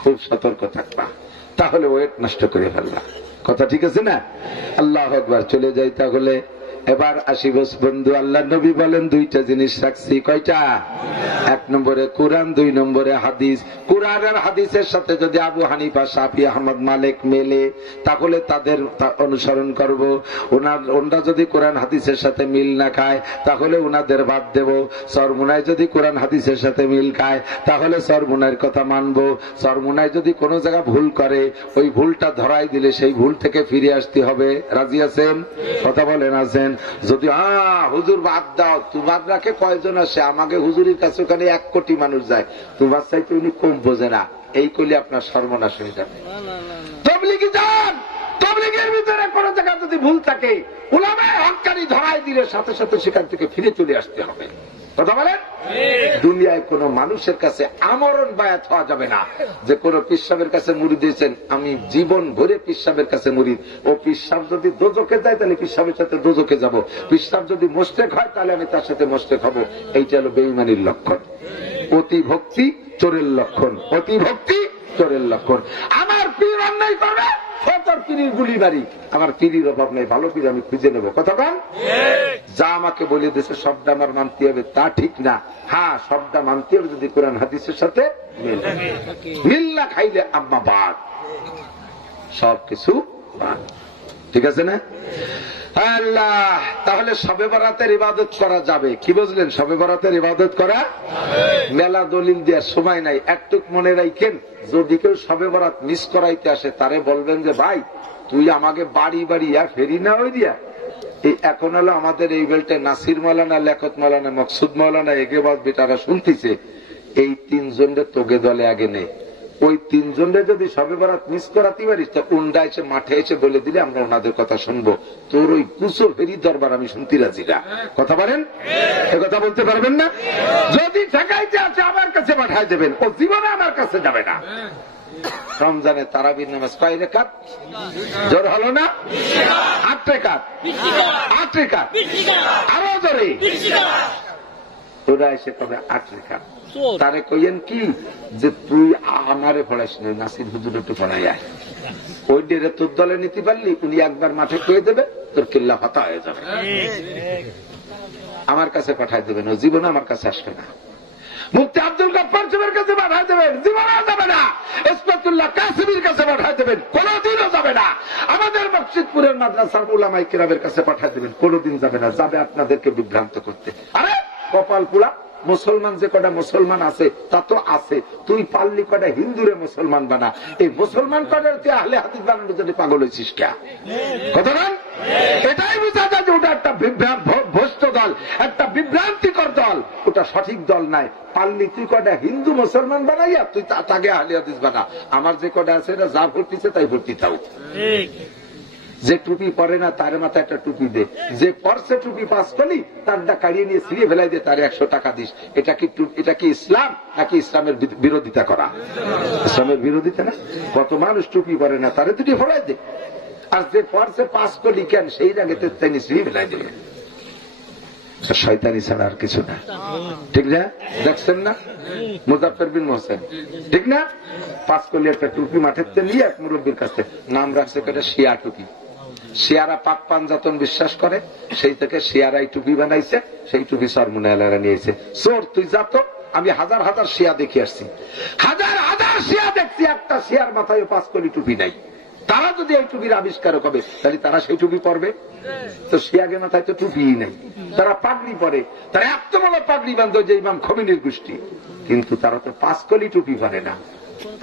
খুব সতর্ক থাকবা, তাহলে ওয়েট নষ্ট করে ফেলবা। কথা ঠিক আছে না? আল্লাহু আকবার। চলে যাই তাহলে। এবার আসি বন্ধু, আল্লাহ নবী বলেন দুইটা জিনিস রাখছি। কয়টা? এক নম্বরে কোরআন, দুই নম্বরে হাদিস। কোরআন আর হাদিসের সাথে যদি আবু হানিফা, শাফি, আহমদ, মালিক মেলে তাহলে তাদের অনুসরণ করব। ওনারা যদি কোরআন হাদিসের সাথে মিল না খায় তাহলে ওনাদের বাদ দেব। সরমুনায় যদি কোরআন হাদিসের সাথে মিল খায় তাহলে সরমুনায়ের কথা মানবো। সরমুনায় যদি কোনো জায়গা ভুল করে ওই ভুলটা ধরাই দিলে সেই ভুল থেকে ফিরে আসতে হবে। রাজি আছেন? কথা বলেন আছেন? যদি হুজুর বাদ দাও, তোমার রাখে কয়জন আসে, আমাকে হুজুরের কাছে ওখানে 1 কোটি মানুষ যায়, তোমার চাইতে উনি কম বোঝে না, এই করলে আপনার সর্বনাশ হয়ে যাবে। তাবলীগী যান, তাবলীগের ভিতরে কোন জায়গায় যদি ভুল থাকে উলামায়ে হক্কানি ধরাই দিলে সাথে সাথে সেখান থেকে ফিরে চলে আসতে হবে। কথা বলেন? দুনিয়ায় কোন মানুষের কাছে আমরণ বায়াত হওয়া যাবে না যে কোন পিসাবের কাছে মুরিদ দিয়েছেন, আমি জীবন ভরে পিসাবের কাছে মুরিদ। ও পিসাব যদি দোজখে যায় তাহলে পিসাবের সাথে দোজখে যাব, পিসাব যদি মোশরেক হয় তাহলে আমি তার সাথে মোশরেক হব। এইটা হলো বেঈমানির লক্ষণ। অতি ভক্তি চোরের লক্ষণ, অতি ভক্তি চোরের লক্ষণ। আমার পীর অন্যায় করবে, তোর পীরের গুলি বাড়ি, আমার পীরের অভাব নেই, ভালো পীর আমি খুঁজে নেবো। কথা বল? যা আমাকে বলে দিয়েছে সবটা আমার মানতে হবে তা ঠিক না। হ্যাঁ, সবটা মানতে হবে যদি কোরআন হাদিসের সাথে মিল না খাইলে আম্মা বাদ, সবকিছু বাদ। ঠিক আছে না? আল্লাহ, তাহলে শবে বরাতের ইবাদত করা যাবে। কি বুঝলেন? শবে বরাতের ইবাদত করা মেলা দলিল দেওয়ার সময় নাই। একটুক মনে রাখেন, যদি কেউ শবে বরাত মিস করাইতে আসে তারে বলবেন যে ভাই তুই আমাকে বাড়ি বাড়ি ফেরি না ওই দিয়া। এই এখন হলো আমাদের এই বেলটে নাসির মাওলানা, লেখত মাওলানা, মকসুদ মাওলানা, এগেবাদ বেটারা শুনতেছে, এই 3 জনের তোগে দলে আগে নেই। ওই তিনজনে যদি সবে বরাত মিস করাতে পারিস তো উন্ডা এসে মাঠে এসে বলে দিলে আমরা ওনাদের কথা শুনবো। তোর ওই কুচো ফেরি দরবার আমি শুনতে রাজি না। কথা বলেন, কথা বলতে পারবেন না? যদি ঠেকাইতে আছে আমার কাছে পাঠায় দেবেন, ও জীবনে আমার কাছে যাবে না। রমজানে তারাবির নামাজ কয় রাকাত? জোর হলো না? 8 রাকাত। 8 রাকাত, আরো জোরে। ওরা এসে তবে 8 রাকাত। তারে কইয়েন কি যে তুই আমারে পড়াইস না, নাসির হুজুর একটু পড়াই আয়। ওই ডেরে তোর দলে নিতে পারলি উনি একবার মাঠে কয়ে দেবে, তোর কিল্লা ফাতা হয়ে যাবে। আমার কাছে পাঠাই দেবেন, ও জীবনে আমার কাছে আসবে না। মুফতি আব্দুল গফফার সাহেবের কাছে পাঠাই দেবেন, জীবনে যাবে না। ইসমাতুল্লাহ কাসিমের কাছে পাঠাই দেবেন, কোনদিনও যাবে না। আমাদের মসজিদপুরের মাদ্রাসার উলামায়ে কিরামের কাছে পাঠাই দেবেন, কোনদিন যাবে না। যাবে আপনাদেরকে বিভ্রান্ত করতে। আরে কপাল পোড়া, মুসলমান যে কটা মুসলমান আছে তা তো আছে, তুই পারলি কটা হিন্দুরে মুসলমান বানা। এই মুসলমান কটার তুই আহলে হাদিস বানানোর জন্য পাগল হয়েছিস কে? কথা বল। এটাই বোঝা যায় যে ওটা একটা ভ্রষ্ট দল, একটা বিভ্রান্তিকর দল, ওটা সঠিক দল নাই। পারলি তুই কটা হিন্দু মুসলমান বানাইয়া তুই তাকে আহলে হাদিস বানা। আমার যে কটা আছে এটা যা ভর্তিছে তাই ভর্তি তাও। যে টুপি পরে না তার মাথায় একটা টুপি দে, যে পরছে টুপি পাস করলি তারটা কাড়িয়ে নিয়ে ছিঁড়ে ফেলাই দে, তার 100 টাকা দিস। এটা কি ইসলাম নাকি ইসলামের বিরোধিতা করা? ইসলামের বিরোধিতা না। কত মানুষ টুপি পরে না তারে দুটি ফেলাই দে, আর যে পরছে পাস করলি কেন সেই আগে তাই ছিঁড়ে ফেলাই দেবে। শয়তানি ছাড়া আর কিছু না, ঠিক না? দেখছেন না মুজাফফর বিন মোহসেন, ঠিক না? পাস করলি একটা টুপি মাঠের নিয়ে এক মুরব্বীর কাছে নাম রাখছে একটা শিয়া টুপি। শিয়ারা পাক পাঞ্জাতন বিশ্বাস করে, সেই থেকে শিয়ারাই টুপি বানাইছে, সেই টুপি সরমুনায়লারা নিয়েছে। চোর তুই যা তো, আমি হাজার হাজার শিয়া দেখে আসছি, হাজার হাজার শিয়া দেখছি, একটা শিয়ার মাথায় পাস করলি টুপি নাই। তারা যদি এই টুপির আবিষ্কারক হবে তাহলে তারা সেই টুপি পরবে? তো শিয়াগের মাথায় তো টুপি নাই, তারা পাগড়ি পরে। তারা এত বড় পাগড়ি বান্ধব যে ইমাম খোমেনির গোষ্ঠী, কিন্তু তারা তো পাঁচকলি টুপি পরে না।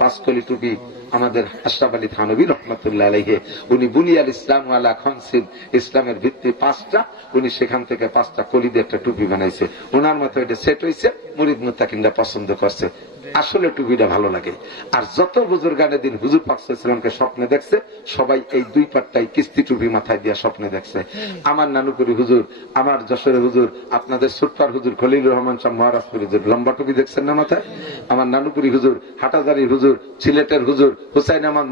পাঁচকলি টুপি আমাদের আশরাফ আলী থানভী রহমতুল্লাহ আলাইহি, উনি বুনিয়াল ইসলাম আলা খামসিন, ইসলামের ভিত্তি 5টা, উনি সেখান থেকে 5টা কলি দিয়ে একটা টুপি বানাইছে। ওনার মতো এটা সেট হয়েছে, মুরিদ মুত্তাকিনরা পছন্দ করছে। আসলে টুপিটা ভালো লাগে। আর যত বুজুর্গানে দিন হুজুর পাক সাল্লাল্লাহু আলাইহি ওয়াসাল্লামকে স্বপ্নে দেখছে, সবাই এই 2 পাটটাই কিস্তি টুপি মাথায় দিয়ে স্বপ্নে দেখছে। আমার নানুপুরি হুজুর, আমার যশোরের হুজুর, আপনাদের সুটপার হুজুর খলিলুর রহমান শাহ মহারাজপুর হুজুর লম্বা টুপি দেখছেন না মাথায়? আমার নানুপুরি হুজুর, হাটাজারির হুজুর, সিলেটের হুজুর, হুসাইন আহমদ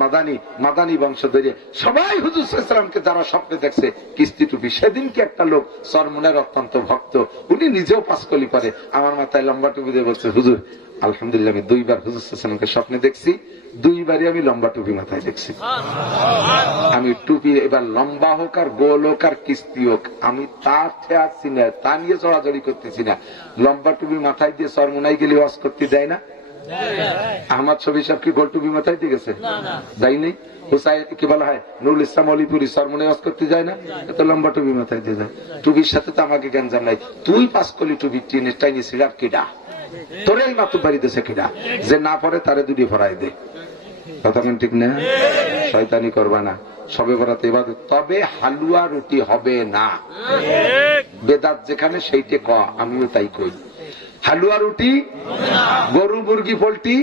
মাদানী বংশধর, সবাই হুজুর সাল্লাল্লাহু আলাইহি ওয়াসাল্লামকে যারা স্বপ্নে দেখছে কিস্তি টুপি। সেদিনকে একটা লোক সরমুনের অত্যন্ত ভক্ত, উনি নিজেও পাঁচকলি পরে, আমার মাথায় লম্বা টুপি দিয়ে বলছে, হুজুর আলহামদুলিল্লাহ আমি 2 বার হুজুর সাল্লাল্লাহু আলাইহি ওয়াসাল্লামকে স্বপ্নে দেখছি, 2 বারই আমি লম্বা টুপি মাথায় দেখছি। আমি টুপি এবার লম্বা হোক আর গোল হোক আর কিস্তি হোক, আমি তার ঠেয়াচ্ছি না, তা নিয়ে চড়াচড়ি করতেছি না। লম্বা টুপি মাথায় দিয়ে সরমুনাই গেলে ওয়াজ করতে দেয় না? আহমদ শফি সাহেব কি গোল টুপি মাথায় দিয়ে গেছে? যাই নেই। হুসাইন কি বলা হয়, নুরুল ইসলাম অলিপুরি সরমুনাই ওয়াজ করতে যায় না? এত লম্বা টুপি মাথায় দিয়ে যায়। টুপির সাথে তো আমাকে গ্যাঞ্জাম নাই। তুই পাঁচকলি টুপি টিনে টাইনি সিগার কিডা তোরে এই মাতুব বাড়ি দেশে কিডা, যে না পরে তারে দুটি ফরাই দে। কথা কেন ঠিক না? শয়তানি করবা না। সবে বরাতে ইবাদত, তবে হালুয়া রুটি হবে না। বেদাত যেখানে সেইটে ক, আমিও তাই কই। হালুয়া রুটি, গরু মুরগি পোল্ট্রি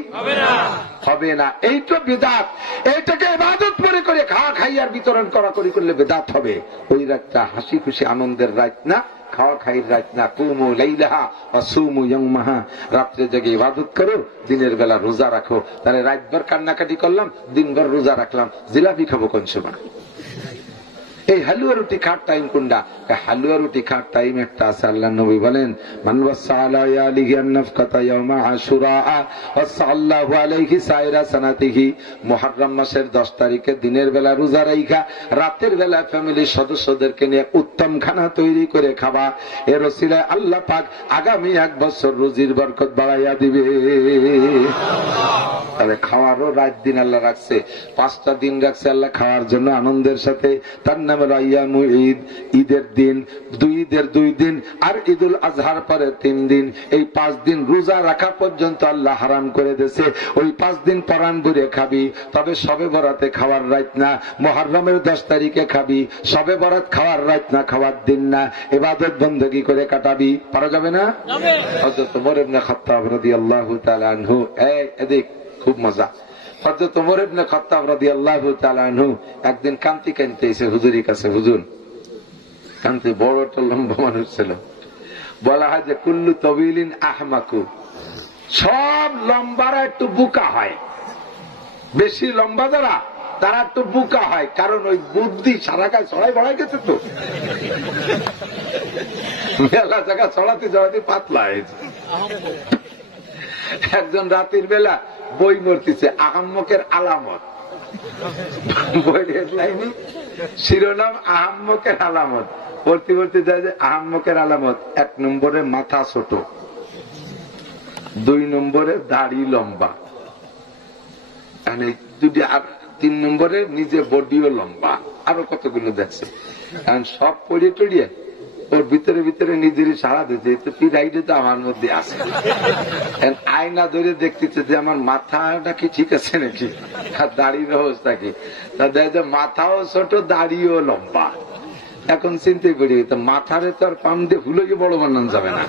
হবে না, এই তো বেদাত। এইটাকে ইবাদত মনে করে খাওয়া খাইয়ার বিতরণ করা করলে বেদাত হবে। ওই রাতটা হাসি খুশি আনন্দের রাত না, খাওয়া খাইর রাত না। কুমু লাইলাহা ওয়া সুমু ইয়াওমাহা, রাত্রে জেগে ইবাদত করো, দিনের বেলা রোজা রাখো। তাহলে রাতভর কান্নাকাটি করলাম, দিনভর রোজা রাখলাম, জিলাপি খাবো কোন সময়? এই হালুয়া রুটি খাওয়ার টাইম কোনটা? হালুয়া রুটি খাওয়ার টাইম একটা আছে। আল্লাহ নবী বলেন, মান ওয়াসালা ইয়ালিহি আন-নাফকাতা ইয়াওমা আশুরা ওয়া সাল্লাল্লাহু আলাইহি সাইরা সানাতিহি। মুহররম মাসের 10 তারিখে দিনের বেলা রোজা রাখা, রাতের বেলা ফ্যামিলির সদস্যদেরকে নিয়ে উত্তম খানা তৈরি করে খাবা। এর ওসিলায় আল্লাহ পাক আগামী 1 বছর রুজির বরকত বাড়াইয়া দিবে। তাহলে খাওয়ারও রাত দিন আল্লাহ রাখছে, 5টা দিন রাখছে আল্লাহ খাওয়ার জন্য আনন্দের সাথে। তার নাম হলো আইয়ামু ঈদ, ঈদের দিন, 2 ঈদের 2 দিন, আর ঈদুল আজহার পরে 3 দিন। এই 5 দিন রোজা রাখা পর্যন্ত আল্লাহ হারাম করে দিয়েছে। ওই 5 দিন পরাণ ভরে খাবি, তবে শবে বরাতে খাওয়ার রাত না। মুহররমের 10 তারিখে খাবি, শবে বরাত খাওয়ার রাত না, খাওয়ার দিন না। ইবাদত বندگی করে কাটাবি, পারা যাবে না? হযরত ওমর ইবনে খাত্তাব রাদিয়াল্লাহু তাআলা আনহু, এদিক খুব মজা। হযরত ওমর ইবনে খাত্তাব রাদিয়াল্লাহু তাআলা আনহু একদিন কান্তি কানতে এসে হুজুরের কাছে, হুজুর কান্তি, বড় একটা লম্বা মানুষ ছিল, বলা হয় যে কুল্লু তবিলিন আহমাকু, সব লম্বারা একটু বুকা হয়, বেশি লম্বা যারা তারা একটু বুকা হয়, কারণ ওই বুদ্ধি সারা গায়ে ছড়াই বড়াই গেছে, তো মেলা জায়গা ছড়াতে ছড়াতে পাতলা হয়েছে। একজন রাতের বেলা বই মরতেছে, আহাম্মকের আলামত, বই হেডলাইনে শিরোনাম আহাম্মকের আলামত, পড়তে পড়তে যায় যে আহাম্মকের আলামত, 1 নম্বরে মাথা ছোট, 2 নম্বরে দাড়ি লম্বা, মানে দুটি, আর 3 নম্বরে নিজে বডিও লম্বা, আরো কতগুলো দেখছে। কারণ সব পড়ে টড়িয়ে ওর ভিতরে ভিতরে নিজেরই সারা দিতে, পীর আইডে তো আমার মধ্যে আছে। আয়না ধরে দেখতেছে যে আমার মাথাটা কি ঠিক আছে নাকি, আর দাড়ির অবস্থা কি, তা দেখে যে মাথাও ছোট, দাড়িও লম্বা। এখন চিন্তাই করি, মাথারে তো আর পাম দিয়ে ভুলে বড় বানানো যাবে না,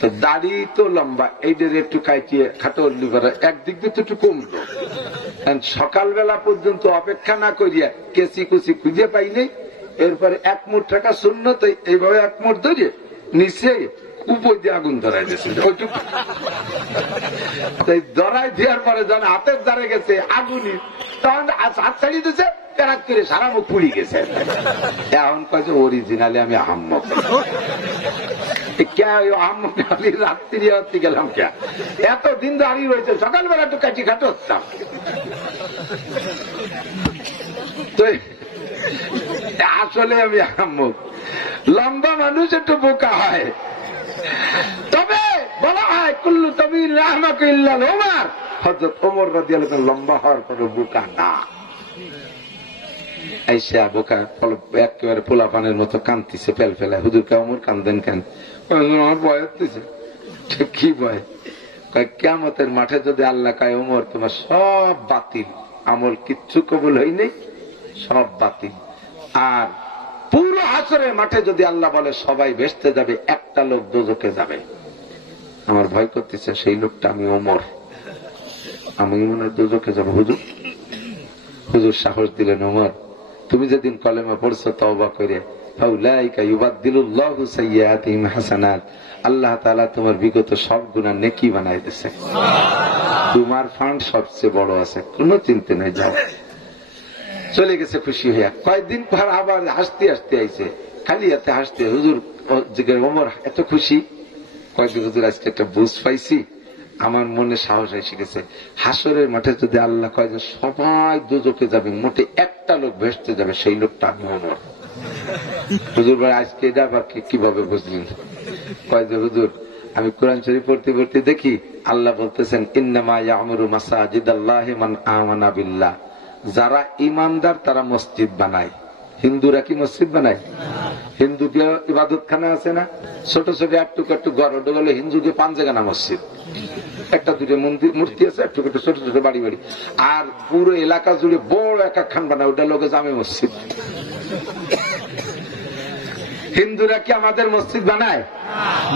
তো দাড়ি তো লম্বা, এইটার একটু কাটিয়ে খাটোল্লি করা, একদিক দিয়ে তো একটু কমলো। সকালবেলা পর্যন্ত অপেক্ষা না করিয়া কেসি কুচি খুঁজে পাইলেই এরপরে 1 মুঠ টাকা শূন্য, তো এইভাবে 1 মুঠ ধরে নিচে উপর দিয়ে আগুন ধরাই দিয়েছে, ওইটুকু ধরাই দেওয়ার পরে যখন হাতের দ্বারে গেছে আগুনই, তখন হাত ছাড়িয়ে দিয়েছে, প্যারাক করে সারা মুখ পুড়ি গেছে। এখন কয়েছে অরিজিনালি আমি আহাম্মক, রাত্রি হতে গেলাম কে, এতদিন দাঁড়িয়ে রয়েছে, সকালবেলা একটু কাটি খাটো হতাম। তো আসলে আমি আহাম্মক, লম্বা মানুষ একটু বোকা হয়, তবে বলা হয় কুল্লু তবিল আহমাকু ইল্লাল ওমর, হযরত ওমর রাদিয়াল্লাহু আনহু লম্বা হওয়ার পরে বোকা না। আইসা বোকা একেবারে পোলা পানের মতো কান্দিছে, ফেল ফেলায়, হুজুর কে ওমর কান্দেন কেন? আমার ভয় হচ্ছে। কি ভয়? কিয়ামতের মাঠে যদি আল্লাহ কয় ওমর তোমার সব বাতিল, আমল কিচ্ছু কবুল হয়নি, সব বাতিল। আর পুরো হাসরের মাঠে যদি আল্লাহ বলে সবাই ভেস্তে যাবে, একটা লোক দোজখে যাবে, আমার ভয় করতেছে সেই লোকটা আমি ওমর, আমি মনে হয় দোজখে যাবো। হুজুর, হুজুর সাহস দিলেন, ওমর তুমি যেদিন কলেমা পড়ছো তওবা করে, ফাউলাইকা ইউবাদদিলুল্লাহু সাইয়্যাতিহিম হাসানাত, আল্লাহ তাআলা তোমার বিগত সব গুনাহ নেকি বানাই দিয়েছে, তোমার ফান্ড সবচেয়ে বড় আছে, কোনো চিন্তা নাই, যাও। চলে গেছে খুশি হইয়া। কয়েকদিন পর আবার হাসতে হাসতে আইছে, খালি হাতে হাসতে। হুজুর ওমর এত খুশি, কয়েকদিন হুজুর আজকে একটা বুঝ পাইছি, আমার মনে সাহস এসে গেছে, হাসরের মাঠে যদি আল্লাহ কয় যে সবাই দোজখে যাবে, মোটে একটা লোক ভেস্তে যাবে, সেই লোকটা আমি ওমর। হুজুর ভাই আজকে এটা আবার কিভাবে বুঝলেন? কয় যে হুজুর আমি কোরআন শরীফ পড়তে পড়তে দেখি আল্লাহ বলতেছেন ইন্নামা ইয়ামুরু মাসাজিদাল্লাহি মান আমানা বিল্লাহ, যারা ইমানদার তারা মসজিদ বানায়। হিন্দুরা কি মসজিদ বানায়? হিন্দুকে ইবাদতখানা আছে না, ছোট ছোট একটু একটু ঘর, ওটা হলো হিন্দুকে 5 জায়গা মসজিদ, একটা দুটো মূর্তি আছে, একটু একটু ছোট ছোট বাড়ি বাড়ি, আর পুরো এলাকা জুড়ে বড় এক খান বানায়, ওটা লোকে জামে মসজিদ। হিন্দুরা কি আমাদের মসজিদ বানায়?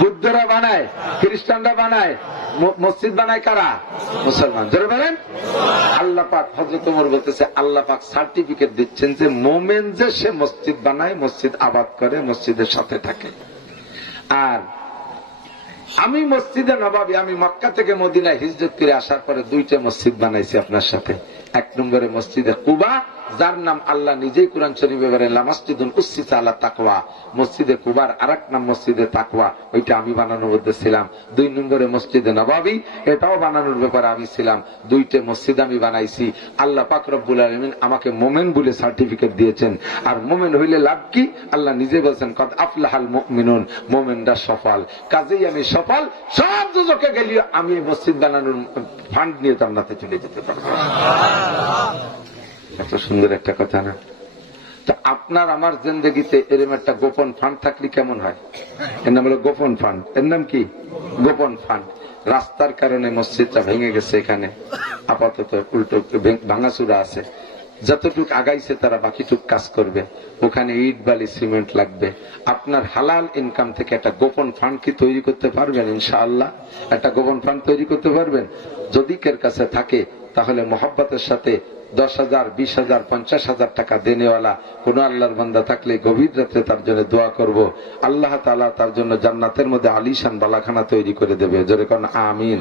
বুদ্ধরা বানায়, খ্রিস্টানরা বানায়, মসজিদ বানায় কারা? মুসলমান। জোরে বলেন আল্লাহ পাক। হযরত ওমর বলতেছে আল্লাহ পাক সার্টিফিকেট দিচ্ছেন যে মোমেন যে সে মসজিদ বানায়, মসজিদ আবাদ করে, মসজিদের সাথে থাকে। আর আমি মসজিদে নববী, আমি মক্কা থেকে মদিনায় হিজরত করে আসার পরে 2টা মসজিদ বানাইছি আপনার সাথে। 1 নম্বরে মসজিদে কুবা, যার নাম আল্লাহ নিজেই কোরআন শরীফে বলেন লামাসজিদুন উসসিসা আলা তাকওয়া, মসজিদে কুবার আরেক নাম মসজিদে তাকওয়া, ওইটা আমি বানানোর মধ্যে ছিলাম। 2 নম্বরে মসজিদে নববী, এটাও বানানোর ব্যাপারে আমি ছিলাম। 2টা মসজিদ আমি বানাইছি। আল্লাহ পাক রব্বুল আলামিন আমাকে মোমেন বলে সার্টিফিকেট দিয়েছেন। আর মোমেন হইলে লাভ কি? আল্লাহ নিজে বলছেন কদ আফলাহাল মুমিনুন, মোমেনরা সফল। কাজেই আমি সফল, সব দুজকে গেলিও আমি মসজিদ বানানোর ফান্ড নিয়ে জান্নাতে চলে যেতে পারবো। এত সুন্দর একটা কথা না? তো আপনার আমার জিন্দেগিতে এরকম একটা গোপন ফান্ড থাকলে কেমন হয়? এর নাম হলো গোপন ফান্ড। এর নাম কি? গোপন ফান্ড। রাস্তার কারণে মসজিদটা ভেঙে গেছে, এখানে আপাতত উল্টো ভাঙাচুরা আছে, যতটুক আগাইছে তারা বাকিটুক কাজ করবে, ওখানে ইট বালি সিমেন্ট লাগবে। আপনার হালাল ইনকাম থেকে একটা গোপন ফান্ড কি তৈরি করতে পারবেন? ইনশাআল্লাহ একটা গোপন ফান্ড তৈরি করতে পারবেন। যদি কের কাছে থাকে তাহলে মোহাব্বতের সাথে 10,000, 20,000, 50,000 টাকা দেনেওয়ালা কোন আল্লাহর বান্দা থাকলে গভীর রাত্রে তার জন্য দোয়া করব, আল্লাহ তাআলা তার জন্য জান্নাতের মধ্যে আলিশান বালাখানা তৈরি করে দেবে। জোরে কোন আমিন।